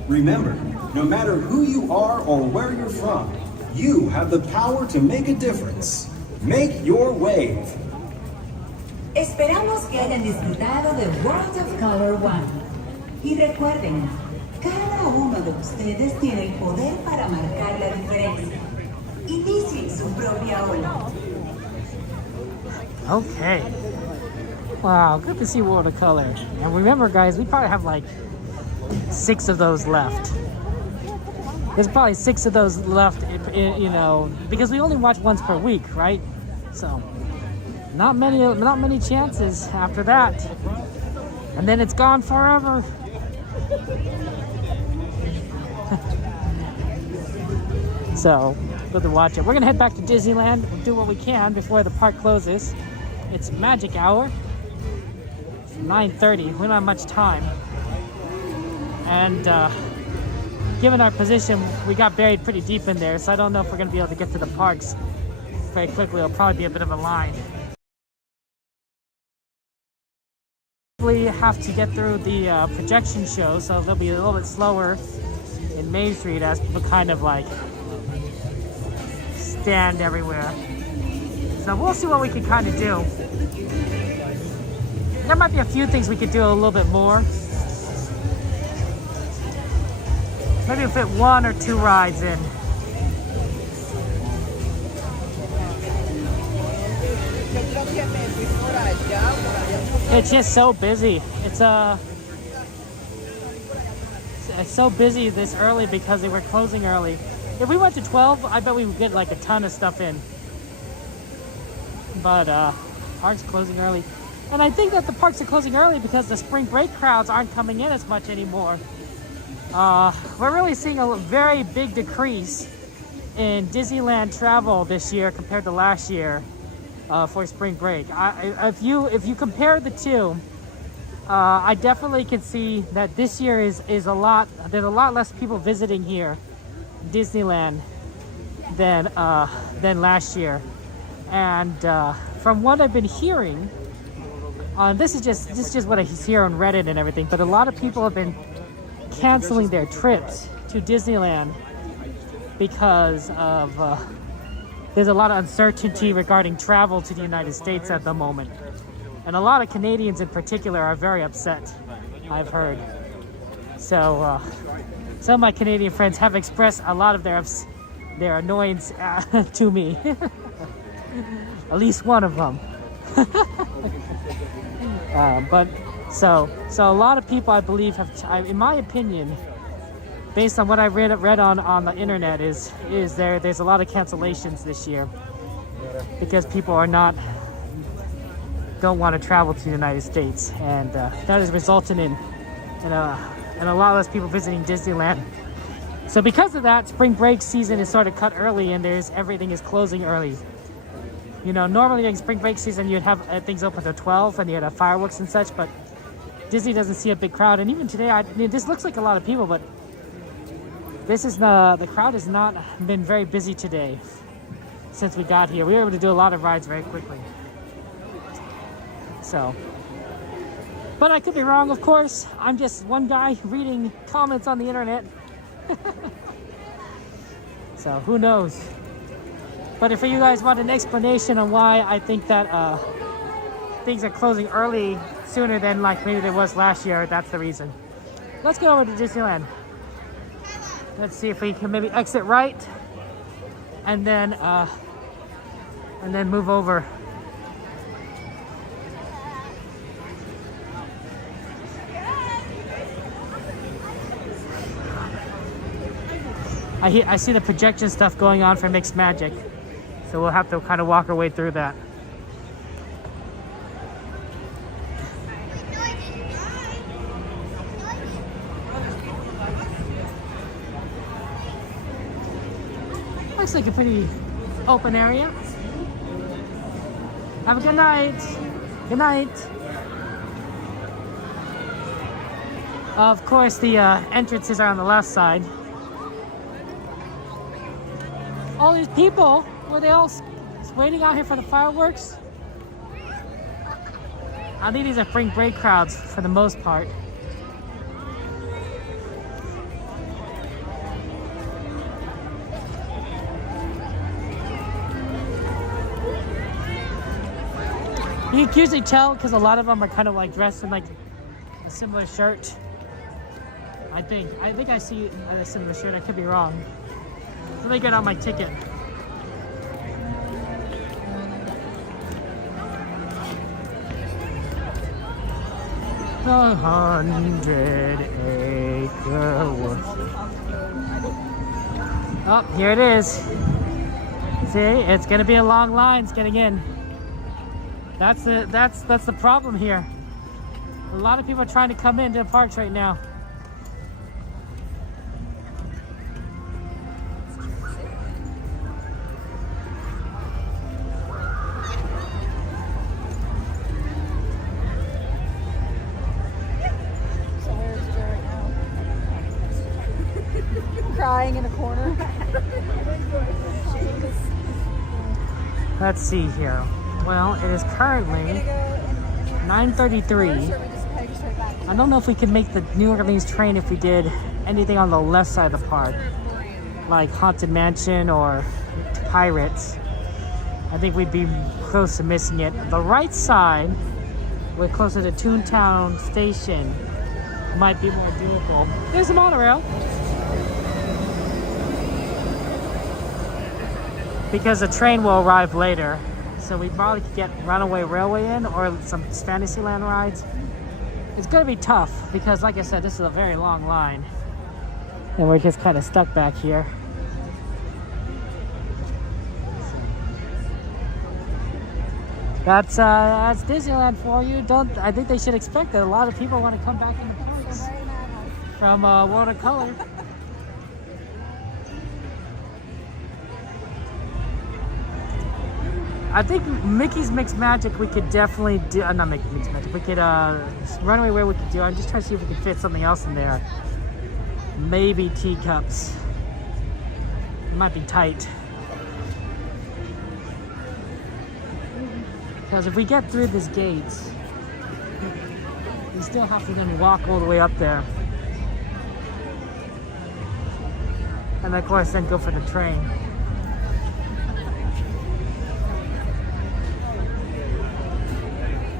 Remember, no matter who you are or where you're from, you have the power to make a difference. Make your wave. Esperamos que hayan disfrutado de World of Color 1. Y recuerden, cada uno de ustedes tiene el poder para marcar la diferencia. Inicien su propia ola. Okay. Wow, good to see World of Color. And remember, guys, we probably have like 6 of those left. There's probably 6 of those left, you know, because we only watch once per week, right? So, not many chances after that. And then it's gone forever. So, good to watch it. We're gonna head back to Disneyland. We'll do what we can before the park closes. It's magic hour. It's 9:30. We don't have much time. And given our position, we got buried pretty deep in there, so I don't know if we're gonna be able to get to the parks very quickly. It'll probably be a bit of a line. We have to get through the projection show, so they'll be a little bit slower in Main Street as people kind of like stand everywhere. So we'll see what we can kind of do. There might be a few things we could do a little bit more. Maybe fit 1 or 2 rides in. It's just so busy. It's so busy this early because they were closing early. If we went to 12, I bet we would get like a ton of stuff in. But park's closing early. And I think that the parks are closing early because the spring break crowds aren't coming in as much anymore. We're really seeing a very big decrease in Disneyland travel this year compared to last year for spring break. If you compare the two, I definitely can see that this year is there's a lot less people visiting here, Disneyland, than last year. And from what I've been hearing, this is just what I hear on Reddit and everything, but a lot of people have been canceling their trips to Disneyland because of there's a lot of uncertainty regarding travel to the United States at the moment. And a lot of Canadians in particular are very upset, I've heard. So some of my Canadian friends have expressed a lot of their annoyance to me. At least one of them. But so a lot of people, I believe, have, in my opinion, based on what I read on the internet, is there's a lot of cancellations this year because people don't want to travel to the United States, and that is resulting in a lot less people visiting Disneyland. So because of that, spring break season is sort of cut early, and everything is closing early. You know, normally during spring break season, you'd have things open till 12, and you'd have fireworks and such, but Disney doesn't see a big crowd. And even today, this looks like a lot of people, but the crowd has not been very busy today since we got here. We were able to do a lot of rides very quickly. So, but I could be wrong, of course. I'm just one guy reading comments on the internet. So who knows? But if you guys want an explanation on why I think that things are closing early sooner than like maybe there was last year, that's the reason. Let's go over to Disneyland. Let's see if we can maybe exit right and then move over. I see the projection stuff going on for Mixed Magic, so we'll have to kind of walk our way through that. Looks like a pretty open area. Have a good night. Good night. Of course, the entrances are on the left side. All these people, were they all waiting out here for the fireworks? I think these are spring break crowds for the most part. You can usually tell because a lot of them are kind of like dressed in like a similar shirt. I think I see a similar shirt. I could be wrong. Let me get on my ticket. The 100-acre wood. Oh, here it is. See, it's gonna be a long lines getting in. That's the problem here. A lot of people are trying to come into the parks right now. Crying in a corner. Let's see here. Well, it is currently 9:33. I don't know if we could make the New Orleans train if we did anything on the left side of the park, like Haunted Mansion or Pirates. I think we'd be close to missing it. The right side, we're closer to Toontown Station, might be more doable. There's a monorail. Because the train will arrive later. So we probably could get Runaway Railway in or some Fantasyland rides. It's gonna be tough because, like I said, this is a very long line. And we're just kind of stuck back here. That's Disneyland for you. I think they should expect that a lot of people want to come back in the parks from World of Color. I think Mickey's Mixed Magic we could definitely do. Not Mickey's Mixed Magic. We could Runaway Where we could do. I'm just trying to see if we can fit something else in there. Maybe Teacups. It might be tight. Because if we get through these gates, we still have to then walk all the way up there. And of course then go for the train.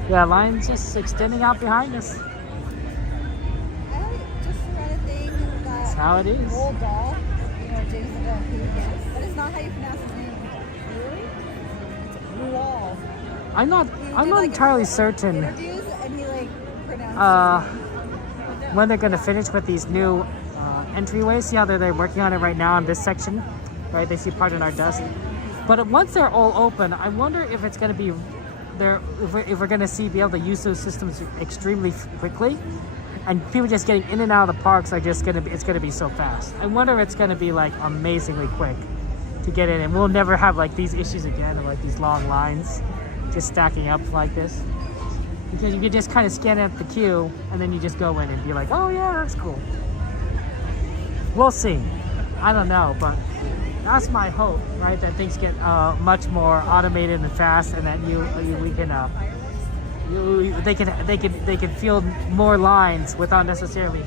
Yeah, line's just extending out behind us. I just read a thing that That's how it is. Roald Dahl, James the Duck, that is not how you pronounce his name. Really? It's Roald. I'm not entirely certain Interviews and he pronounced when they're gonna finish with these new entryways. See how they're working on it right now in this section, right? They see part in our dust. But once they're all open, I wonder if it's gonna be there. If we're gonna be able to use those systems extremely quickly, and people just getting in and out of the parks are just gonna be. It's gonna be so fast. I wonder if it's gonna be like amazingly quick to get in, and we'll never have like these issues again of like these long lines just stacking up like this. Because you can just kind of scan at the queue and then you just go in and be like, oh yeah, that's cool. We'll see. I don't know, but that's my hope, right? That things get much more automated and fast, and that they can field more lines without necessarily,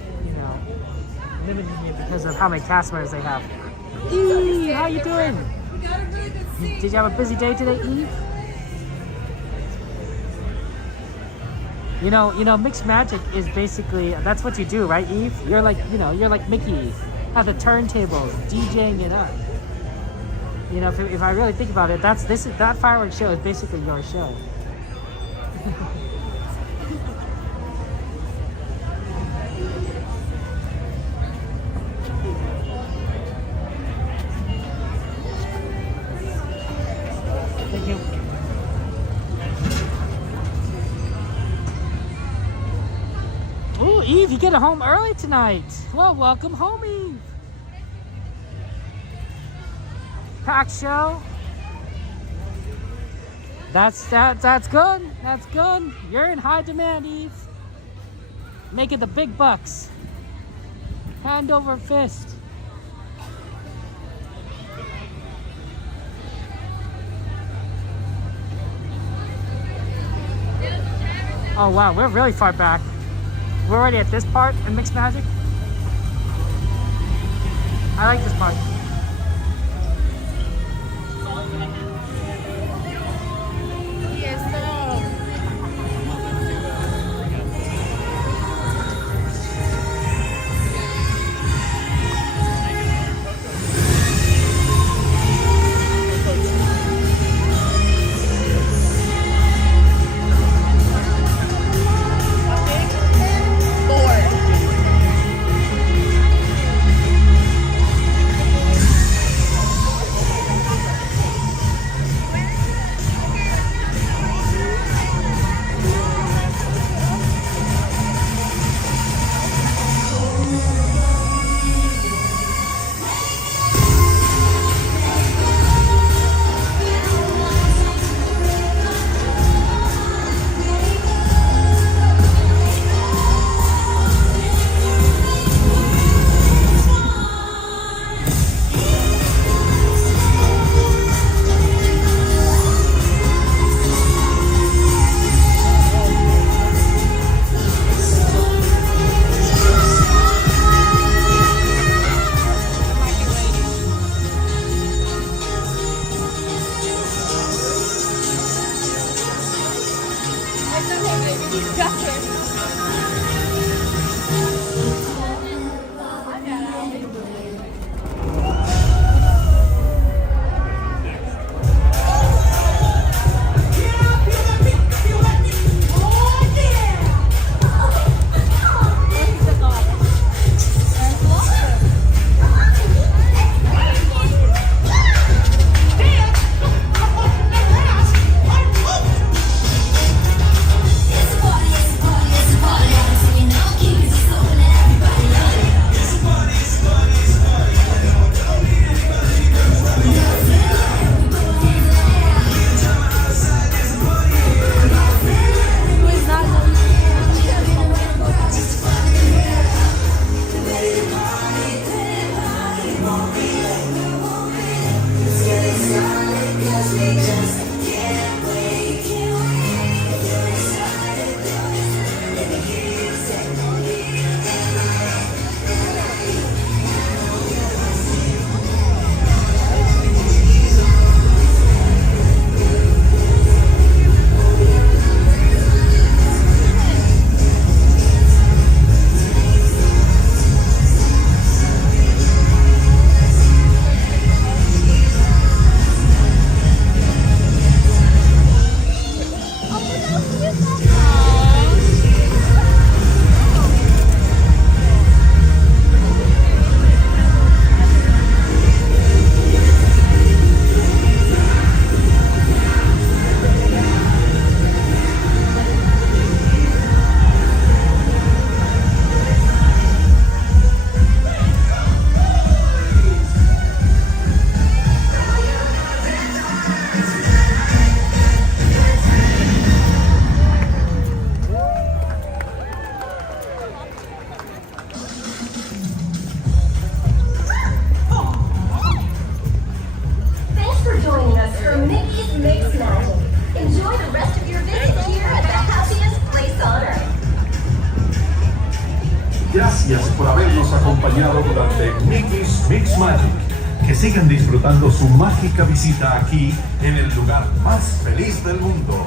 limiting it because of how many cast members they have. Eve, how you doing? Did you have a busy day today, Eve? You know, Mixed Magic is basically, that's what you do, right, Eve? You're like, you're like Mickey. Have the turntables, DJing it up. If I really think about it, that fireworks show is basically your show. Thank you. Ooh, Eve, you get home early tonight. Well, welcome home, Eve. Pack show. That's good. That's good. You're in high demand, Eve. Making the big bucks. Hand over fist. Oh wow, we're really far back. We're already at this part in Mixed Magic. I like this part. Gracias por habernos acompañado durante Mickey's Mix Magic. Que sigan disfrutando su mágica visita aquí en el lugar más feliz del mundo.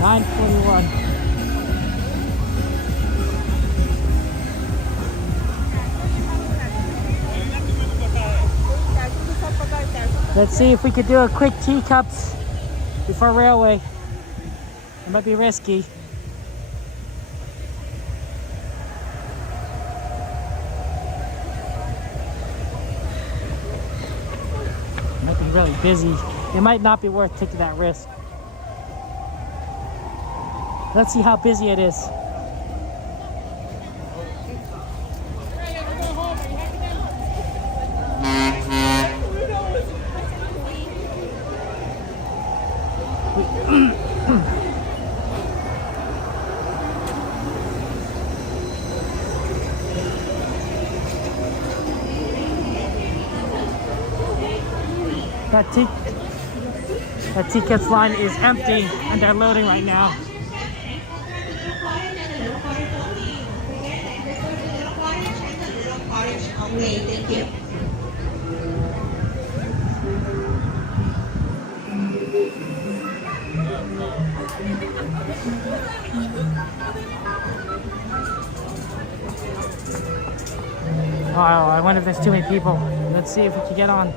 $9.41. Let's see if we could do a quick Teacups before railway. It might be risky. It might be really busy. It might not be worth taking that risk. Let's see how busy it is. That Teacups line is empty and they're loading right now. Okay, thank you. Oh, I wonder if there's too many people. Let's see if we can get on.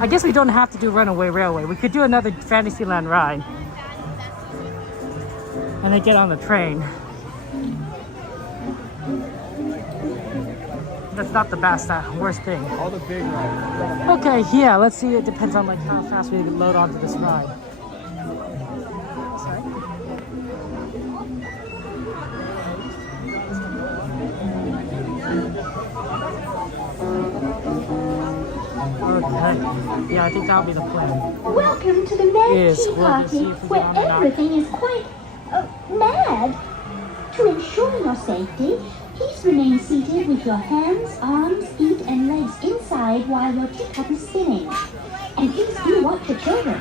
I guess we don't have to do Runaway Railway. We could do another Fantasyland ride. And then get on the train. That's not the best, worst thing. All the big rides. Okay, yeah, let's see. It depends on like how fast we can load onto this ride. Okay. Yeah, I think that'll be the plan. Welcome to the Mad Tea Party, where everything is quite mad. To ensure your safety, please remain seated with your hands, arms, feet, and legs inside while your teacup is spinning. And please do watch your children.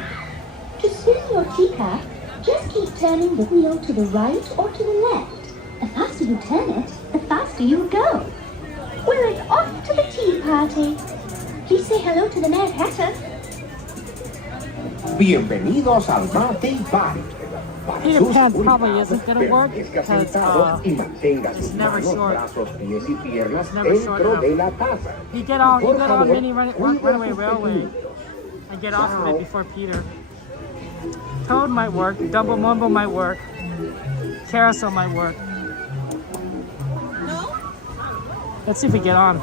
To spin your teacup, just keep turning the wheel to the right or to the left. The faster you turn it, the faster you go. We're off to the tea party. Please say hello to the Mad Hatter. Bienvenidos al Mad Tea Party. Peter Pan probably isn't going to work because it's never short. It's never short enough. You get on Mini Runaway Railway and get off of it before Peter. Toad might work, Dumbo Mumbo might work, Carousel might work. Let's see if we get on.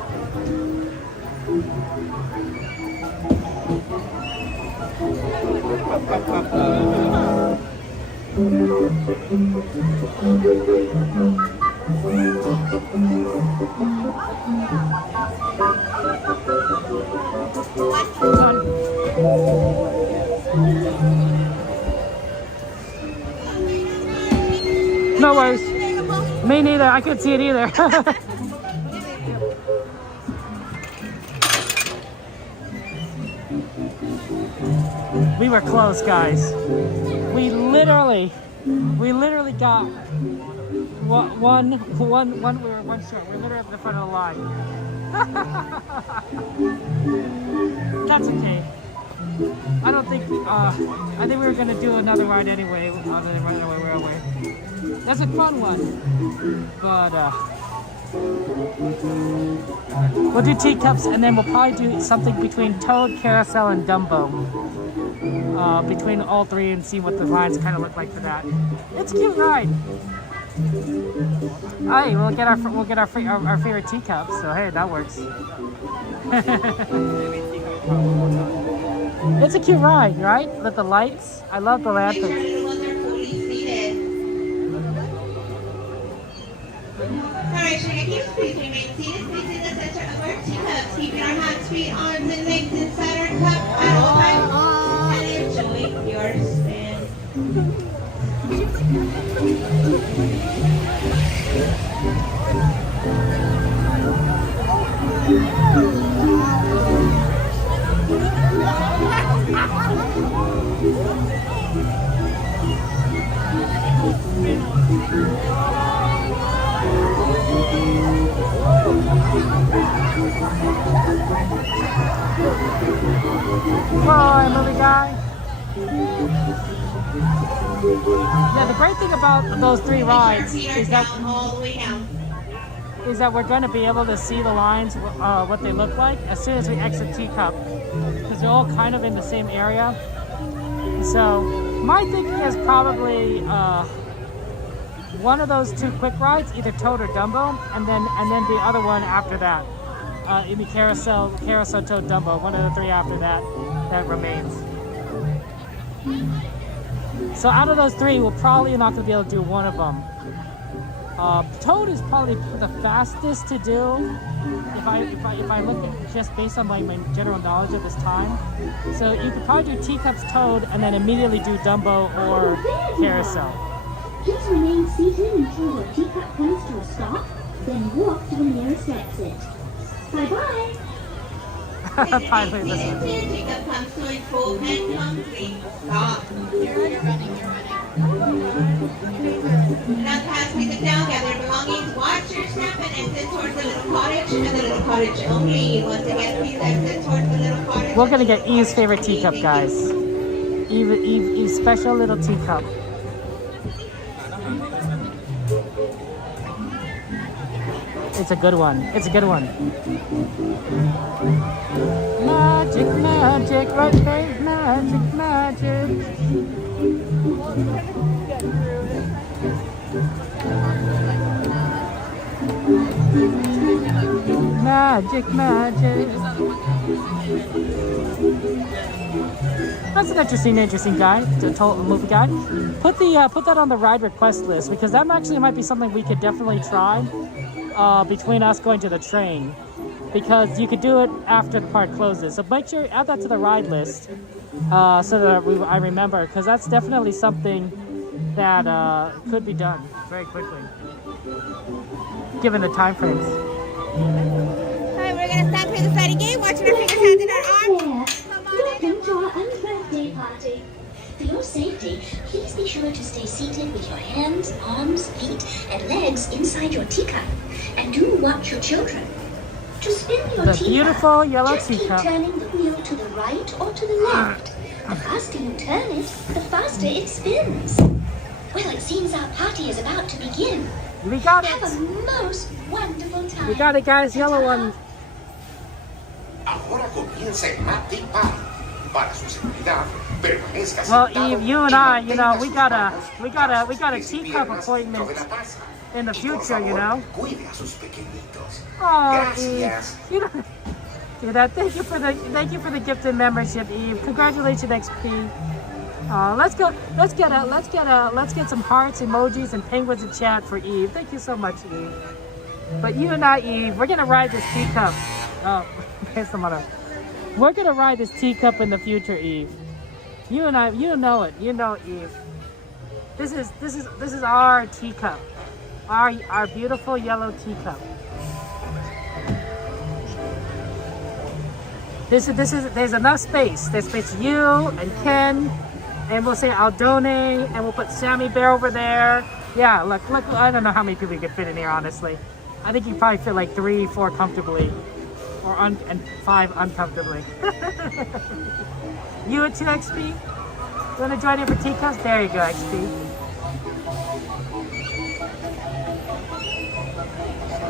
No worries. Me neither. I couldn't see it either. We were close, guys. We literally got one. We were one short. We're literally at the front of the line. That's okay. I don't think. I think we were gonna do another ride anyway, other than Runaway Railway. That's a fun one, but we'll do Teacups, and then we'll probably do something between Toad, Carousel, and Dumbo. Between all three, and see what the lines kind of look like for that. It's a cute ride. Hey, we'll get our favorite teacups. So hey, that works. It's a cute ride, right? With the lights. I love the lanterns. Bye, movie guy. Yeah, the great thing about those 3 rides is that we're going to be able to see the lines, what they look like, as soon as we exit Teacup, because they're all kind of in the same area. So my thinking is probably one of those 2 quick rides, either Toad or Dumbo, and then the other one after that. It'd be Carousel, Toad, Dumbo. One of the 3 after that remains. So out of those 3, we're probably not going to be able to do one of them. Toad is probably the fastest to do if I look at just based on my general knowledge of this time. So you could probably do Teacups, Toad, and then immediately do Dumbo or Carousel. Please remain seated until your teacup comes to a stop, then walk to the nearest exit. Bye-bye. Finally listening. Teacup comes to a full and complete stop. You're running. Now pass me the down, gather belongings, watch your step, and exit towards the little cottage, and the little cottage only. Once again, please exit towards the little cottage. We're gonna get Eve's favorite teacup, guys. Eve's special little teacup. It's a good one. It's a good one. Magic, magic, right there. Magic, magic. Magic, magic. That's an interesting guy, movie guide. Put that on the ride request list, because that actually might be something we could definitely try between us going to the train, because you could do it after the park closes. So make sure you add that to the ride list so that I remember, because that's definitely something that could be done very quickly, given the time frames. Alright, we're gonna stand here the side again, watching our fingers, hands, and our arms. Welcome to our unbirthday party. For your safety, please be sure to stay seated with your hands, arms, feet, and legs inside your teacup. And do watch your children. To spin your teacup, beautiful yellow just keep teacup. turning the wheel to the right or to the left. The faster you turn it, the faster it spins. Well, it seems our party is about to begin. We got it. Have a most wonderful time. We got it, guys. Yellow one. Ahora comienza el Magic Party. Para su seguridad, permanezca Well, sentado Eve, you and I, you know, mantenga we sus got a manos teacup piernas appointment dentro de la taza. in the Y por future, you favor, know. cuide a sus pequeñitos. Oh, Eve, Gracias. you don't do that. Thank you for the gifted membership, Eve. Congratulations, XP. Let's get some hearts, emojis, and penguins in chat for Eve. Thank you so much, Eve. But you and I, Eve, we're gonna ride this teacup. Oh, here's some other. We're gonna ride this teacup in the future, Eve. You and I, you know it. You know, Eve. This is our teacup. Our beautiful yellow teacup. There's enough space. There's space for you and Ken, and we'll say Aldone, and we'll put Sammy Bear over there. Yeah, look, I don't know how many people you could fit in here, honestly. I think you could probably fit like 3, 4 comfortably, and 5 uncomfortably. You too, XP? You wanna join in for Teacups? There you go, XP.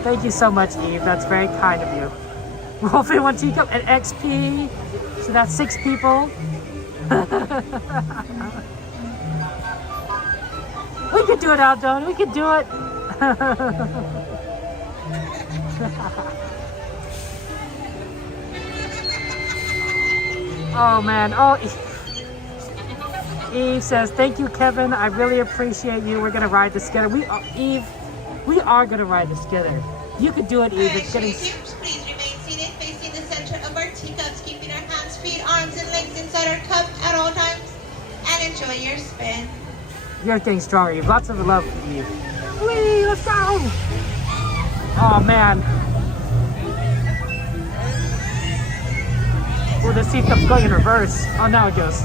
Thank you so much, Eve. That's very kind of you. We'll fit 1 teacup and XP. So that's 6 people. We could do it, Aldone. We could do it. Oh man. Oh, Eve says, "Thank you, Kevin. I really appreciate you. We're gonna ride this together." Eve, we are gonna ride this together. You could do it, Eve. It's getting. Please remain seated facing the center of our teacups, keeping our hands, feet, arms, and legs inside our cup at all times, and enjoy your spin. You're getting stronger, Eve. Lots of love for you. Whee, let's go! Oh man. Oh, the Teacup's going in reverse. Oh, now it goes.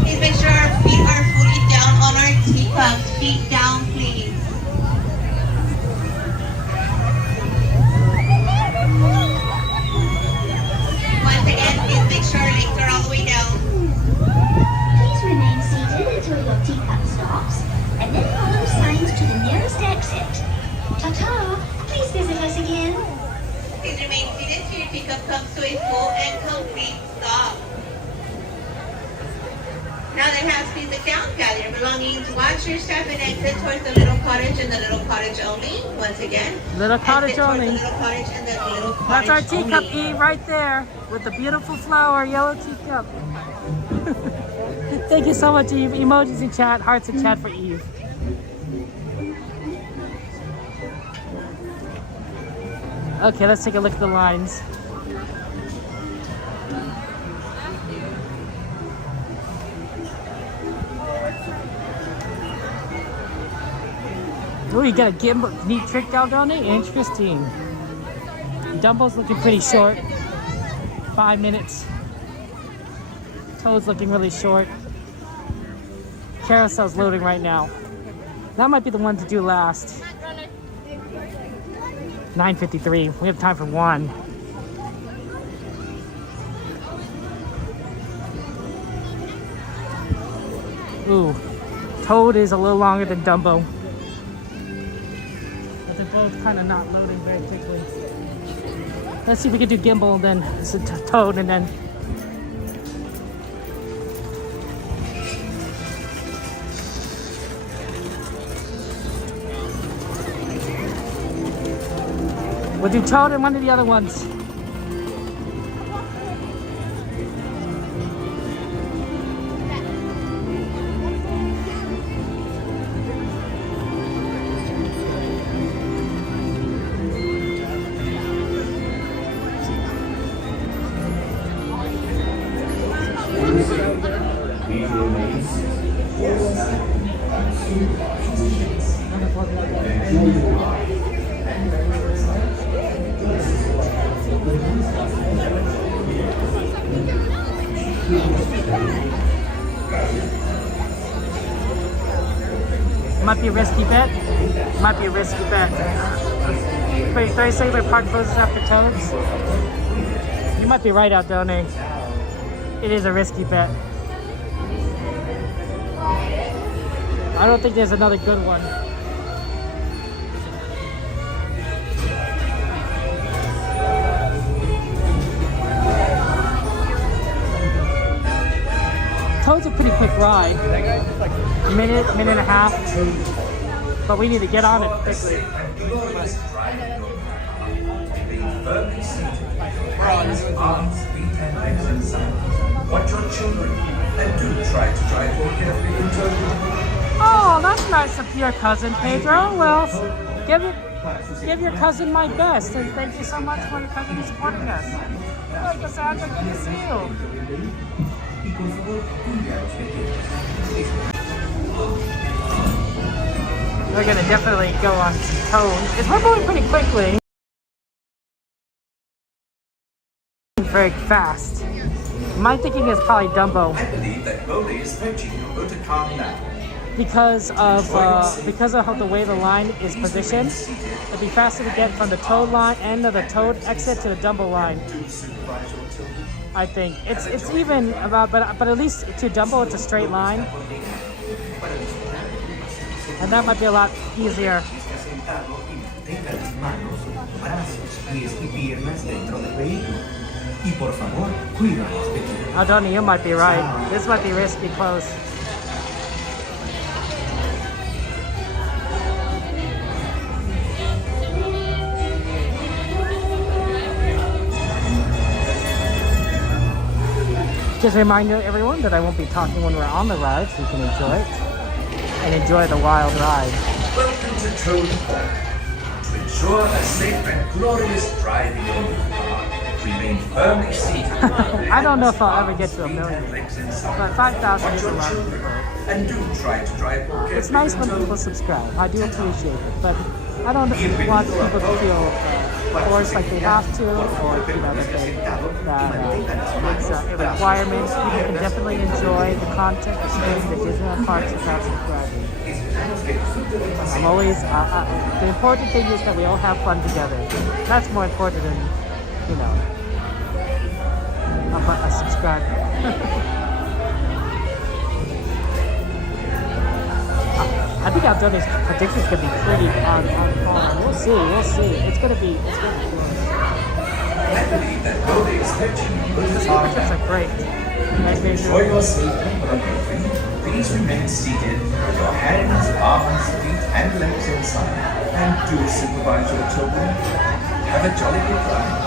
Please make sure our feet are fully down on our teacups. Feet down, please. Once again, please make sure our legs are all the way down. Please remain seated until your teacup stops, and then follow the signs to the nearest exit. Ta-ta! Please visit us again. Please remain seated till your teacup comes to a full and complete stop. Now that house music down, gather your belongings, watch your step and exit towards the little cottage and the little cottage only. Once again, Little cottage exit towards only. the little cottage and the little cottage That's our teacup, only. Eve, right there, with the beautiful flower, yellow teacup. Thank you so much, Eve. Emojis in chat, hearts in chat for Eve. Okay, let's take a look at the lines. Oh, you got a gimbal, neat trick out on it? Interesting. Dumbo's looking pretty short. 5 minutes. Toad's looking really short. Carousel's loading right now. That might be the one to do last. 9:53. We have time for one. Ooh. Toad is a little longer than Dumbo. But they're both kind of not loading very quickly. Let's see if we can do Gimbal and then it's a Toad and then we'll do Toad and one of the other ones. Might be a risky bet. Might be a risky bet. Wait, did I say my park closes after Toads? You might be right out, Donnie. It is a risky bet. I don't think there's another good one. Toad's a pretty quick ride. Minute and a half. But we need to get on it quickly. Watch your children and do try to drive more carefully in Toad. Oh, that's nice of your cousin, Pedro. Well, give your cousin my best, and thank you so much for your cousin supporting us. Hey, Cassandra, good to see you. We're gonna definitely go on Toad. We're moving pretty quickly. Very fast. My thinking is probably Dumbo. I believe that Bodhi is fetching you to calm down. Because of how the way the line is positioned, it'd be faster to get from the Toad line end of the Toad exit to the Dumbo line. I think it's even about, but at least to Dumbo it's a straight line, and that might be a lot easier. Oh, Donnie, you might be right. This might be risky close. Just a reminder, everyone, that I won't be talking when we're on the ride, so you can enjoy it and enjoy the wild ride. Welcome to Toad Hall. To ensure a safe and glorious drive in your new car, remain firmly seated. I don't know if I'll ever get to 1 million, but 5,000 is a lot of people. And do try to drive more It's nice when people subscribe. I do appreciate it, but I don't want people to feel forced like they have to, or you know, that it's a requirement. People can definitely enjoy the content of staying the Disneyland parks without subscribing. I'm always, the important thing is that we all have fun together. That's more important than, you know, a subscriber. I think I've done this prediction's gonna be pretty on. We'll see. It's gonna be close. I believe that both expecting These pictures are great. enjoy your safety and breathing. Please remain seated with your hands, arms, feet, and legs inside. And do supervise your children. Have a jolly good ride.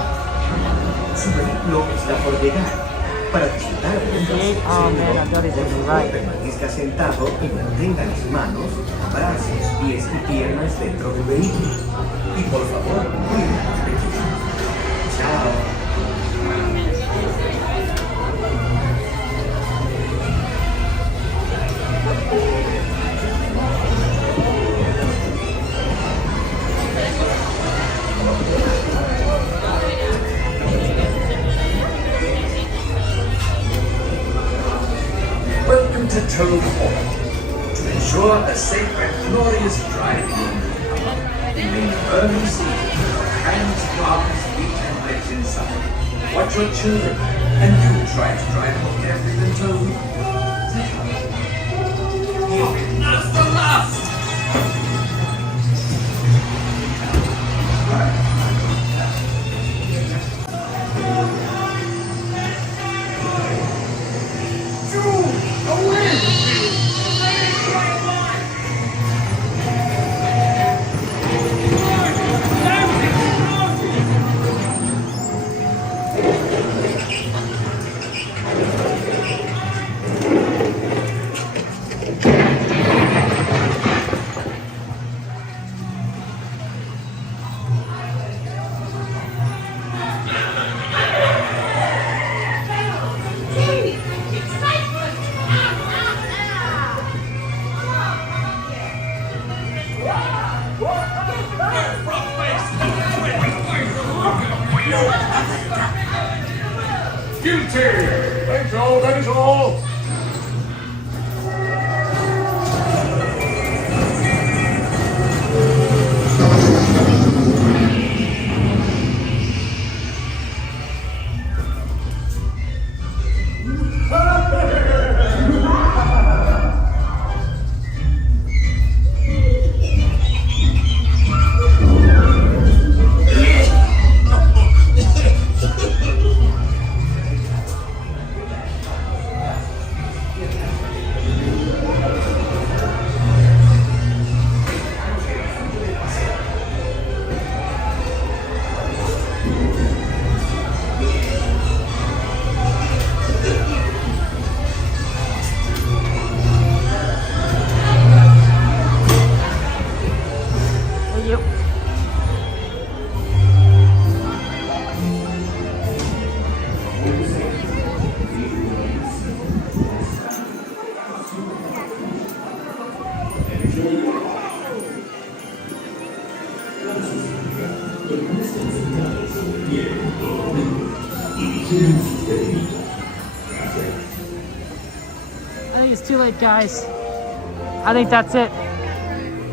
Su vehículo está por llegar. Para disfrutar de un permanezca sentado y mantenga las manos, brazos, pies y piernas dentro del vehículo. Y por favor, cuide a los pequeños. Chao. Welcome to Toad Hall. To ensure a safe and glorious drive in your new car, remain firmly seated, hands, arms, feet, and legs inside. Watch your children, and do try to drive more carefully than Toad. That's the last! Guilty! That is all! I think it's too late, guys. I think that's it.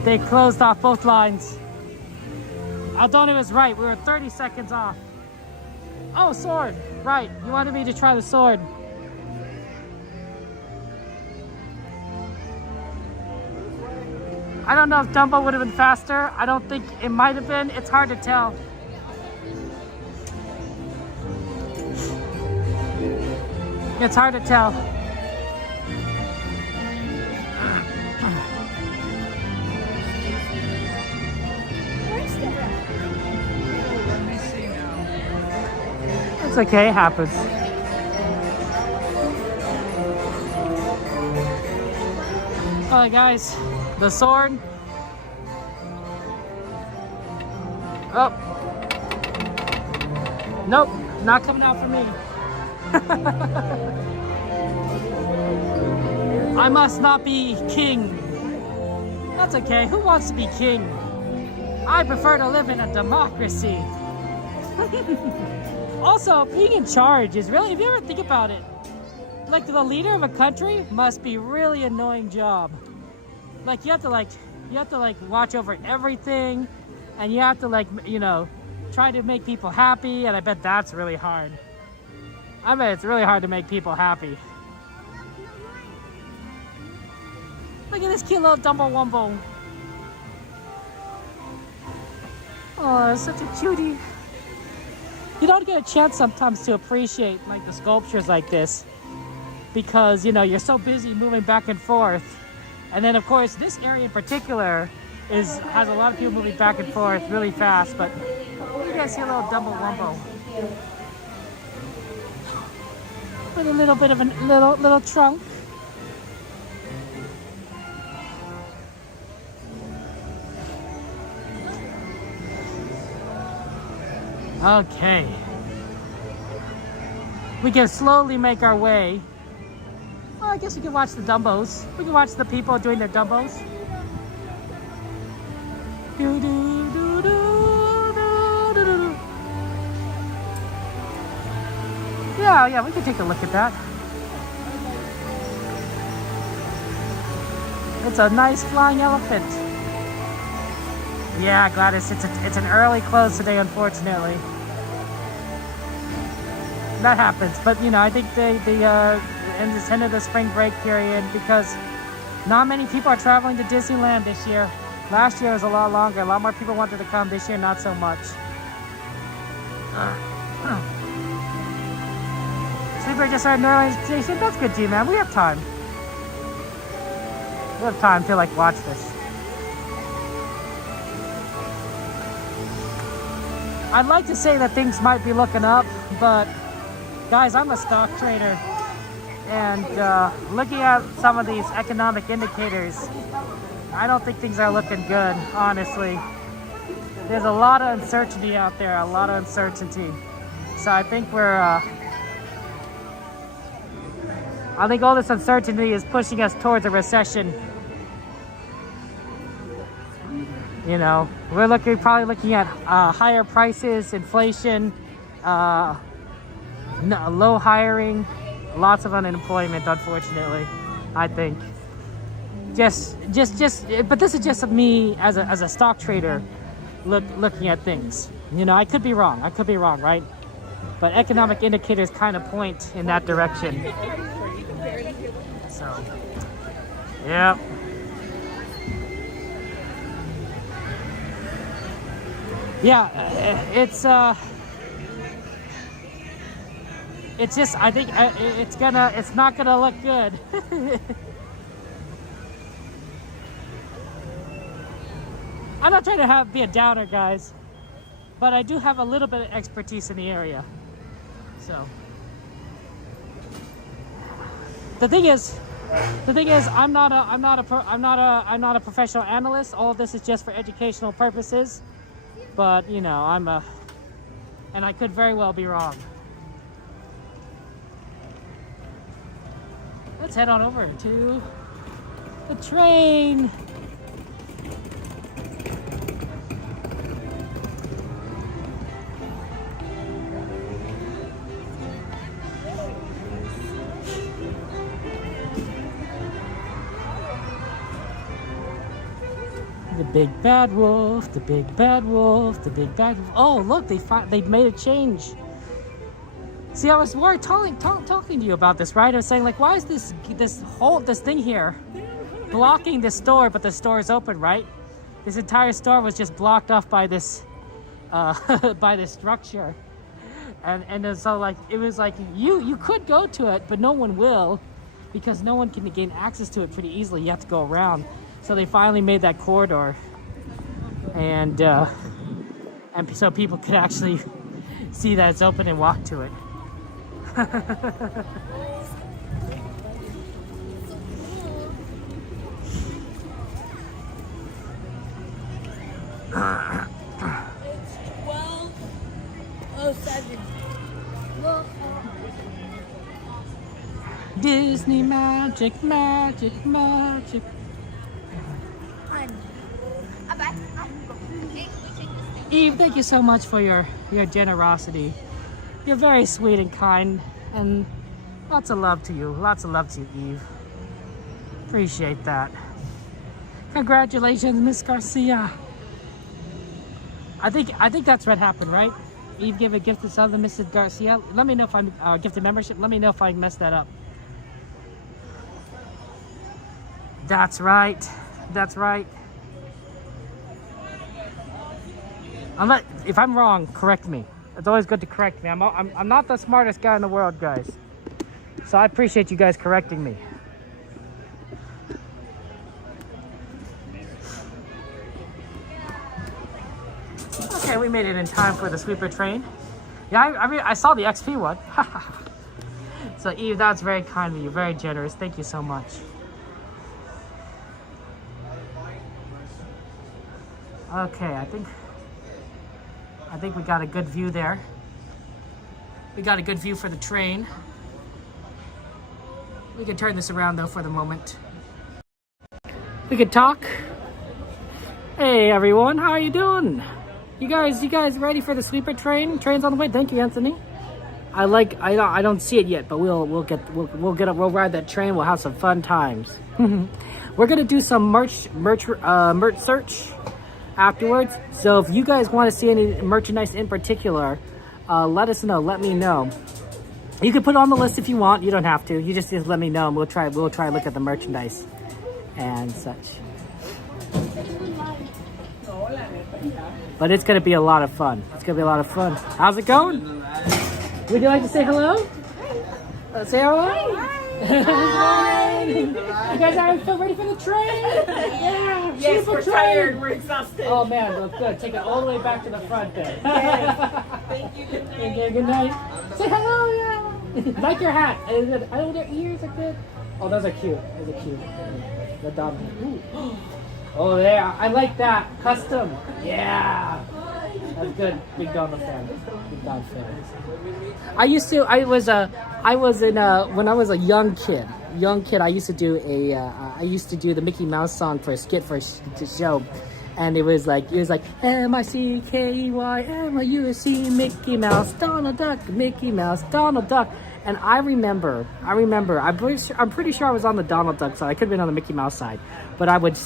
They closed off both lines. Aldoni was right. We were 30 seconds off. Oh, Soarin. Right, you wanted me to try the sword. I don't know if Dumbo would have been faster. I don't think it might have been. It's hard to tell. It's hard to tell. It's okay, it happens. Alright guys, the sword. Oh. Nope, not coming out for me. I must not be king. That's okay, who wants to be king? I prefer to live in a democracy. Also, being in charge is really, if you ever think about it, like the leader of a country must be really annoying job. Like you have to watch over everything, and you have to try to make people happy, and I bet that's really hard. I bet it's really hard to make people happy. Look at this cute little Dumbo Wumbo. Oh, it's such a cutie. You don't get a chance sometimes to appreciate like the sculptures like this because you're so busy moving back and forth. And then of course this area in particular has a lot of people moving back and forth really fast, but you guys see a little Dumbo Wumbo. With a little bit of a little trunk. Okay. We can slowly make our way. Well, I guess we can watch the Dumbos. We can watch the people doing their Dumbos. Do, do, do, do, do, do, do. Yeah, we can take a look at that. It's a nice flying elephant. Yeah, Gladys, it's an early close today, unfortunately. That happens, but I think in this end of the spring break period, because not many people are traveling to Disneyland this year. Last year was a lot longer. A lot more people wanted to come. This year, not so much. Sleeper just started an early station. That's good, G-Man. We have time. We have time to watch this. I'd like to say that things might be looking up, but guys, I'm a stock trader, and looking at some of these economic indicators, I don't think things are looking good, honestly. There's a lot of uncertainty out there, a lot of uncertainty. So I think I think all this uncertainty is pushing us towards a recession. We're probably looking at higher prices, inflation, low hiring, lots of unemployment, unfortunately, I think. But this is just me as a stock trader looking at things. I could be wrong, right? But economic indicators kind of point in that direction. So, yeah. Yeah, it's just, I think it's not gonna look good. I'm not trying to be a downer, guys, but I do have a little bit of expertise in the area. So the thing is, I'm not a professional analyst. All of this is just for educational purposes. But and I could very well be wrong. Let's head on over to the train. The big bad wolf, the big bad wolf, the big bad wolf. Oh, look, they made a change. See, I was worried talking to you about this, right? I was saying like, why is this thing here blocking this store, but the store is open, right? This entire store was just blocked off by this by this structure, and so like it was like you could go to it, but no one will, because no one can gain access to it pretty easily. You have to go around. So they finally made that corridor, and so people could actually see that it's open and walk to it. It's 12:07. Look. Disney magic, magic, magic. Eve, thank you so much for your generosity. You're very sweet and kind, and lots of love to you. Lots of love to you, Eve. Appreciate that. Congratulations, Miss Garcia. I think that's what happened, right? Eve gave a gift to some of Mrs. Garcia. Let me know if I'm gifted membership. Let me know if I messed that up. That's right. That's right. If I'm wrong, correct me. It's always good to correct me. I'm not the smartest guy in the world, guys. So I appreciate you guys correcting me. Okay, we made it in time for the sweeper train. Yeah, I saw the XP one. So Eve, that's very kind of you. Very generous. Thank you so much. Okay, I think we got a good view there. We got a good view for the train. We can turn this around though for the moment. We could talk. Hey everyone, how are you doing? You guys ready for the sleeper train? Train's on the way. Thank you, Anthony. I don't see it yet, but we'll ride that train. We'll have some fun times. We're gonna do some merch search afterwards. So if you guys want to see any merchandise in particular, let us know. Let me know. You can put it on the list if you want. You don't have to. You just let me know, and we'll try to look at the merchandise and such. But it's gonna be a lot of fun. It's gonna be a lot of fun. How's it going? Would you like to say hello? Say hello. Hi. You guys are ready for the train? Yeah. Yes, we're tired. We're exhausted. Oh man, well, good. Take it all the way back to the front then. Yes. Thank you. Good night. Yeah, good night. Say hello. Yeah. Like your hat. Oh, their ears are good. Oh, those are cute. Those are cute. The dog. Ooh. Oh yeah, I like that. Custom. Yeah. That's good. Big dog fan. Big dog fan. When I was a young kid, I used to do the Mickey Mouse song for a skit for a show. And it was like M-I-C-K-E-Y-M-O-U-S-E, Mickey Mouse, Donald Duck, Mickey Mouse, Donald Duck. And I remember, I'm pretty sure I was on the Donald Duck side. I could have been on the Mickey Mouse side. But I would you'd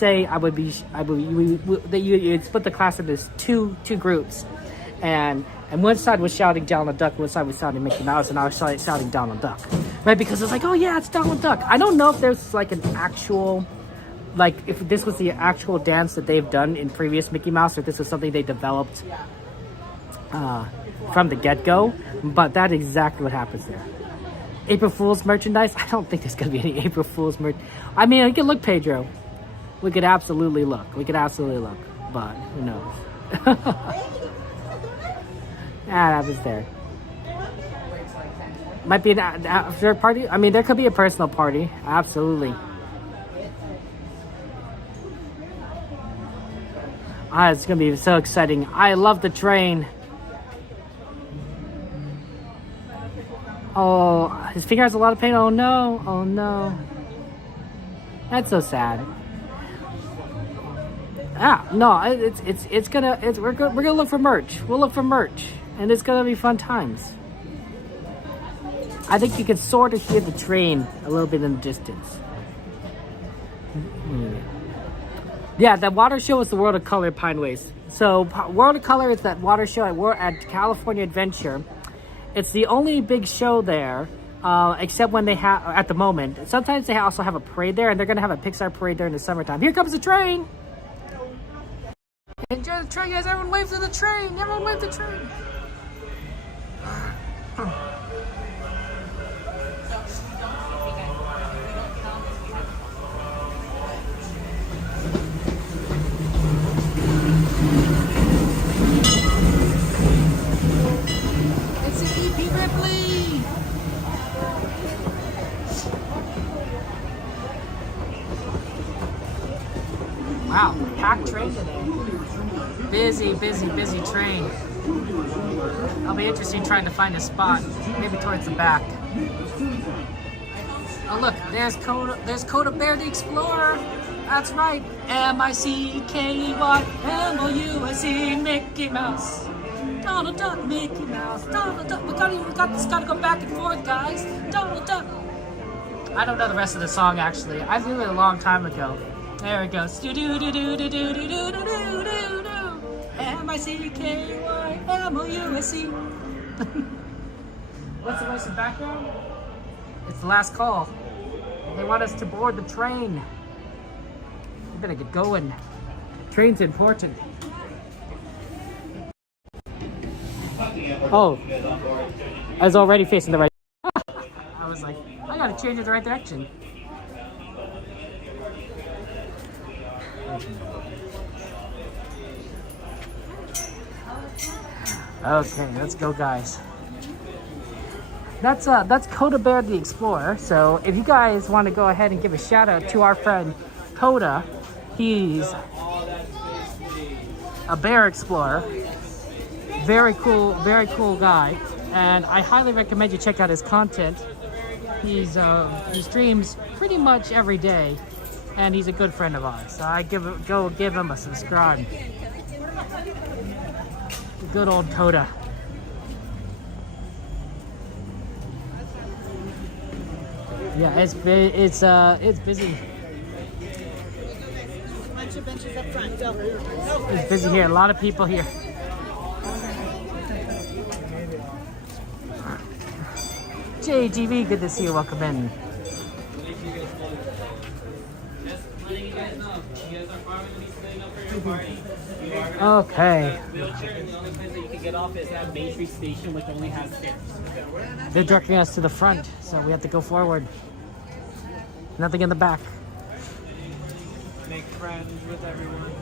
split the class into two groups. And one side was shouting Donald Duck, one side was shouting Mickey Mouse, and I was shouting Donald Duck. Right? Because it's like, oh yeah, it's Donald Duck. I don't know if there's like an actual, like if this was the actual dance that they've done in previous Mickey Mouse, or if this was something they developed from the get-go. But that's exactly what happens there. April Fool's merchandise? I don't think there's going to be any April Fool's merch. I mean, we could look, Pedro. We could absolutely look. But who knows? That was there. Might be an after party. I mean, there could be a personal party. Absolutely. It's going to be so exciting. I love the train. Oh, his finger has a lot of pain. Oh no. Oh no. That's so sad. No, we're gonna look for merch. We'll look for merch, and it's gonna be fun times. I think you can sort of hear the train a little bit in the distance. Yeah, that water show is the World of Color Pineways. So World of Color is that water show at California Adventure. It's the only big show there, except when they have, at the moment. Sometimes they also have a parade there, and they're going to have a Pixar parade during the summertime. Here comes the train! Enjoy the train, guys. Everyone wave to the train. Everyone wave to the train. It's an EP Ripley. Wow, packed train today. Busy, busy, busy train. I'll be interested trying to find a spot, maybe towards the back. Oh look, there's Coda Bear the Explorer. That's right, M-I-C-K-E-Y-M-O-U-S-E, Mickey Mouse. Donald Duck, Mickey Mouse, Donald Duck. We got this, gotta go back and forth, guys. Donald Duck. I don't know the rest of the song actually. I knew it a long time ago. There it goes. Do do do do do do do do do do do. M-I-C-K-Y-M-O-U-S-E. What's the voice in the background? It's the last call. They want us to board the train. We better get going. Train's important. Oh, I was already facing the right. I was like, I gotta change it the right direction. Okay, let's go, guys. That's Coda Bear the Explorer. So if you guys want to go ahead and give a shout out to our friend Coda, he's a bear explorer. Very cool guy, and I highly recommend you check out his content. He streams pretty much every day, and he's a good friend of ours. So I go give him a subscribe. Good old Coda. Yeah, it's busy. Bunch of benches up front. Go. It's busy here. A lot of people here. JGV, good to see you. Welcome in. Okay. Wheelchair, and the only place that you can get off is at Main Street Station, which only has stairs. They're directing us to the front, so we have to go forward. Nothing in the back. Make friends with everyone.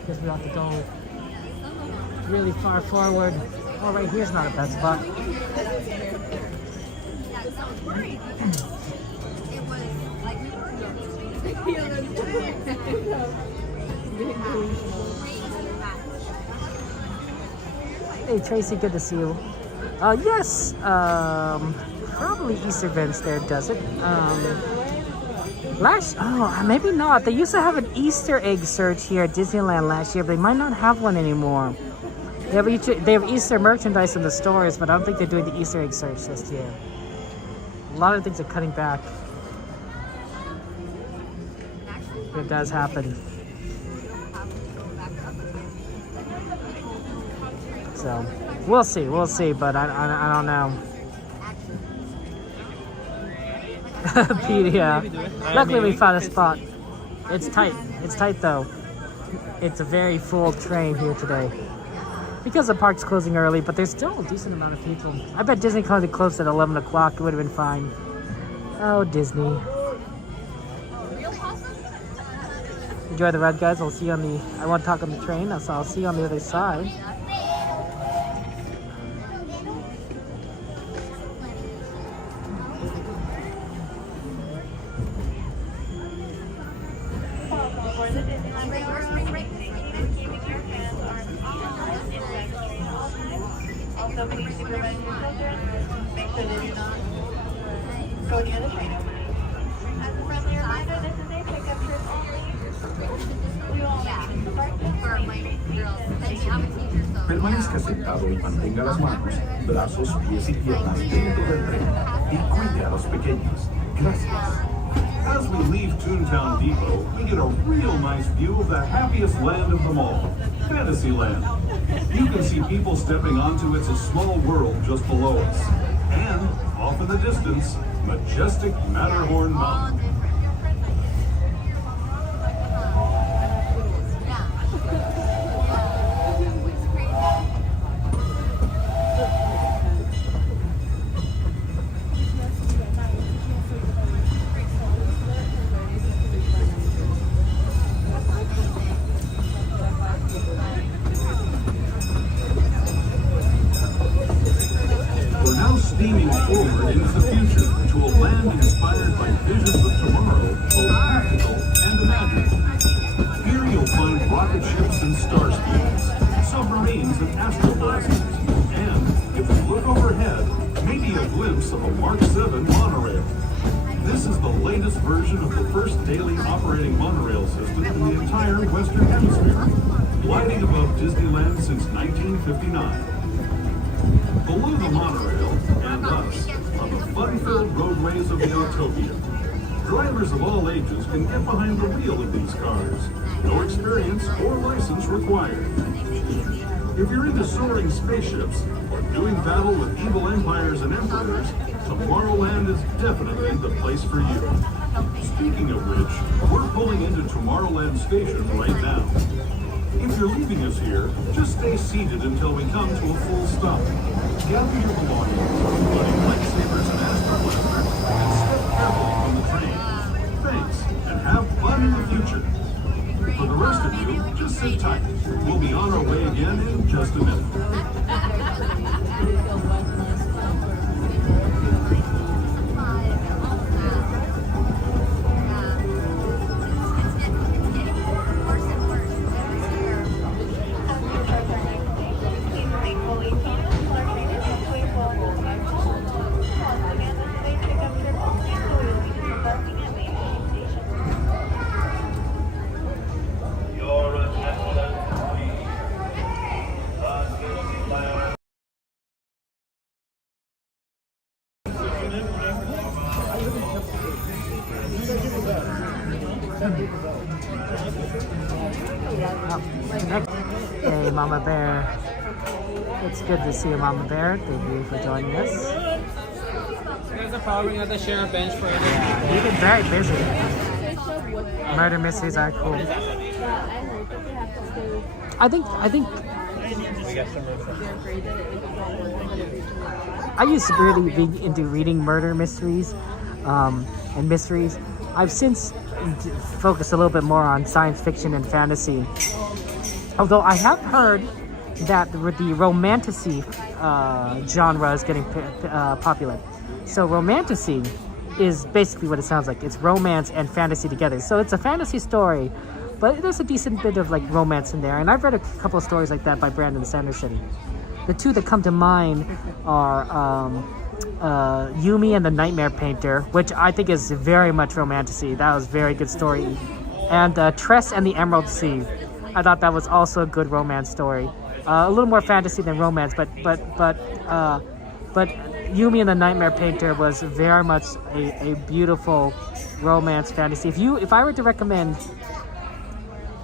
Because we have to go really far forward. Oh, right here's not a bad spot. Hey Tracy, good to see you. Yes, probably Easter events there does it. Maybe not. They used to have an Easter egg search here at Disneyland last year, but they might not have one anymore. They have Easter merchandise in the stores, but I don't think they're doing the Easter egg search this year. A lot of things are cutting back. It does happen. So, we'll see, but I don't know. Pete, yeah. Luckily we found a spot. It's tight though. It's a very full train here today. Because the park's closing early, but there's still a decent amount of people. I bet Disney closed at 11 o'clock. It would have been fine. Oh, Disney. Enjoy the ride, guys. I'll see you on the... I won't talk on the train, so I'll see you on the other side. Also, please supervise your children. Make sure they do not go near the train opening. As a friendly reminder, this is a pickup trip only. We will only use the parking for my girls. Permanezca sentado y mantenga las manos, brazos, pies y piernas dentro del tren y cuide a los pequeños. Gracias. As we leave Toontown Depot, we get a real nice view of the happiest land of them all, Fantasyland. You can see people stepping onto It's a Small World just below us. And, off in the distance, majestic Matterhorn Mountain. We're now steaming forward into the future to a land inspired by visions of tomorrow called Hypixel and Imagine. Here you'll find rocket ships and star schemes, submarines and astroblasters, and, if you look overhead, maybe a glimpse of a Mark 7 monorail. This is the latest version of the first daily operating monorail system in the entire Western Hemisphere, gliding above Disneyland since 1959. Below the monorail and us are the fun-filled roadways of Utopia. Drivers of all ages can get behind the wheel of these cars. No experience or license required. If you're into soaring spaceships or doing battle with evil empires and emperors, Tomorrowland is definitely the place for you. Speaking of which, we're pulling into Tomorrowland Station right now. If you're leaving us here, just stay seated until we come to a full stop. Gather your belongings, including lightsabers and astroblasters, and step carefully from the train. Thanks, and have fun in the future. For the rest of you, just sit tight. We'll be on our way again in just a minute. Hey, Mama Bear. It's good to see you, Mama Bear. Thank you for joining us. You guys are probably going to share a bench for other people. We've been very busy. Murder mysteries are cool. I think I used to really be into reading murder mysteries and mysteries. I've since focused a little bit more on science fiction and fantasy. Although I have heard that the romantasy genre is getting popular. So romantasy is basically what it sounds like. It's romance and fantasy together. So it's a fantasy story, but there's a decent bit of like romance in there. And I've read a couple of stories like that by Brandon Sanderson. The two that come to mind are Yumi and the Nightmare Painter, which I think is very much romantasy. That was a very good story. And Tress and the Emerald Sea. I thought that was also a good romance story. A little more fantasy than romance, but Yumi and the Nightmare Painter was very much a beautiful romance fantasy. If I were to recommend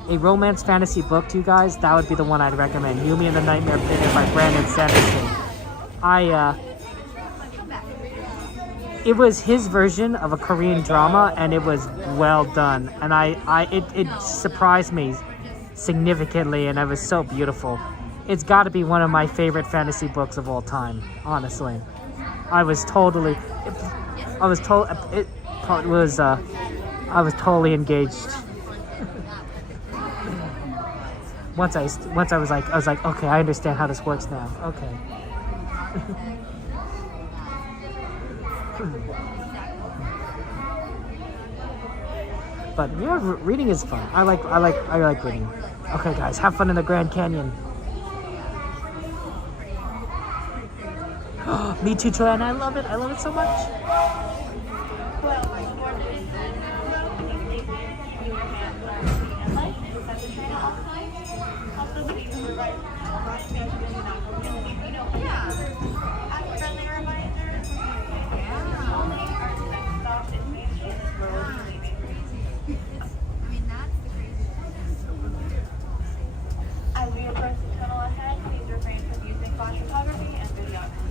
a romance fantasy book to you guys, that would be the one I'd recommend. Yumi and the Nightmare Painter by Brandon Sanderson. It was his version of a Korean drama, and it was well done. And it surprised me significantly, and it was so beautiful. It's got to be one of my favorite fantasy books of all time, honestly. I was totally engaged. Once I was like, okay, I understand how this works now. Okay. But yeah, reading is fun. I like reading. Okay, guys, have fun in the Grand Canyon. Me too, Joanne. I love it. I love it so much. As we approach the tunnel ahead, please refrain from using flash photography and videography.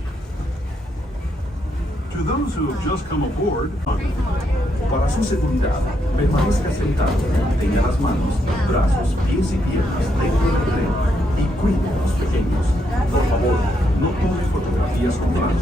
To those who have just come aboard, Para su seguridad, permanezca sentado, tenga las manos, brazos, pies y piernas dentro del tren y cuide a los pequeños. Por favor, no tome fotografías con flash.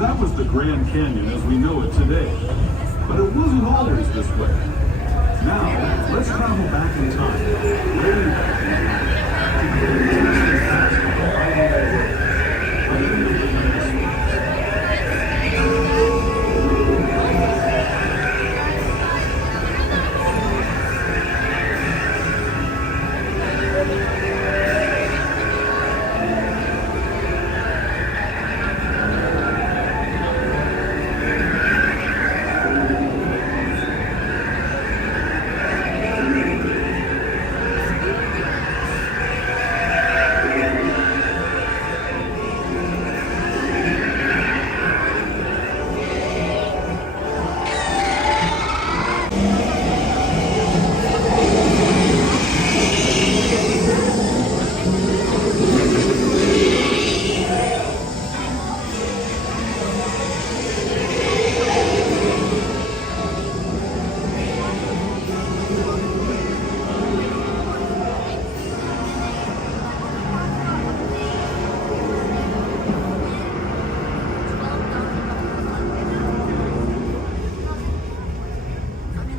that was the Grand Canyon as we know it today. But it wasn't always this way. Now, let's travel back in time. Way back in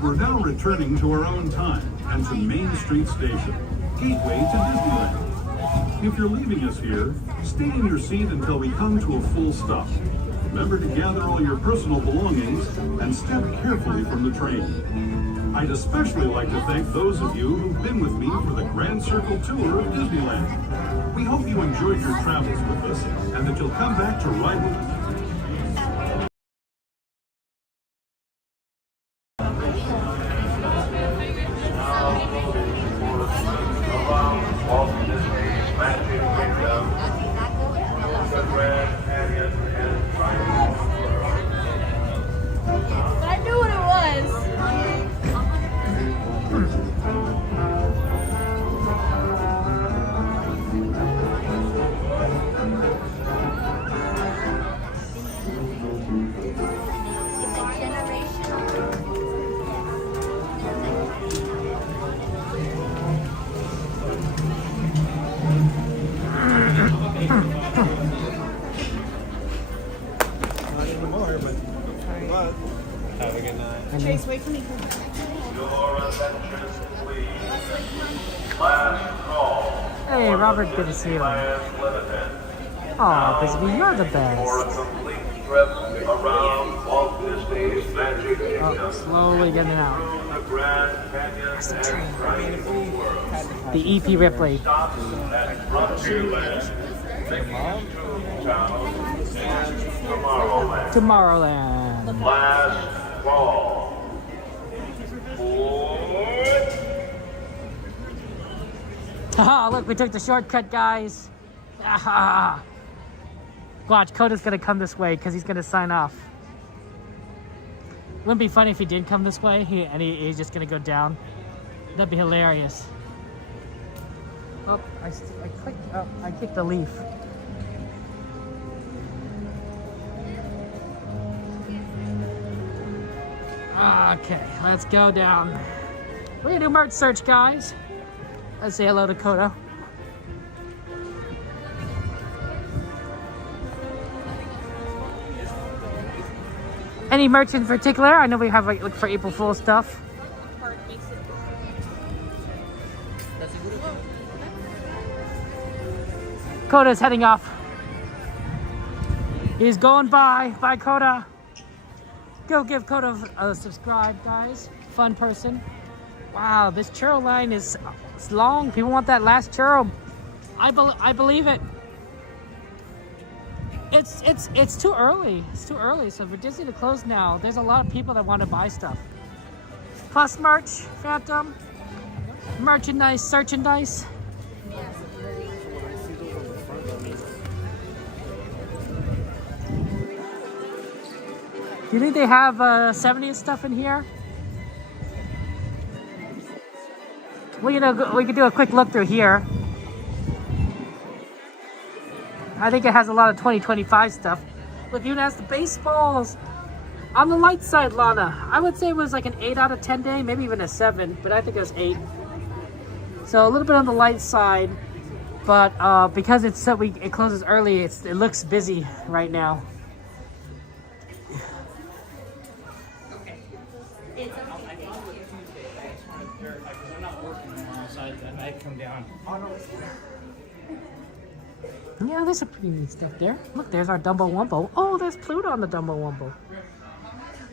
We're now returning to our own time and to Main Street Station, gateway to Disneyland. If you're leaving us here, stay in your seat until we come to a full stop. Remember to gather all your personal belongings and step carefully from the train. I'd especially like to thank those of you who've been with me for the Grand Circle Tour of Disneyland. We hope you enjoyed your travels with us and that you'll come back to ride with us. I knew what it was. Not anymore, but have a good night. Chase, wait for me. Your attention, please. Last call. Hey, Robert, good to see you. Limited. Aw, Bisbee, you're the For a best. complete trip around Walt Disney's Magic Kingdom. Oh, slowly getting out. Through the Grand Canyon and Triangle World. The EP Ripley. Stops at Frontierland. Taking us to town and Tomorrowland. Tomorrowland. Last call. Haha, look, we took the shortcut, guys. Haha. Watch, Coda's gonna come this way because he's gonna sign off. Wouldn't it be funny if he did come this way and he's just gonna go down? That'd be hilarious. Oh, I kicked the leaf. Okay, let's go down. We're gonna do merch search, guys. Let's say hello to Kodo. Any merch in particular? I know we have like look for April Fool's stuff. Coda's heading off. He's going by. Bye, Coda. Go give Coda a subscribe, guys. Fun person. Wow, this churro line is long. People want that last churro. I believe it. It's too early. It's too early. So for Disney to close now, there's a lot of people that want to buy stuff. Plus merch, Phantom. Merchandise, searchandise. Do you think they have 70s stuff in here? Well, you know, we could do a quick look through here. I think it has a lot of 2025 stuff. Look, even has the baseballs. On the light side, Lana, I would say it was like an 8 out of 10 day, maybe even a 7, but I think it was 8. So a little bit on the light side, but because it's it closes early, it looks busy right now. Yeah, there's some pretty neat stuff there. Look, there's our Dumbo Wumbo. Oh, there's Pluto on the Dumbo Wumbo.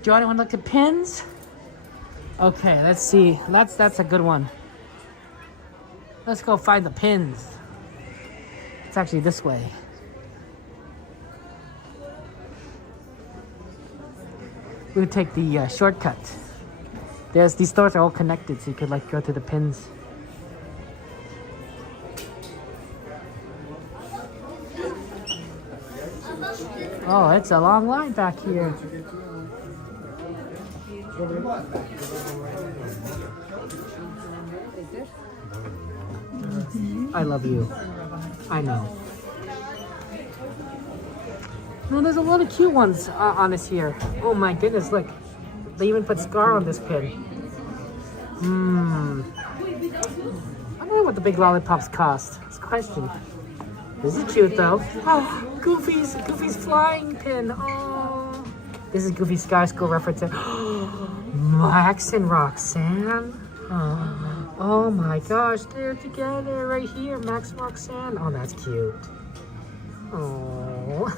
Do you want to look at pins? Okay, let's see. That's a good one. Let's go find the pins. It's actually this way. We'll take the shortcut. These stores are all connected, so you could like go to the pins. Oh, it's a long line back here. I love you. I know. No, there's a lot of cute ones on this here. Oh my goodness, look. They even put Scar on this pin. I don't know what the big lollipops cost. It's a question. This is cute though. Oh, Goofy's flying pin. Oh, this is Goofy Sky School reference. Max and Roxanne. Oh my gosh, they're together right here. Max and Roxanne. Oh, that's cute. Oh.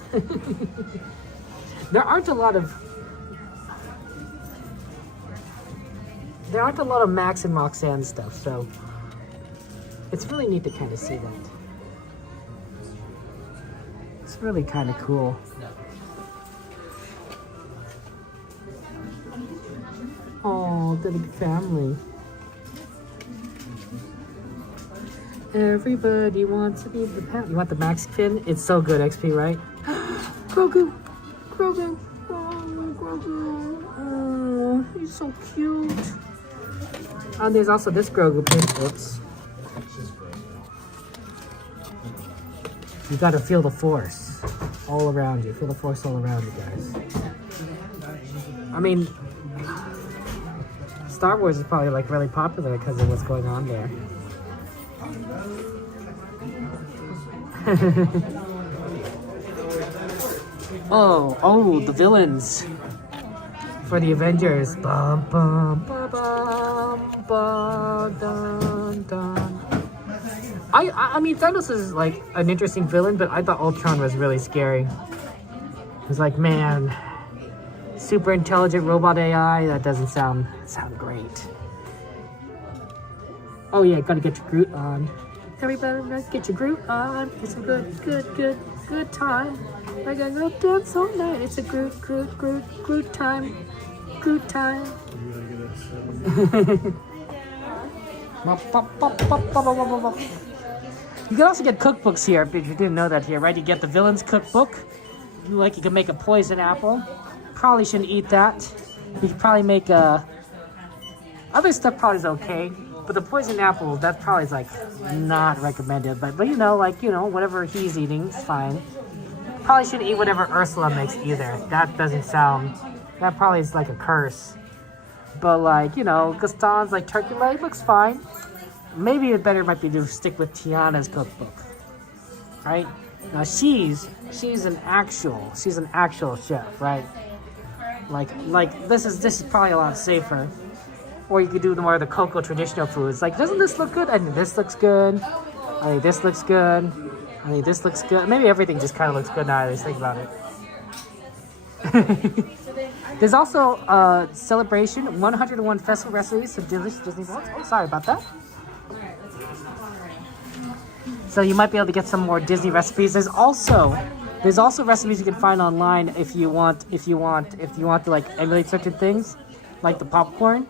There aren't a lot of Max and Roxanne stuff, so it's really neat to kind of see that. It's really kind of cool. Oh, the big family. Everybody wants to be the pet. You want the Max pin? It's so good, XP, right? Grogu! Grogu! Oh, Grogu! Oh, he's so cute. And there's also this Grogu pin. Oops. You gotta feel the Force all around you. Feel the Force all around you, guys. I mean, Star Wars is probably like really popular because of what's going on there. oh, the villains for the Avengers. Bum, bum, ba, bum, ba, dun, dun. I mean, Thanos is like an interesting villain, but I thought Ultron was really scary. It was like, man, super intelligent robot AI. That doesn't sound great. Oh yeah, gotta get your Groot on. Everybody, let's get your Groot on. It's a good time. I gotta go dance all night. It's a Groot time. Groot time. You can also get cookbooks here, if you didn't know that here, right? You get the villain's cookbook. Like, you can make a poison apple. Probably shouldn't eat that. You could probably make a... Other stuff probably is okay. But the poison apple, that probably is, like, not recommended. But you know, like, you know, whatever he's eating is fine. Probably shouldn't eat whatever Ursula makes either. That doesn't sound... That probably is like a curse. But, like, you know, Gaston's, like, turkey leg looks fine. Maybe it better might be to stick with Tiana's cookbook, right? Now she's an actual chef, right? Like this is probably a lot safer. Or you could do more of the Coco traditional foods. Like, doesn't this look good? I think this looks good. I think this looks good. I mean, this looks good. Maybe everything just kind of looks good now that I just think about it. There's also celebration 101 festival recipes of delicious Disney worlds. Oh, sorry about that. So you might be able to get some more Disney recipes. There's also recipes you can find online if you want to like emulate certain things, like the popcorn.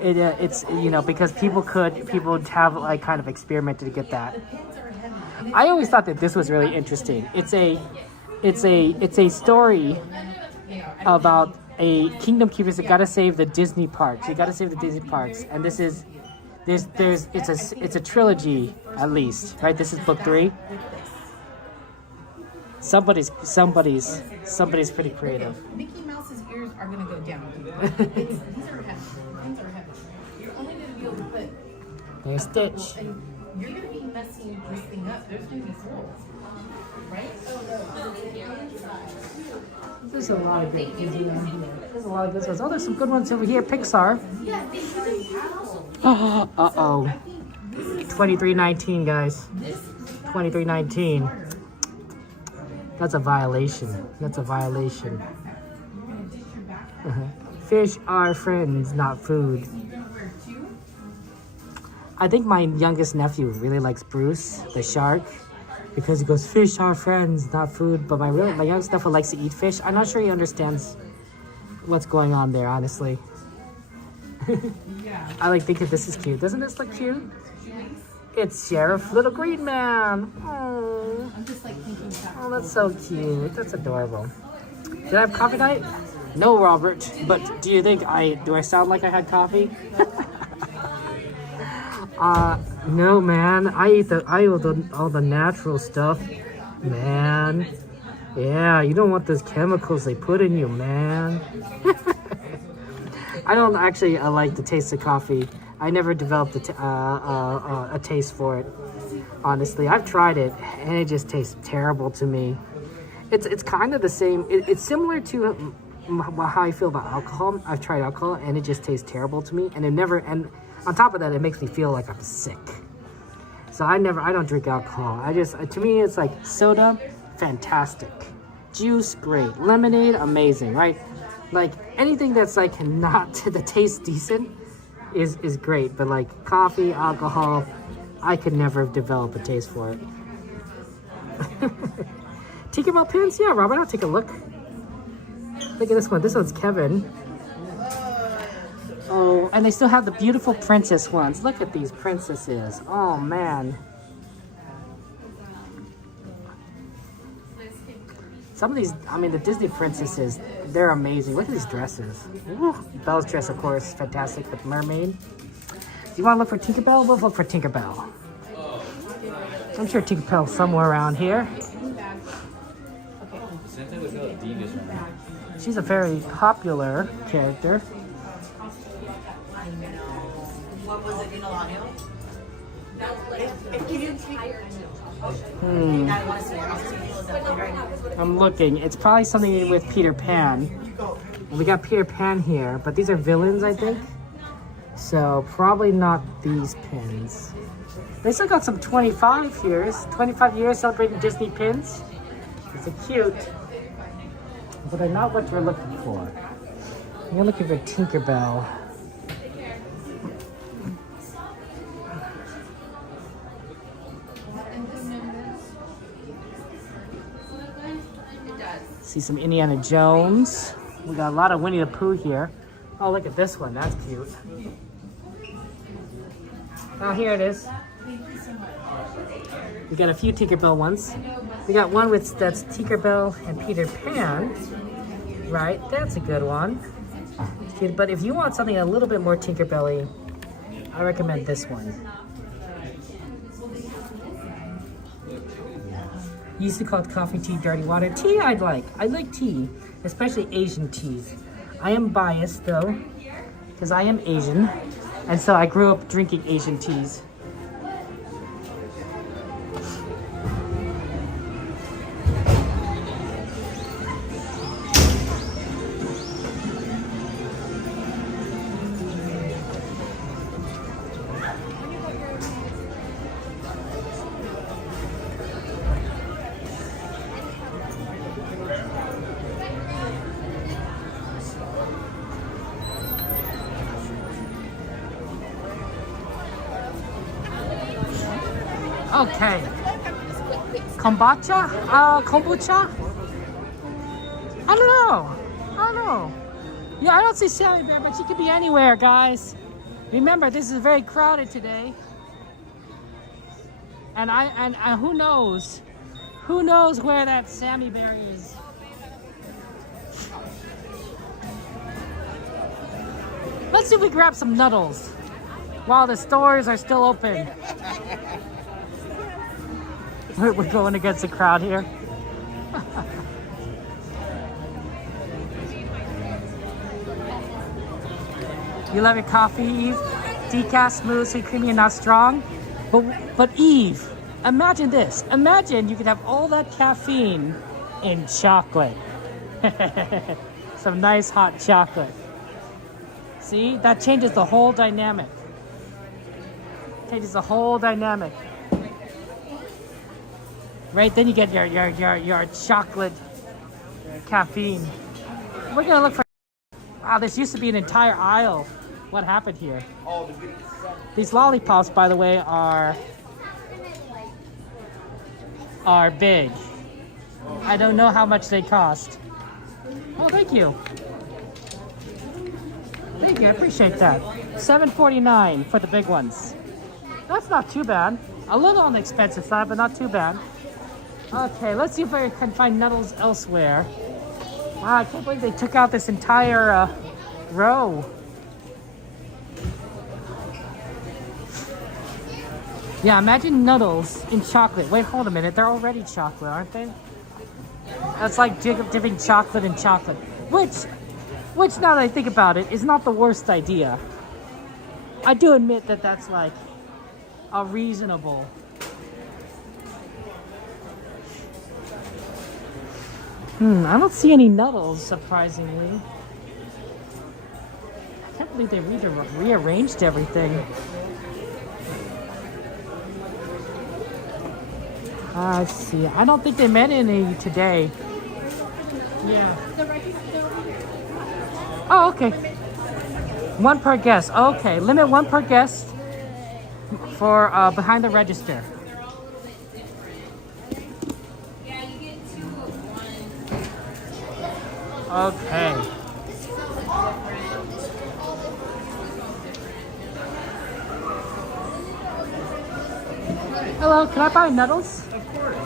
It's because people have like kind of experimented to get that. I always thought that this was really interesting. It's a story about a kingdom keepers that gotta save the Disney parks. You gotta save the Disney parks, and it's a trilogy at least, right? This is book 3. Somebody's pretty creative. Mickey Mouse's ears are gonna go down. These are heavy. These are heavy. You're only gonna be able to put. There's Stitch. And you're gonna be messing this thing up. There's gonna be holes, right? There's a lot of good ones around here. There's a lot of good ones. Oh, there's some good ones over here. Pixar. Uh-oh. 2319, guys. 2319. That's a violation. Fish are friends, not food. I think my youngest nephew really likes Bruce, the shark, because he goes, fish are friends, not food. But my youngest nephew likes to eat fish. I'm not sure he understands what's going on there, honestly. I think that this is cute. Doesn't this look cute? It's Sheriff Little Green Man. Oh, I'm just like thinking. Oh, that's so cute. That's adorable. Did I have coffee night? No, Robert. But do you think do I sound like I had coffee? No, man. I eat all the natural stuff, man. Yeah, you don't want those chemicals they put in you, man. I don't actually like the taste of coffee. I never developed a taste for it. Honestly, I've tried it and it just tastes terrible to me. It's kind of the same. It's similar to how I feel about alcohol. I've tried alcohol and it just tastes terrible to me. And on top of that, it makes me feel like I'm sick. So I don't drink alcohol. To me, it's like soda, fantastic. Juice, great. Lemonade, amazing, right? Like anything that's like not the taste decent is great. But like coffee, alcohol, I could never develop a taste for it. Tinkerbell pins? Yeah, Robert, I'll take a look. Look at this one. This one's Kevin. Oh, and they still have the beautiful princess ones. Look at these princesses. Oh, man. Some of these, the Disney princesses, they're amazing. Look at these dresses. Ooh. Belle's dress, of course, fantastic with mermaid. Do you want to look for Tinkerbell? We'll look for Tinkerbell. I'm sure Tinkerbell's somewhere around here. She's a very popular character. What was it in Alano? I'm looking. It's probably something with Peter Pan. We got Peter Pan here, but these are villains, I think. So probably not these pins. They still got some 25 years celebrating Disney pins. It's a cute, but they're not what we're looking for. We're looking for Tinkerbell. See some Indiana Jones. We got a lot of Winnie the Pooh here. Oh, look at this one. That's cute. Oh, here it is. We got a few Tinkerbell ones. We got one that's Tinkerbell and Peter Pan. Right, that's a good one. But if you want something a little bit more Tinkerbell-y, I recommend this one. Used to call it coffee, tea, dirty water. Tea I like tea, especially Asian teas. I am biased though, because I am Asian, and so I grew up drinking Asian teas. Okay. Kombucha? Kombucha? I don't know. I don't know. Yeah, I don't see Sally Bear, but she could be anywhere, guys. Remember, this is very crowded today. And who knows? Who knows where that Sammy Bear is? Let's see if we grab some Nuddles while the stores are still open. We're going against the crowd here. You love your coffee, Eve? Decaf, smooth, sweet, creamy, and not strong. But Eve, imagine this. Imagine you could have all that caffeine in chocolate. Some nice hot chocolate. See, that changes the whole dynamic. Changes the whole dynamic. Right, then you get your chocolate caffeine. We're gonna look for. Wow, this used to be an entire aisle. What happened here? These lollipops, by the way, are big. I don't know how much they cost. Oh, thank you. Thank you, I appreciate that. $7.49 for the big ones. That's not too bad. A little on the expensive side, but not too bad. Okay, let's see if I can find Nuddles elsewhere. Wow, I can't believe they took out this entire row. Yeah, imagine Nuddles in chocolate. Wait, hold a minute. They're already chocolate, aren't they? That's like dipping chocolate in chocolate. Which, now that I think about it, is not the worst idea. I do admit that that's like a reasonable. I don't see any Nuddles, surprisingly. I can't believe they rearranged everything. Let's see. I don't think they meant any today. Yeah. Oh, okay. One per guest. Okay, limit one per guest for behind the register. Okay. Hello, can I buy Nuddles? Of course.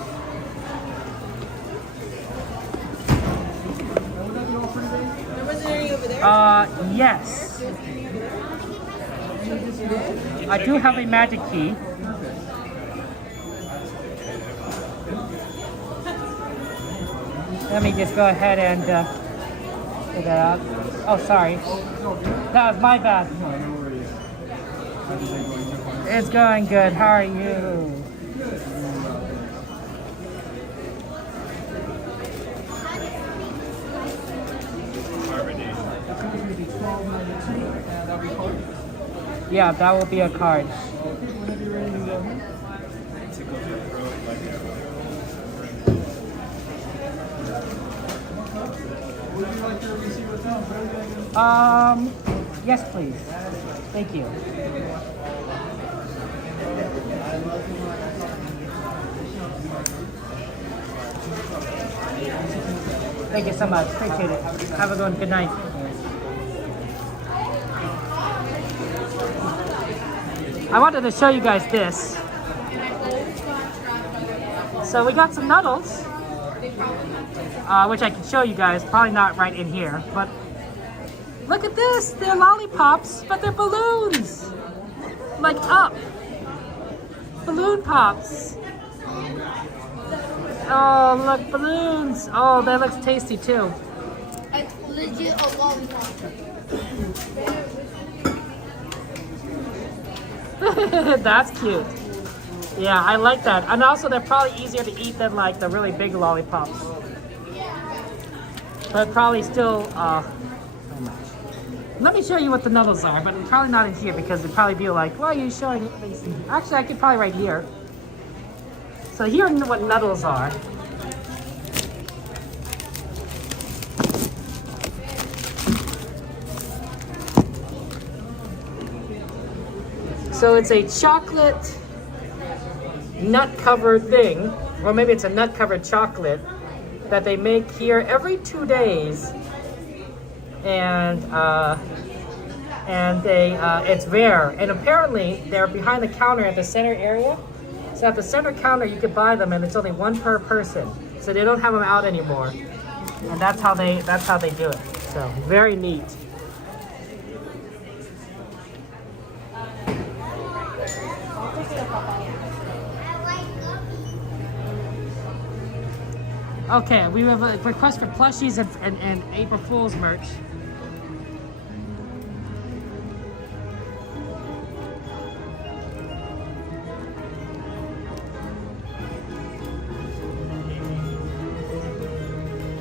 There wasn't any over there? Yes. I do have a magic key. Let me just go ahead and pull that out. Oh, sorry. That was my bad. It's going good. How are you? Yeah, that will be a card. Yes, please. Thank you. Thank you so much. Appreciate it. Have a good night. I wanted to show you guys this. So we got some Nuddles, which I can show you guys. Probably not right in here, but look at this. They're lollipops, but they're balloons. Like up. Balloon pops. Oh, look, balloons. Oh, that looks tasty too. It's legit a lollipop. That's cute. Yeah, I like that. And also, they're probably easier to eat than like the really big lollipops. But probably still, let me show you what the Nuddles are, but probably not in here because it'd probably be like, why are you showing these? Actually, I could probably right here. So here are what Nuddles are. So it's a chocolate nut-covered thing, or maybe it's a nut-covered chocolate that they make here every 2 days, and it's rare. And apparently they're behind the counter at the center area. So at the center counter, you could buy them, and it's only one per person. So they don't have them out anymore, and that's how they do it. So very neat. Okay, we have a request for plushies and April Fool's merch.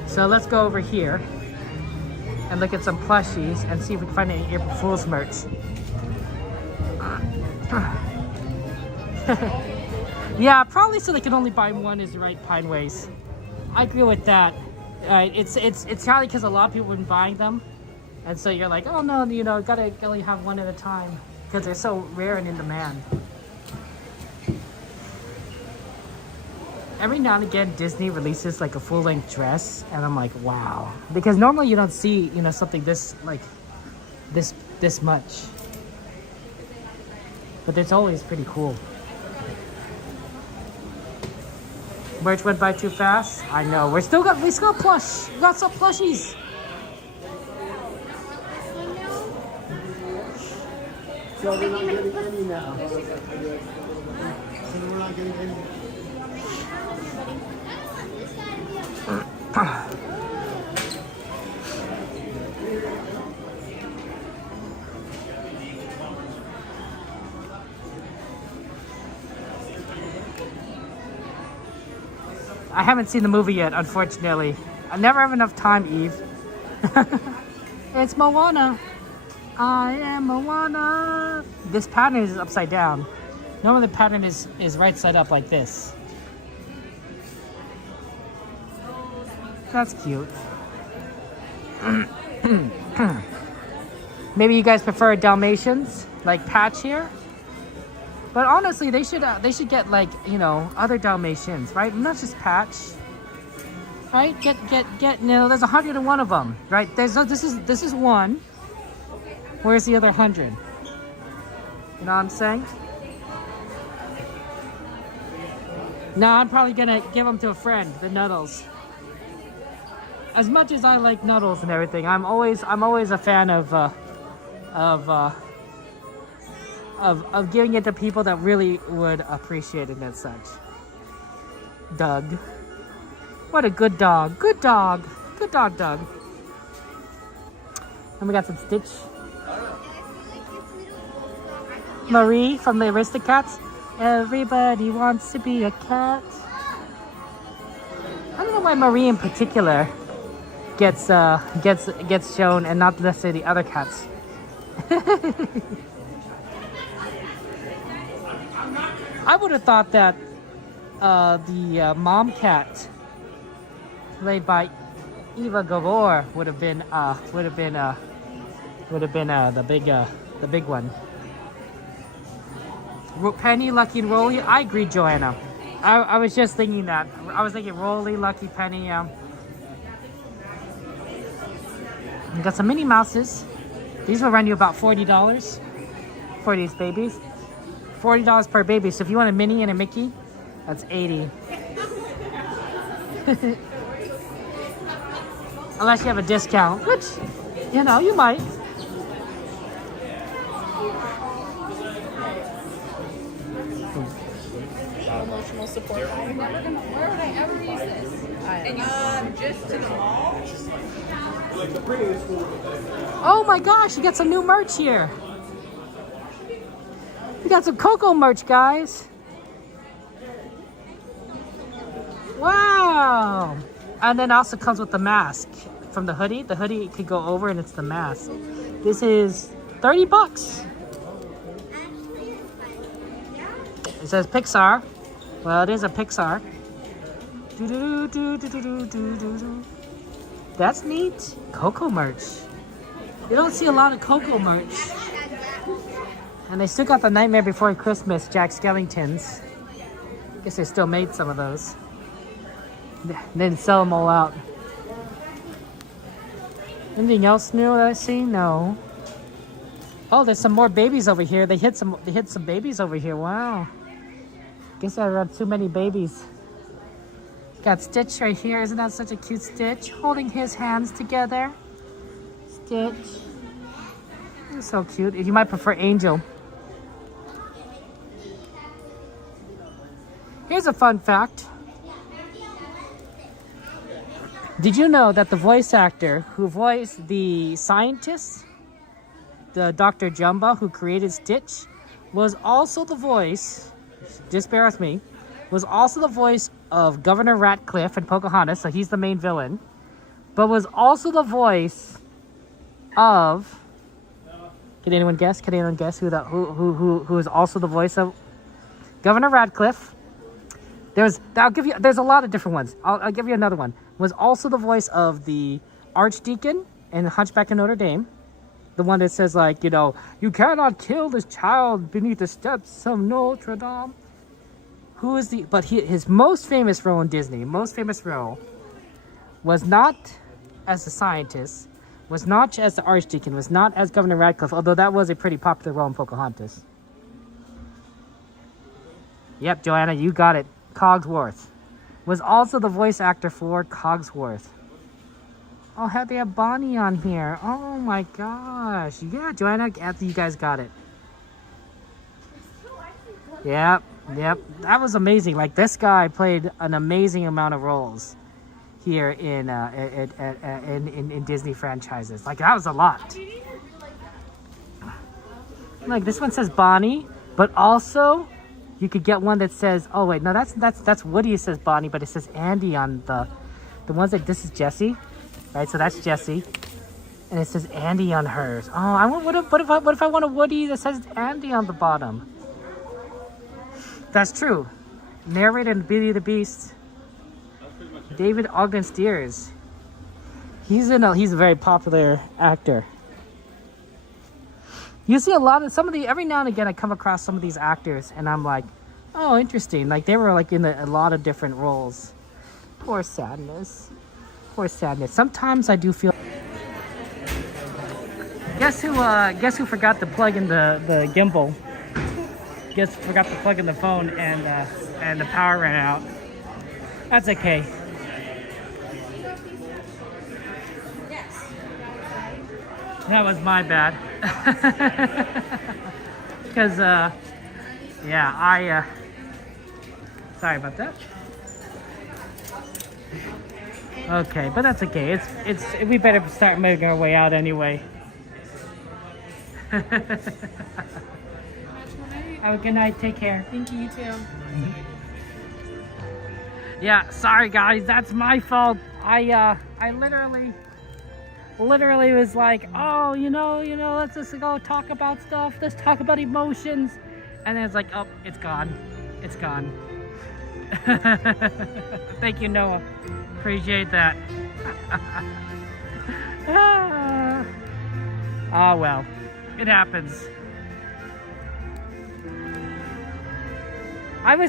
So let's go over here and look at some plushies and see if we can find any April Fool's merch. Yeah, probably so they can only buy one is the right Pine Ways. I agree with that. It's probably because a lot of people have been buying them, and so you're like, oh no, you know, gotta only have one at a time because they're so rare and in demand. Every now and again, Disney releases like a full-length dress, and I'm like, wow, because normally you don't see, you know, something this like this much, but it's always pretty cool. Merch went by too fast. I know. We still got plush. We got some plushies. So we're not getting any now. So we're not getting any. I haven't seen the movie yet, unfortunately. I never have enough time, Eve. It's Moana. I am Moana. This pattern is upside down. Normally the pattern is right side up like this. That's cute. Maybe you guys prefer Dalmatians, like Patch here? But honestly, they should get like, you know, other Dalmatians, right? Not just Patch, right? Get you know, there's 101 of them, right? There's no, this is one. Where's the other 100? You know what I'm saying? No, I'm probably gonna give them to a friend, the Nuddles. As much as I like Nuddles and everything, I'm always a fan of giving it to people that really would appreciate it and such. Doug. What a good dog. Good dog. Good dog, Doug. And we got some Stitch. Marie from the Aristocats. Everybody wants to be a cat. I don't know why Marie in particular gets shown and not necessarily the other cats. I would have thought that the mom cat, played by Eva Gabor, would have been the big one. Penny, Lucky, and Rolly. I agree, Joanna. I was just thinking that. I was thinking Rolly, Lucky, Penny. We got some Minnie Mouses. These will run you about $40 for these babies. $40 per baby. So if you want a Minnie and a Mickey, that's $80. Unless you have a discount, which, you know, you might. Emotional support. I'm never gonna. Where would I ever use this? Just to the mall. Oh my gosh! You got some new merch here. We got some Coco merch, guys. Wow! And then also comes with the mask from the hoodie. The hoodie could go over, and it's the mask. This is $30. It says Pixar. Well, it is a Pixar. That's neat. Coco merch. You don't see a lot of Coco merch. And they still got the Nightmare Before Christmas Jack Skellingtons. Guess they still made some of those. They didn't sell them all out. Anything else new that I see? No. Oh, there's some more babies over here. They hid some babies over here. Wow. Guess I have too many babies. Got Stitch right here. Isn't that such a cute Stitch? Holding his hands together. Stitch. He's so cute. You might prefer Angel. Here's a fun fact. Did you know that the voice actor who voiced the scientist, the Dr. Jumba who created Stitch, was also the voice, just bear with me, was also the voice of Governor Ratcliffe in Pocahontas, so he's the main villain, but was also the voice of, can anyone guess? Can anyone guess who is also the voice of Governor Ratcliffe? There's a lot of different ones. I'll give you another one. Was also the voice of the Archdeacon in Hunchback of Notre Dame. The one that says, like, you know, you cannot kill this child beneath the steps of Notre Dame. Who is the, but his most famous role in Disney, most famous role, was not as a scientist, was not as the Archdeacon, was not as Governor Ratcliffe, although that was a pretty popular role in Pocahontas. Yep, Joanna, you got it. Cogsworth. Was also the voice actor for Cogsworth. Oh, they have Bonnie on here. Oh my gosh. Yeah, Joanna, after you guys got it. Yep. That was amazing. Like, this guy played an amazing amount of roles here in Disney franchises. Like, that was a lot. Like, this one says Bonnie, but also you could get one that says, oh wait, no, that's Woody. It says Bonnie, but it says Andy on the ones that, this is Jessie, right? So that's Jessie, and it says Andy on hers. Oh, I want, what if I want a Woody that says Andy on the bottom? That's true. Narrated in Beauty and the Beast. David Ogden Stiers. He's a very popular actor. You see a lot of every now and again I come across some of these actors and I'm like, oh, interesting. Like, they were like in a lot of different roles. Poor Sadness. Poor Sadness. Sometimes I do feel. Guess who forgot to plug in the gimbal? Guess forgot to plug in the phone and the power ran out. That's okay. That was my bad. Because yeah, sorry about that. Okay, but that's okay. It's we better start making our way out anyway. Have a good night. Take care. Thank you, you too. Yeah, sorry guys, that's my fault. I literally was like, oh, you know, let's just go talk about stuff. Let's talk about emotions. And then it's like, oh, it's gone. It's gone. Thank you, Noah. Appreciate that. Oh, well, it happens. It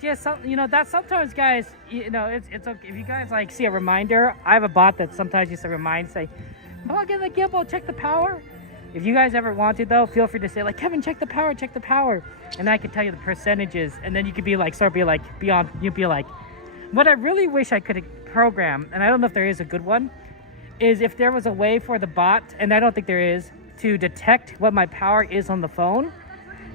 just, you know, that sometimes, guys, you know, it's okay. If you guys, like, see a reminder, I have a bot that sometimes used to remind, say, oh, get the gimbal, check the power. If you guys ever want to, though, feel free to say, like, Kevin, check the power. And I can tell you the percentages, and then you could be like, you'd be like, what I really wish I could program, and I don't know if there is a good one, is if there was a way for the bot, and I don't think there is, to detect what my power is on the phone,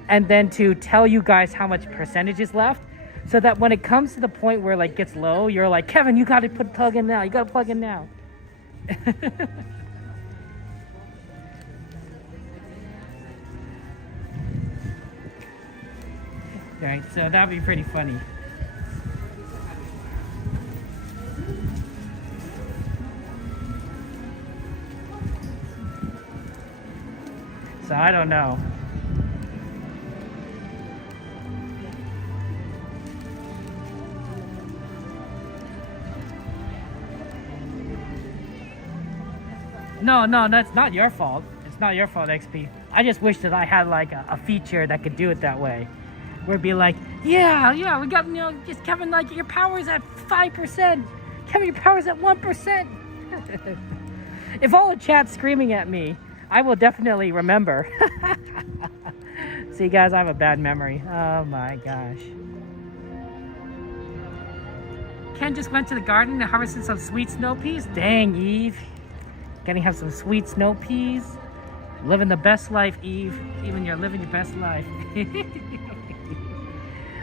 and then to tell you guys how much percentage is left, so that when it comes to the point where, like, gets low, you're like, Kevin, you got to plug in now. You got to plug in now. Right, so that'd be pretty funny. So I don't know. No, that's not your fault. It's not your fault, XP. I just wish that I had like a feature that could do it that way. We'd be like, yeah, we got, just Kevin, like, your power's at 5%. Kevin, your power's at 1%. If all the chat's screaming at me, I will definitely remember. See, guys, I have a bad memory. Oh my gosh. Ken just went to the garden and harvested some sweet snow peas. Dang, Eve. Gonna have some sweet snow peas. Living the best life, Eve. Even you're living your best life.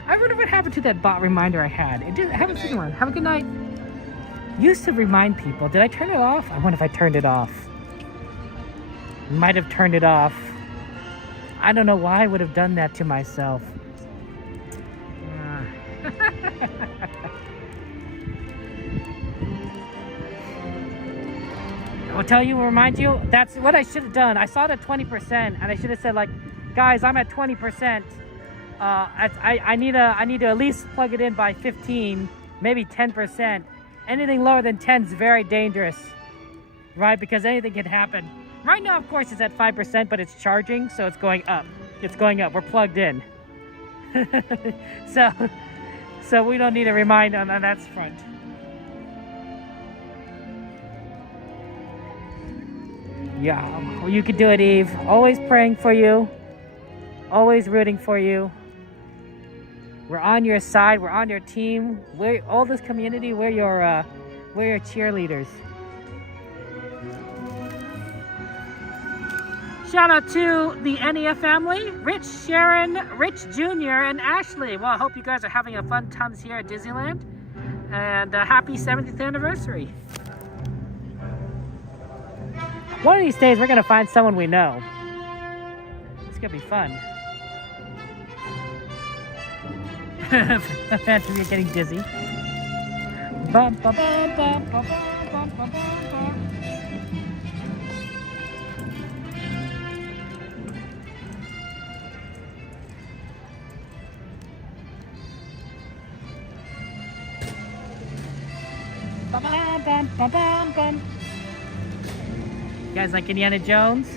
I wonder what happened to that bot reminder I had. I haven't seen one. Have a good night. Used to remind people. Did I turn it off? I wonder if I turned it off. Might have turned it off. I don't know why I would have done that to myself. I'll tell you, remind you, that's what I should have done. I saw it at 20%, and I should have said, like, guys, I'm at 20%. I need to at least plug it in by 15, maybe 10%. Anything lower than 10 is very dangerous, right? Because anything can happen. Right now, of course, it's at 5%, but it's charging, so it's going up. It's going up. We're plugged in. so we don't need a reminder on that front. Yeah, well, you can do it, Eve. Always praying for you. Always rooting for you. We're on your side. We're on your team. We're all this community. We're your cheerleaders. Shout out to the NEF family, Rich, Sharon, Rich Jr., and Ashley. Well, I hope you guys are having a fun time here at Disneyland. And happy 70th anniversary. One of these days, we're going to find someone we know. It's going to be fun. Phantom, you're getting dizzy. Bum, bum, bum, bum, bum, bum, bum, bum. Bum, bum, bum, bum, bum. You guys like Indiana Jones?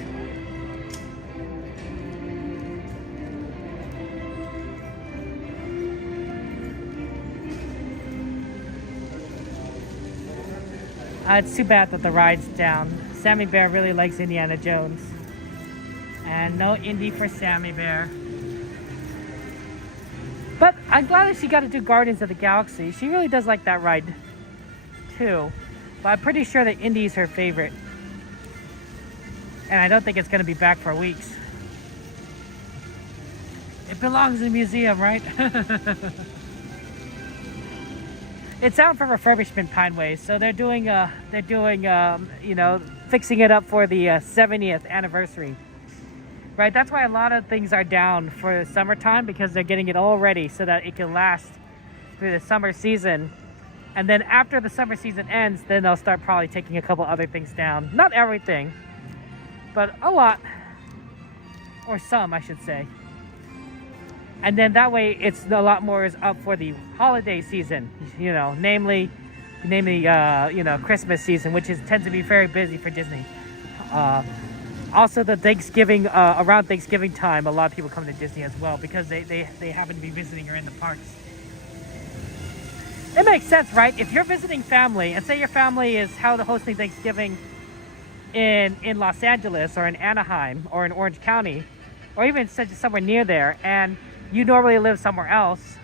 It's too bad that the ride's down. Sammy Bear really likes Indiana Jones. And no Indy for Sammy Bear. But I'm glad that she got to do Guardians of the Galaxy. She really does like that ride too. But I'm pretty sure that Indy's her favorite. And I don't think it's going to be back for weeks. It belongs in the museum, right? It's out for refurbishment, Pineways. So they're doing, you know, fixing it up for the 70th anniversary. Right, that's why a lot of things are down for the summertime, because they're getting it all ready so that it can last through the summer season. And then after the summer season ends, then they'll start probably taking a couple other things down. Not everything, but a lot. Or some, I should say. And then that way, it's a lot more is up for the holiday season, you know, namely, you know, Christmas season, which tends to be very busy for Disney. Also, the Thanksgiving, around Thanksgiving time, a lot of people come to Disney as well, because they happen to be visiting or in the parks. It makes sense, right? If you're visiting family, and say your family is hosting Thanksgiving in Los Angeles or in Anaheim or in Orange County, or even somewhere near there, and you normally live somewhere else,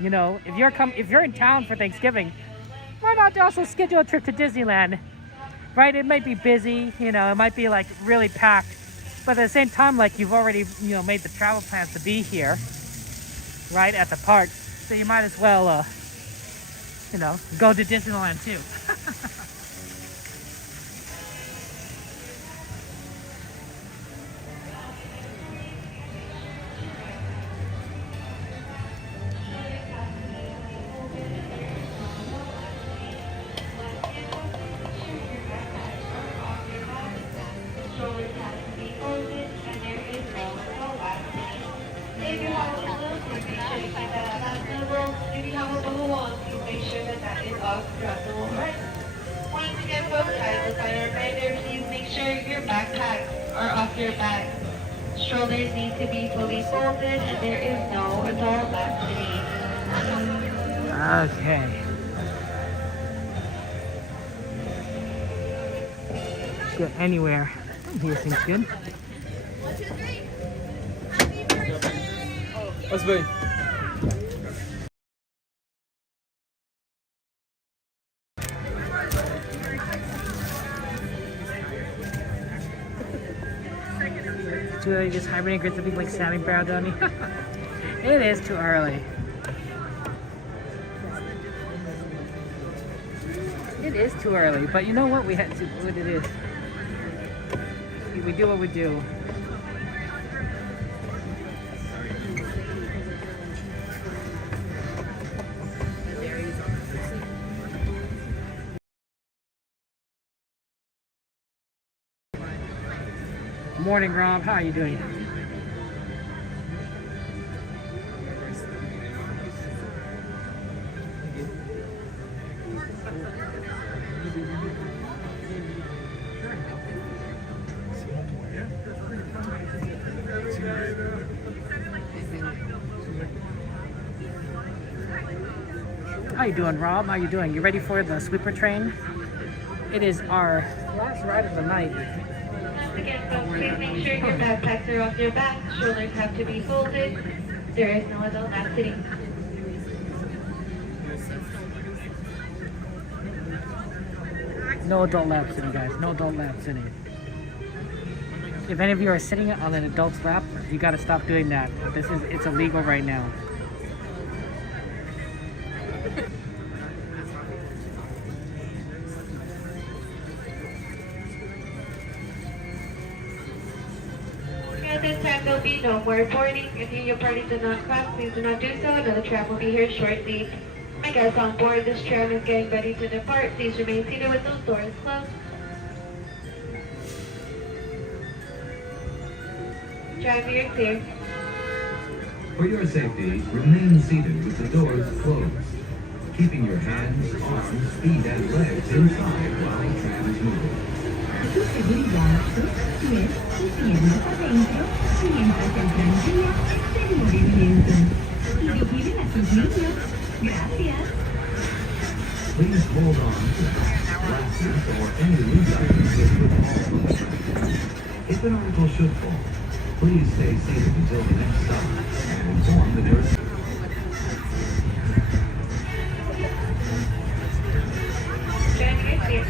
you know, if you're in town for Thanksgiving, why not also schedule a trip to Disneyland? Right? It might be busy, you know, it might be like really packed, but at the same time, like, you've already, you know, made the travel plans to be here, right, at the park, so you might as well, you know, go to Disneyland too. Shoulders need to be fully folded and there is no adult laxity. Okay. Go anywhere. Here seems good. Let's go. Too early to just hibernate, get something like Sammy Barrel Donny. It is too early. It is too early, but you know what? We had to do what it is. We do what we do. Morning, Rob. How are you doing? How you doing, Rob? How you doing? You ready for the sweeper train? It is our last ride of the night. Again, folks, please make sure your backpacks are off your back, shoulders have to be folded. There is no adult laxity. No adult lap sitting, guys. No adult lap sitting. If any of you are sitting on an adult's lap, you gotta stop doing that. It's illegal right now. At this time, there'll be no more boarding. If you and your party do not cross, please do not do so. Another tram will be here shortly. My guests on board, this tram is getting ready to depart. Please remain seated with those doors closed. Driver, you're clear. For your safety, remain seated with the doors closed, keeping your hands, arms, feet, and legs inside while the tram is moving. Su seguridad, pies y piernas adentro mientras el tranvía está en movimiento. Y vigilen a sus niños. Gracias. Please hold on to glasses or any loose items that could fall from the train. If an article should fall, please stay seated until the next stop and inform the nurse. Driver, you're clear.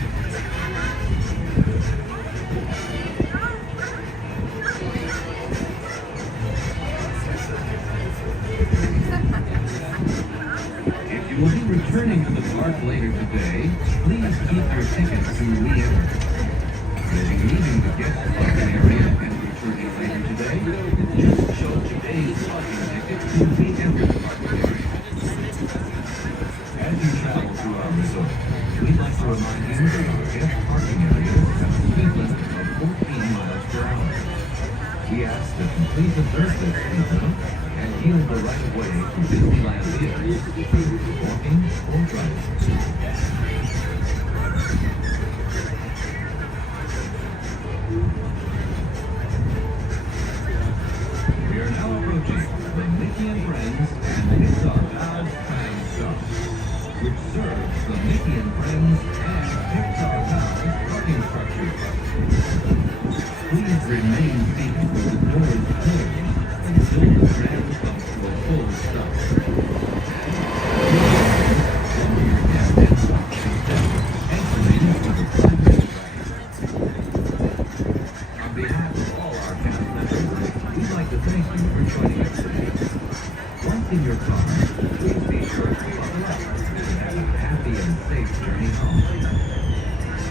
If you will be returning to the park later today, please keep your tickets to re-enter. If you'll be leaving the guest parking area and returning later today, just show today's parking ticket to re-enter the parking area. As you travel through our resort, we'd like to remind you that our guest parking areas have a speed limit of 14 miles per hour. We ask that you please observe this speed limit and yield the right of way to Disneyland vehicles, walking or driving. We are now approaching the Mickey and Friends and Pixar Pals tram stop, which serves the Mickey and Friends and Pixar Pals parking structure. Please remain seated with the doors closed until the tram comes to a full stop. On behalf of all our cast members, we'd like to thank you for joining us today. Once in your car, please be sure to buckle up and have a happy and safe journey home.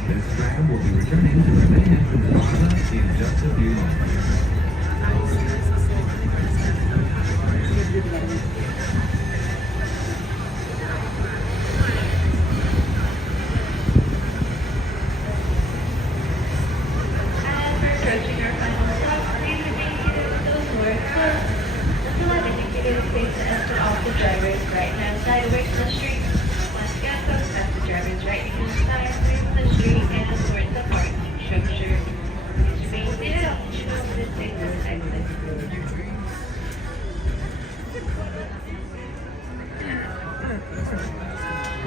This tram will be returning to the main entrance plaza in just a few moments. Approaching our final stop, please remain seated with those doors closed until I've indicated a place to enter off the driver's right-hand side away from the street. Once again, folks, that's the driver's right-hand side away from the street and towards the parking structure. Please remain seated. I'll let you know when it's safe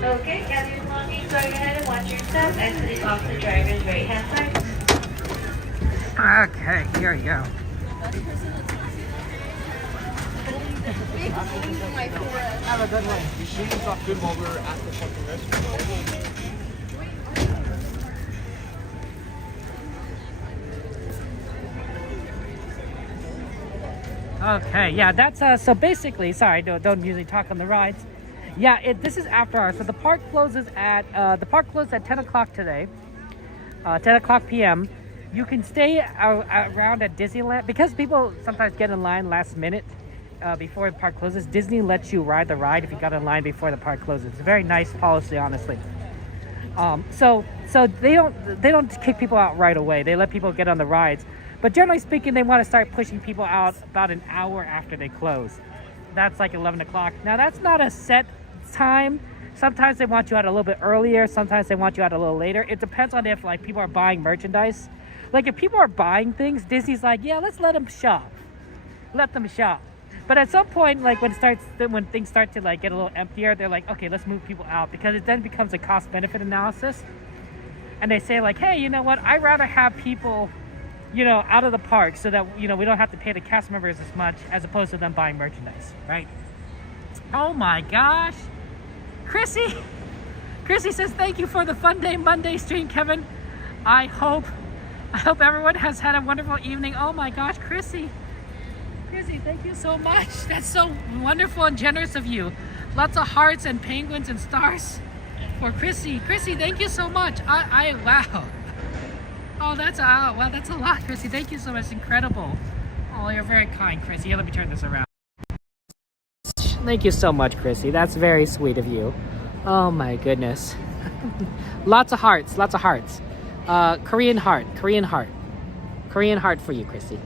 Okay, gather your belongings, go ahead and watch your step, exiting off the driver's right hand side. Okay, here we go. Have a good one. You shouldn't talk good while we're at the fucking restaurant. Okay, yeah, that's so basically, sorry, don't usually talk on the rides. Yeah, this is after hours. So the park closes at 10 o'clock today, 10 o'clock p.m. You can stay around at Disneyland because people sometimes get in line last minute before the park closes. Disney lets you ride the ride if you got in line before the park closes. It's a very nice policy, honestly. So they don't kick people out right away. They let people get on the rides. But generally speaking, they want to start pushing people out about an hour after they close. That's like 11 o'clock. Now, that's not a set time. Sometimes they want you out a little bit earlier. Sometimes they want you out a little later. It depends on if like people are buying merchandise. Like if people are buying things, Disney's like, yeah, let's let them shop. Let them shop. But at some point, like when things start to like get a little emptier, they're like, okay, let's move people out because it then becomes a cost-benefit analysis. And they say like, hey, you know what? I'd rather have people, you know, out of the park so that, you know, we don't have to pay the cast members as much as opposed to them buying merchandise, right? Oh my gosh. Chrissy says, thank you for the Fun Day Monday stream, Kevin. I hope everyone has had a wonderful evening. Oh my gosh, Chrissy, thank you so much. That's so wonderful and generous of you. Lots of hearts and penguins and stars for Chrissy. Chrissy, thank you so much. Wow. Oh, that's a lot, Chrissy. Thank you so much. It's incredible. Oh, you're very kind, Chrissy. Here, let me turn this around. Thank you so much, Chrissy. That's very sweet of you. Oh my goodness. Lots of hearts. Korean heart for you, Chrissy.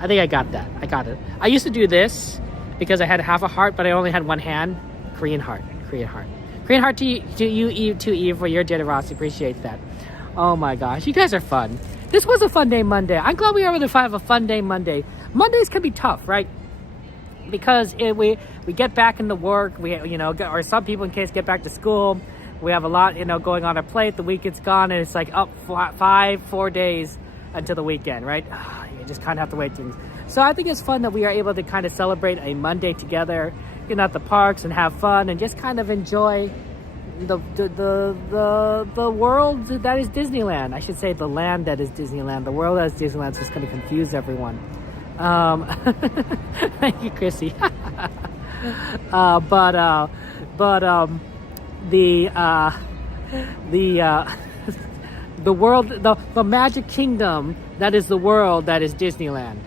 I think I got that. I got it. I used to do this because I had half a heart, but I only had one hand. Korean heart to you, Eve, for your generosity. Appreciate that. Oh my gosh, you guys are fun. This was a Fun Day Monday. I'm glad we were able to have a Fun Day Monday. Mondays can be tough, right? Because we get back into work, or some people in case get back to school. We have a lot, going on our plate. The weekend's gone, and it's like up 4 days until the weekend, right? You just kind of have to wait things. So I think it's fun that we are able to kind of celebrate a Monday together, get out the parks and have fun and just kind of enjoy the world that is Disneyland. I should say the land that is Disneyland. The world that is Disneyland is just going to confuse everyone. Thank you, Chrissy. The world, the magic kingdom that is the world that is Disneyland.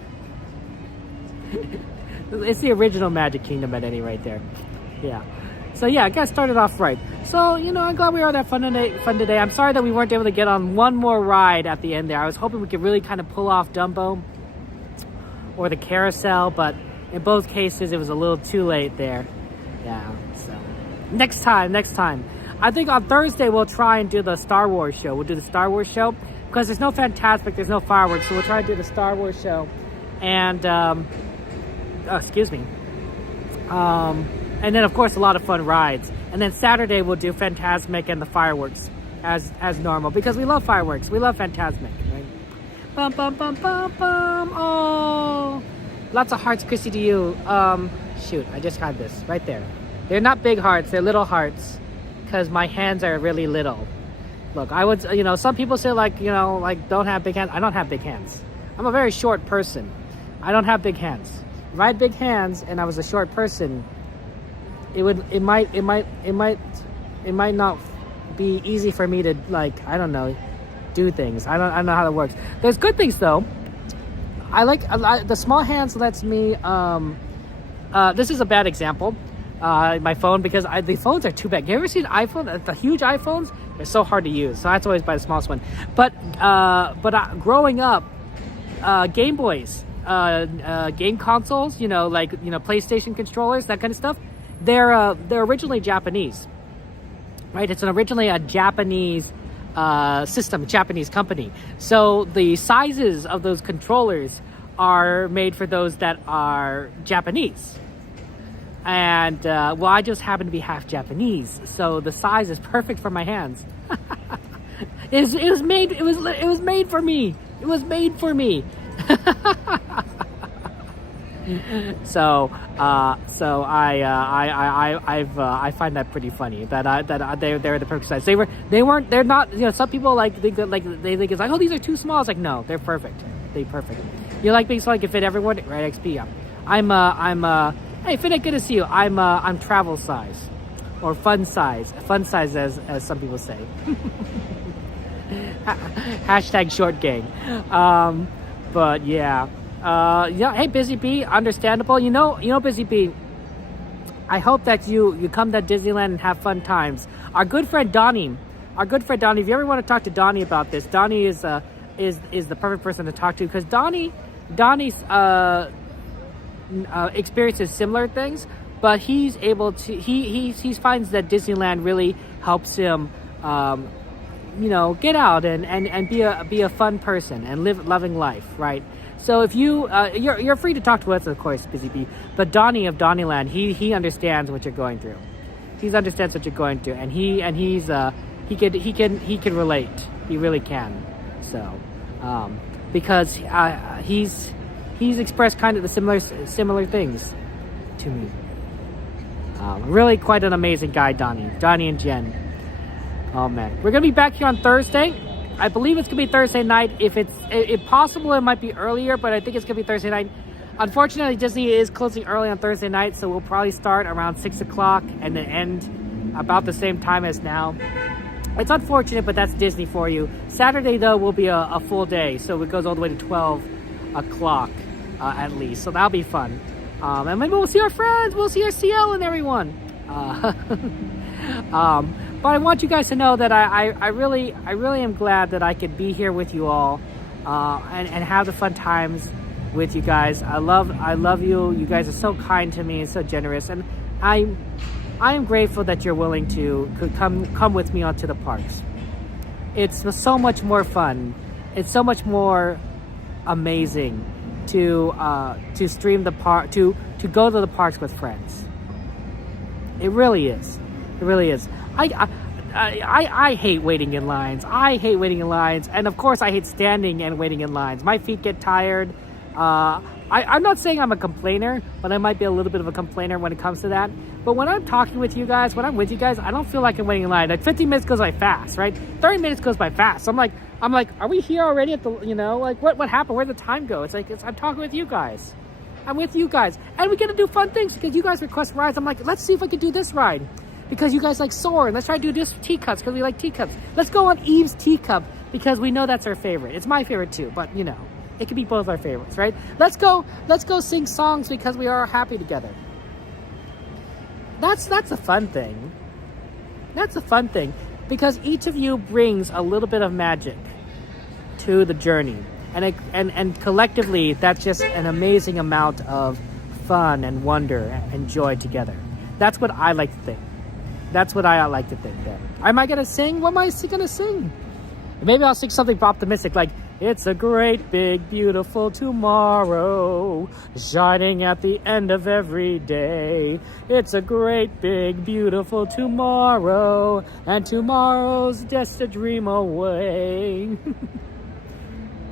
It's the original Magic Kingdom at any rate there. Yeah. So yeah, I got started off right. So, I'm glad we were that fun today. I'm sorry that we weren't able to get on one more ride at the end there. I was hoping we could really kind of pull off Dumbo or the carousel, but in both cases it was a little too late there. Yeah, so next time. I think on Thursday we'll try and do the Star Wars show. We'll do the Star Wars show because there's no Fantasmic, there's no fireworks, so we'll try and do the Star Wars show. And and then of course a lot of fun rides. And then Saturday we'll do Fantasmic and the fireworks as normal because we love fireworks. We love Fantasmic, right? Bum bum bum bum bum. Oh, lots of hearts, Chrissy, to you. Shoot, I just got this right there. They're not big hearts, they're little hearts because my hands are really little. Look, I would, some people say don't have big hands. I don't have big hands. I'm a very short person. I don't have big hands. If I had big hands and I was a short person, it might not be easy for me to do things. I don't know how that works. There's good things though. I like the small hands lets me. This is a bad example. My phone because the phones are too big. You ever seen an iPhone? The huge iPhones, they're so hard to use. So I have to always buy the smallest one. But growing up, Game Boys, game consoles, PlayStation controllers, that kind of stuff. They're originally Japanese, right? It's originally a Japanese system, Japanese company. So the sizes of those controllers are made for those that are Japanese. And well, I just happen to be half Japanese, so the size is perfect for my hands. It was made for me. It was made for me. So I find that pretty funny that they're the perfect size. They're not, you know, some people they think it's like, oh, these are too small. It's like, no, they're perfect. They're perfect. You like being small, you can fit everyone, right? XP. Yeah. Hey, Finnick, good to see you. I'm travel size, or fun size as some people say. Hashtag short gang. But yeah. Yeah, hey, Busy Bee, understandable. You know, Busy Bee, I hope that you come to Disneyland and have fun times. Our good friend Donnie, if you ever want to talk to Donnie about this, Donnie is the perfect person to talk to, because Donnie's experiences similar things, but he's able to, he finds that Disneyland really helps him, you know, get out and be a fun person and live loving life, right? So if you're free to talk to us, of course, Busy Bee. But Donnie of Donnieland, he understands what you're going through. He understands what you're going through, and he can relate. He really can. So because he's expressed kind of the similar things to me. Really quite an amazing guy, Donnie and Jen. Oh man, we're gonna be back here on Thursday. I believe it's gonna be Thursday night. If possible, it might be earlier, but I think it's gonna be Thursday night. Unfortunately, Disney is closing early on Thursday night, so we'll probably start around 6 o'clock and then end about the same time as now. It's unfortunate, but that's Disney for you. Saturday, though, will be a full day, so it goes all the way to 12 o'clock at least, so that'll be fun. And maybe we'll see our friends, we'll see our CL and everyone. But I want you guys to know that I really am glad that I could be here with you all and have the fun times with you guys. I love you. You guys are so kind to me and so generous, and I am grateful that you're willing to come with me onto the parks. It's so much more fun. It's so much more amazing to stream the park, to go to the parks with friends. It really is. It really is. I hate waiting in lines. And of course I hate standing and waiting in lines. My feet get tired. I'm not saying I'm a complainer, but I might be a little bit of a complainer when it comes to that. But when I'm talking with you guys, when I'm with you guys, I don't feel like I'm waiting in line. Like 15 minutes goes by fast, right? 30 minutes goes by fast. So I'm like, are we here already at the, you know, like what happened? Where'd the time go? It's like, I'm talking with you guys. I'm with you guys. And we get to do fun things because you guys request rides. I'm like, let's see if I can do this ride. Because you guys like Soarin. Let's try to do this Teacups because we like Teacups. Let's go on Eve's Teacup because we know that's our favorite. It's my favorite too, but you know, it can be both our favorites, right? Let's go sing songs because we are happy together. That's a fun thing. That's a fun thing because each of you brings a little bit of magic to the journey, and collectively, that's just an amazing amount of fun and wonder and joy together. That's what I like to think. That's what I like to think. Am I gonna sing? What am I gonna sing? Maybe I'll sing something optimistic like, it's a great big beautiful tomorrow shining at the end of every day. It's a great big beautiful tomorrow, and tomorrow's just a dream away.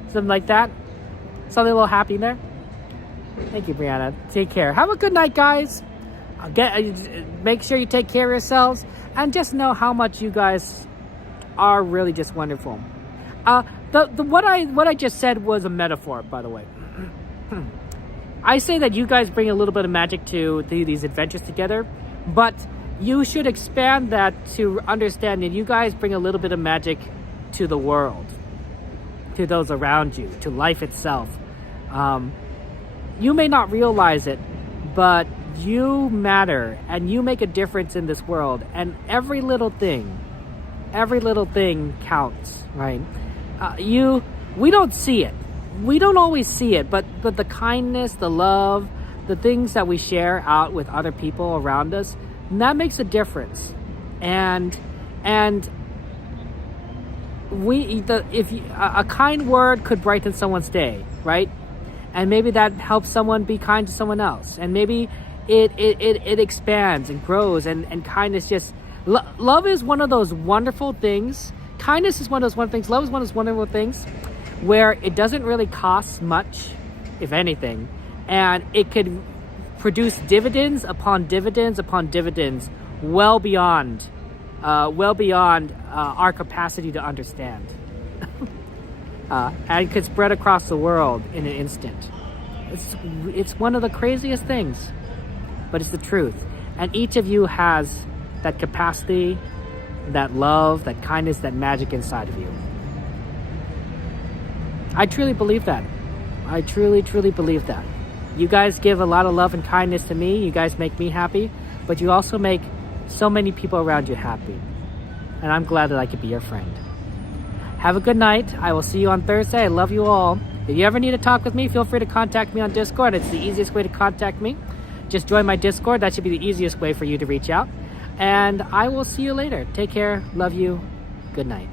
Something like that. Something a little happy there. Thank you, Brianna. Take care. Have a good night, guys. Make sure you take care of yourselves, and just know how much you guys are really just wonderful. What I just said was a metaphor, by the way. I say that you guys bring a little bit of magic to these adventures together, but you should expand that to understand that you guys bring a little bit of magic to the world, to those around you, to life itself. You may not realize it, but you matter and you make a difference in this world, and every little thing counts, right? We don't see it. We don't always see it, but the kindness, the love, the things that we share out with other people around us, that makes a difference. And a kind word could brighten someone's day, right? And maybe that helps someone be kind to someone else. And maybe it expands and grows, and kindness just love is one of those wonderful things. Kindness is one of those wonderful things. Love is one of those wonderful things where it doesn't really cost much, if anything, and it could produce dividends upon dividends upon dividends well beyond our capacity to understand. And could spread across the world in an instant. It's one of the craziest things, but it's the truth. And each of you has that capacity, that love, that kindness, that magic inside of you. I truly believe that. I truly, truly believe that. You guys give a lot of love and kindness to me. You guys make me happy, but you also make so many people around you happy. And I'm glad that I could be your friend. Have a good night. I will see you on Thursday. I love you all. If you ever need to talk with me, feel free to contact me on Discord. It's the easiest way to contact me. Just join my Discord. That should be the easiest way for you to reach out. And I will see you later. Take care. Love you. Good night.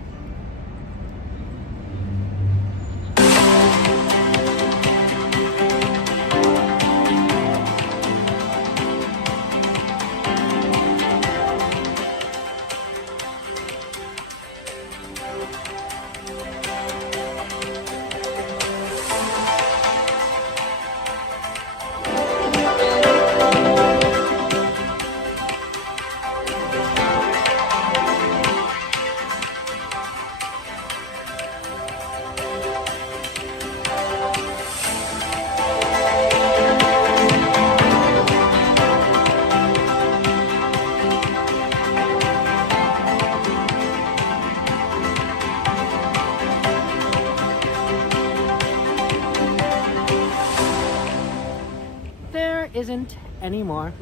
Isn't anymore.